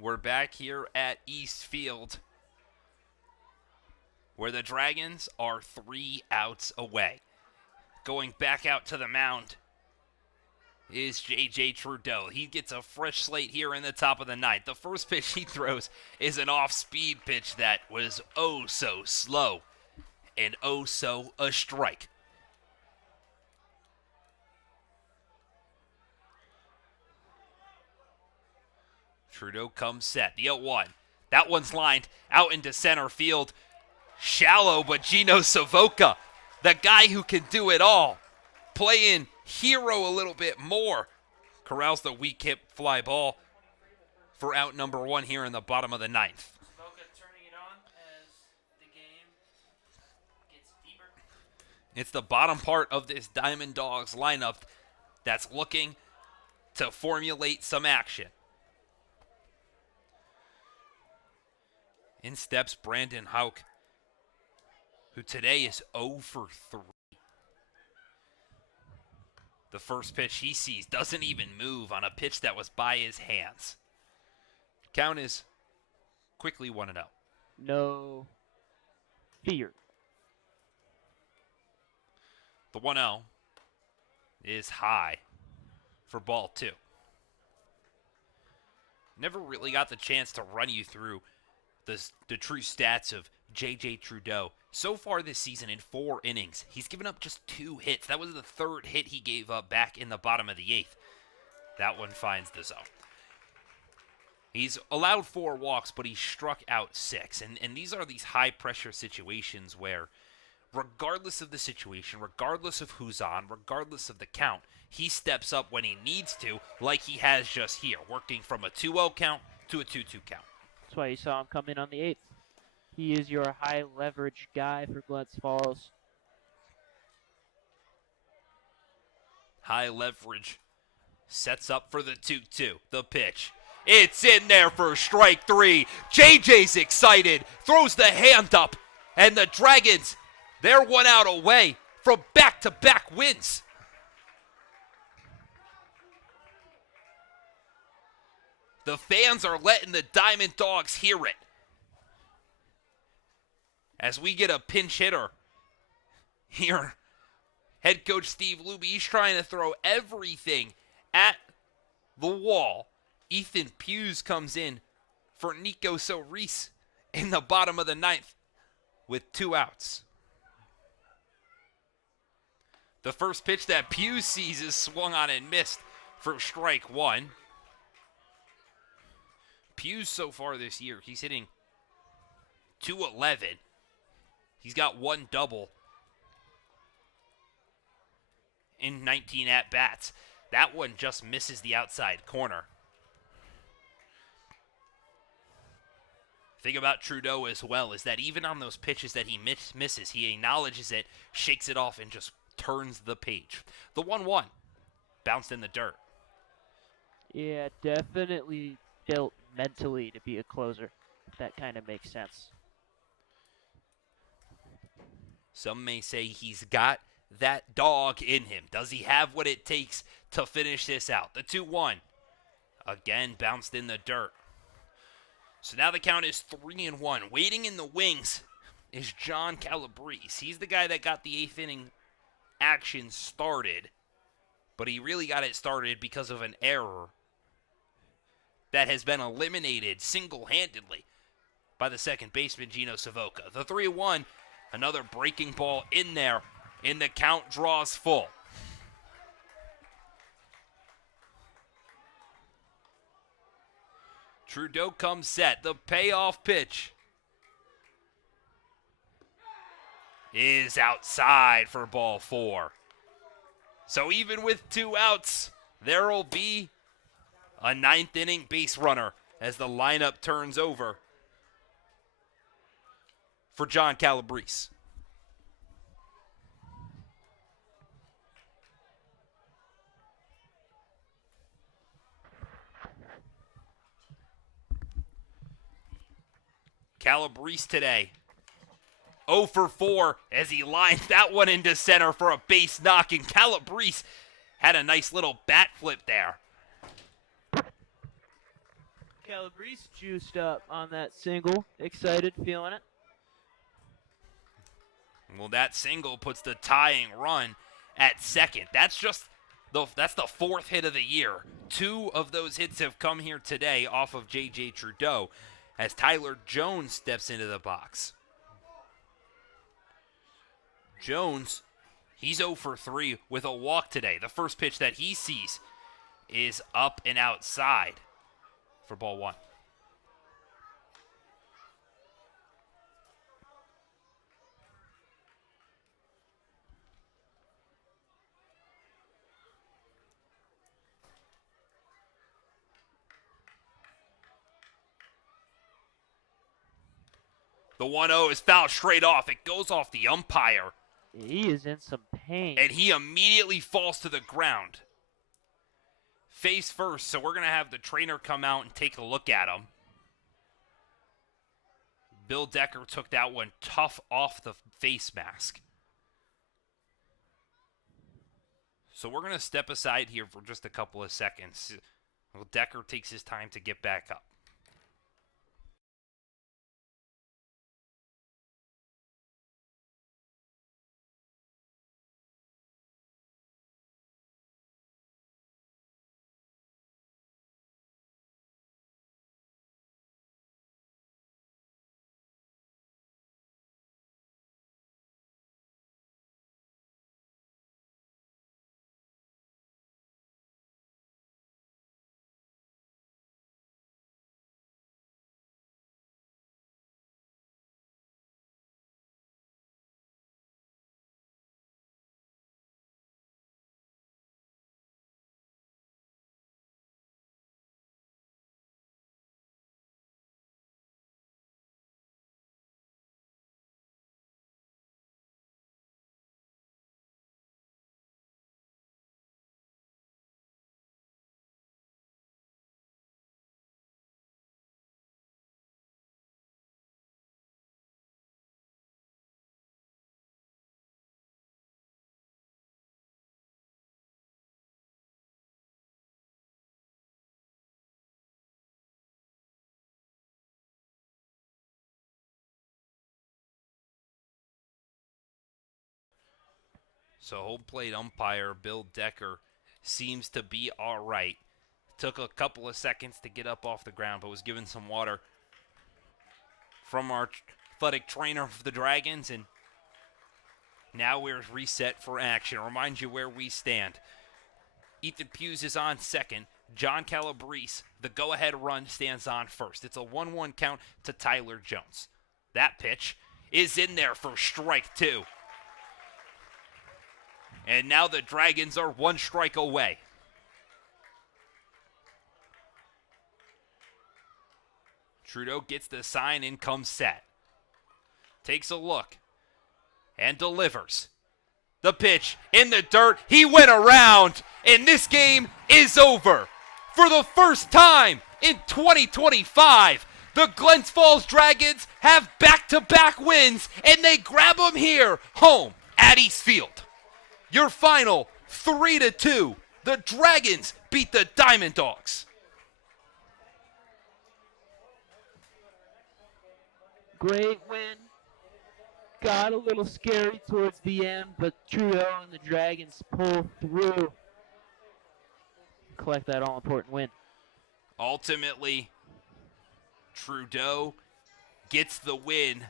We're back here at East Field, where the Dragons are 3 outs away. Going back out to the mound is J.J. Trudeau. He gets a fresh slate here in the top of the ninth. The first pitch he throws is an off-speed pitch that was oh so slow and oh so a strike. Trudeau comes set. The 0-1. That one's lined out into center field. Shallow, but Gino Savoca, the guy who can do it all, playing hero a little bit more, corrals the weak hit fly ball for out number 1 here in the bottom of the ninth. Savoca turning it on as the game gets deeper. It's the bottom part of this Diamond Dawgs lineup that's looking to formulate some action. In steps Brandon Hauk, who today is 0 for 3. The first pitch he sees doesn't even move on a pitch that was by his hands. Count is quickly 1-0. No fear. The 1-0 is high for ball 2. Never really got the chance to run you through the true stats of J.J. Trudeau. So far this season in 4 innings, he's given up just 2 hits. That was the 3rd hit he gave up back in the bottom of the 8th. That one finds the zone. He's allowed 4 walks, but he struck out 6. And these are these high-pressure situations where, regardless of the situation, regardless of who's on, regardless of the count, he steps up when he needs to, like he has just here, working from a 2-0 count to a 2-2 count. That's why you saw him come in on the 8th. He is your high leverage guy for Glens Falls. High leverage sets up for the 2-2. The pitch. It's in there for strike 3. JJ's excited, throws the hand up, and the Dragons, they're 1 out away from back-to-back wins. The fans are letting the Diamond Dawgs hear it. As we get a pinch hitter here, head coach Steve Luby, he's trying to throw everything at the wall. Ethan Hughes comes in for Nico Soris in the bottom of the 9th with 2 outs. The first pitch that Hughes sees is swung on and missed for strike 1. Hughes so far this year, he's hitting .211. He's got 1 double in 19 at-bats. That one just misses the outside corner. Thing about Trudeau as well is that even on those pitches that he misses, he acknowledges it, shakes it off, and just turns the page. The 1-1 bounced in the dirt. Yeah, definitely built mentally to be a closer. That kind of makes sense. Some may say he's got that dog in him. Does he have what it takes to finish this out? The 2-1 again bounced in the dirt. So now the count is 3-1. Waiting in the wings is John Calabrese. He's the guy that got the 8th inning action started, but he really got it started because of an error that has been eliminated single-handedly by the second baseman, Gino Savoca. The 3-1, another breaking ball in there, and the count draws full. Trudeau comes set. The payoff pitch is outside for ball 4. So even with 2 outs, there will be a 9th inning base runner as the lineup turns over for John Calabrese. Calabrese today, 0 for 4 as he lines that one into center for a base knock, and Calabrese had a nice little bat flip there. Calabrese juiced up on that single. Excited, feeling it. Well, that single puts the tying run at second. That's the fourth hit of the year. 2 of those hits have come here today off of J.J. Trudeau as Tyler Jones steps into the box. Jones, he's 0 for 3 with a walk today. The first pitch that he sees is up and outside for ball 1. The 1-0 is fouled straight off. It goes off the umpire. He is in some pain. And he immediately falls to the ground. Face first, so we're going to have the trainer come out and take a look at him. Bill Decker took that one tough off the face mask. So we're going to step aside here for just a couple of seconds. Well, Decker takes his time to get back up. So home plate umpire Bill Decker seems to be all right. Took a couple of seconds to get up off the ground, but was given some water from our athletic trainer of the Dragons, and now we're reset for action. Remind you where we stand. Ethan Hughes is on second. John Calabrese, the go-ahead run, stands on first. It's a 1-1 count to Tyler Jones. That pitch is in there for strike two. And now the Dragons are one strike away. Trudeau gets the sign and comes set. Takes a look and delivers. The pitch in the dirt. He went around, and this game is over. For the first time in 2025, the Glens Falls Dragons have back-to-back wins, and they grab them here, home at East Field. Your final 3-2. The Dragons beat the Diamond Dawgs. Great win. Got a little scary towards the end, but Trudeau and the Dragons pull through. Collect that all-important win. Ultimately, Trudeau gets the win,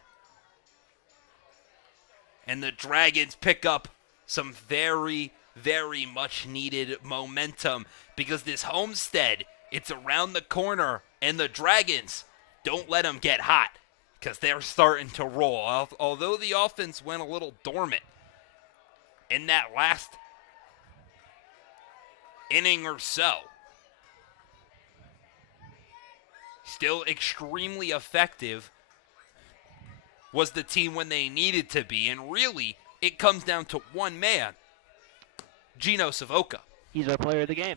and the Dragons pick up some very, very much needed momentum, because this homestead, it's around the corner, and the Dragons don't let them get hot, because they're starting to roll. Although the offense went a little dormant in that last inning or so, still extremely effective was the team when they needed to be. And really, it comes down to one man, Gino Savoca. He's our player of the game.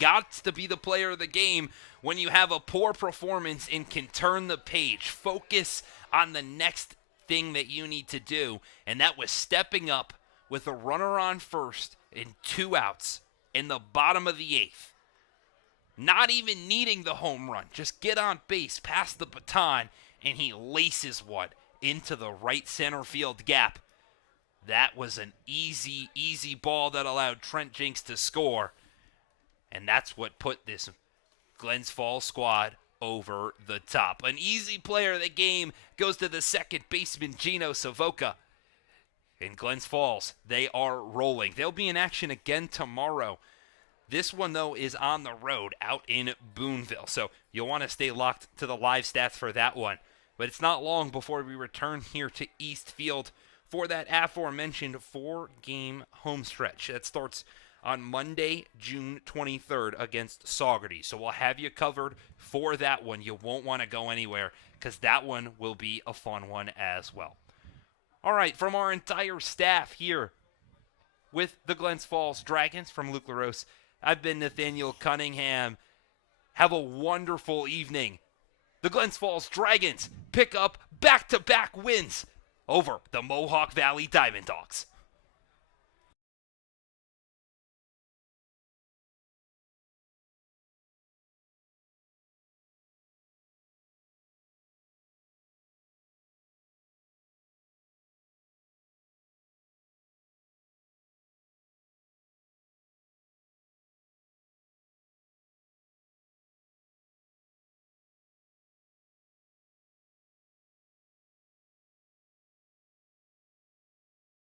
Got to be the player of the game when you have a poor performance and can turn the page. Focus on the next thing that you need to do, and that was stepping up with a runner on first and 2 outs in the bottom of the 8th. not even needing the home run. Just get on base, pass the baton, and he laces one into the right center field gap. That was an easy, easy ball that allowed Trent Jinks to score. And that's what put this Glens Falls squad over the top. An easy player of the game goes to the second baseman, Gino Savoca. In Glens Falls, they are rolling. They'll be in action again tomorrow. This one, though, is on the road out in Boonville. So you'll want to stay locked to the live stats for that one. But it's not long before we return here to East Field for that aforementioned 4-game home stretch. That starts on Monday, June 23rd against Saugerty. So we'll have you covered for that one. You won't want to go anywhere because that one will be a fun one as well. All right, from our entire staff here with the Glens Falls Dragons, from Luke LaRose, I've been Nathaniel Cunningham. Have a wonderful evening. The Glens Falls Dragons pick up back-to-back wins over the Mohawk Valley Diamond Dogs.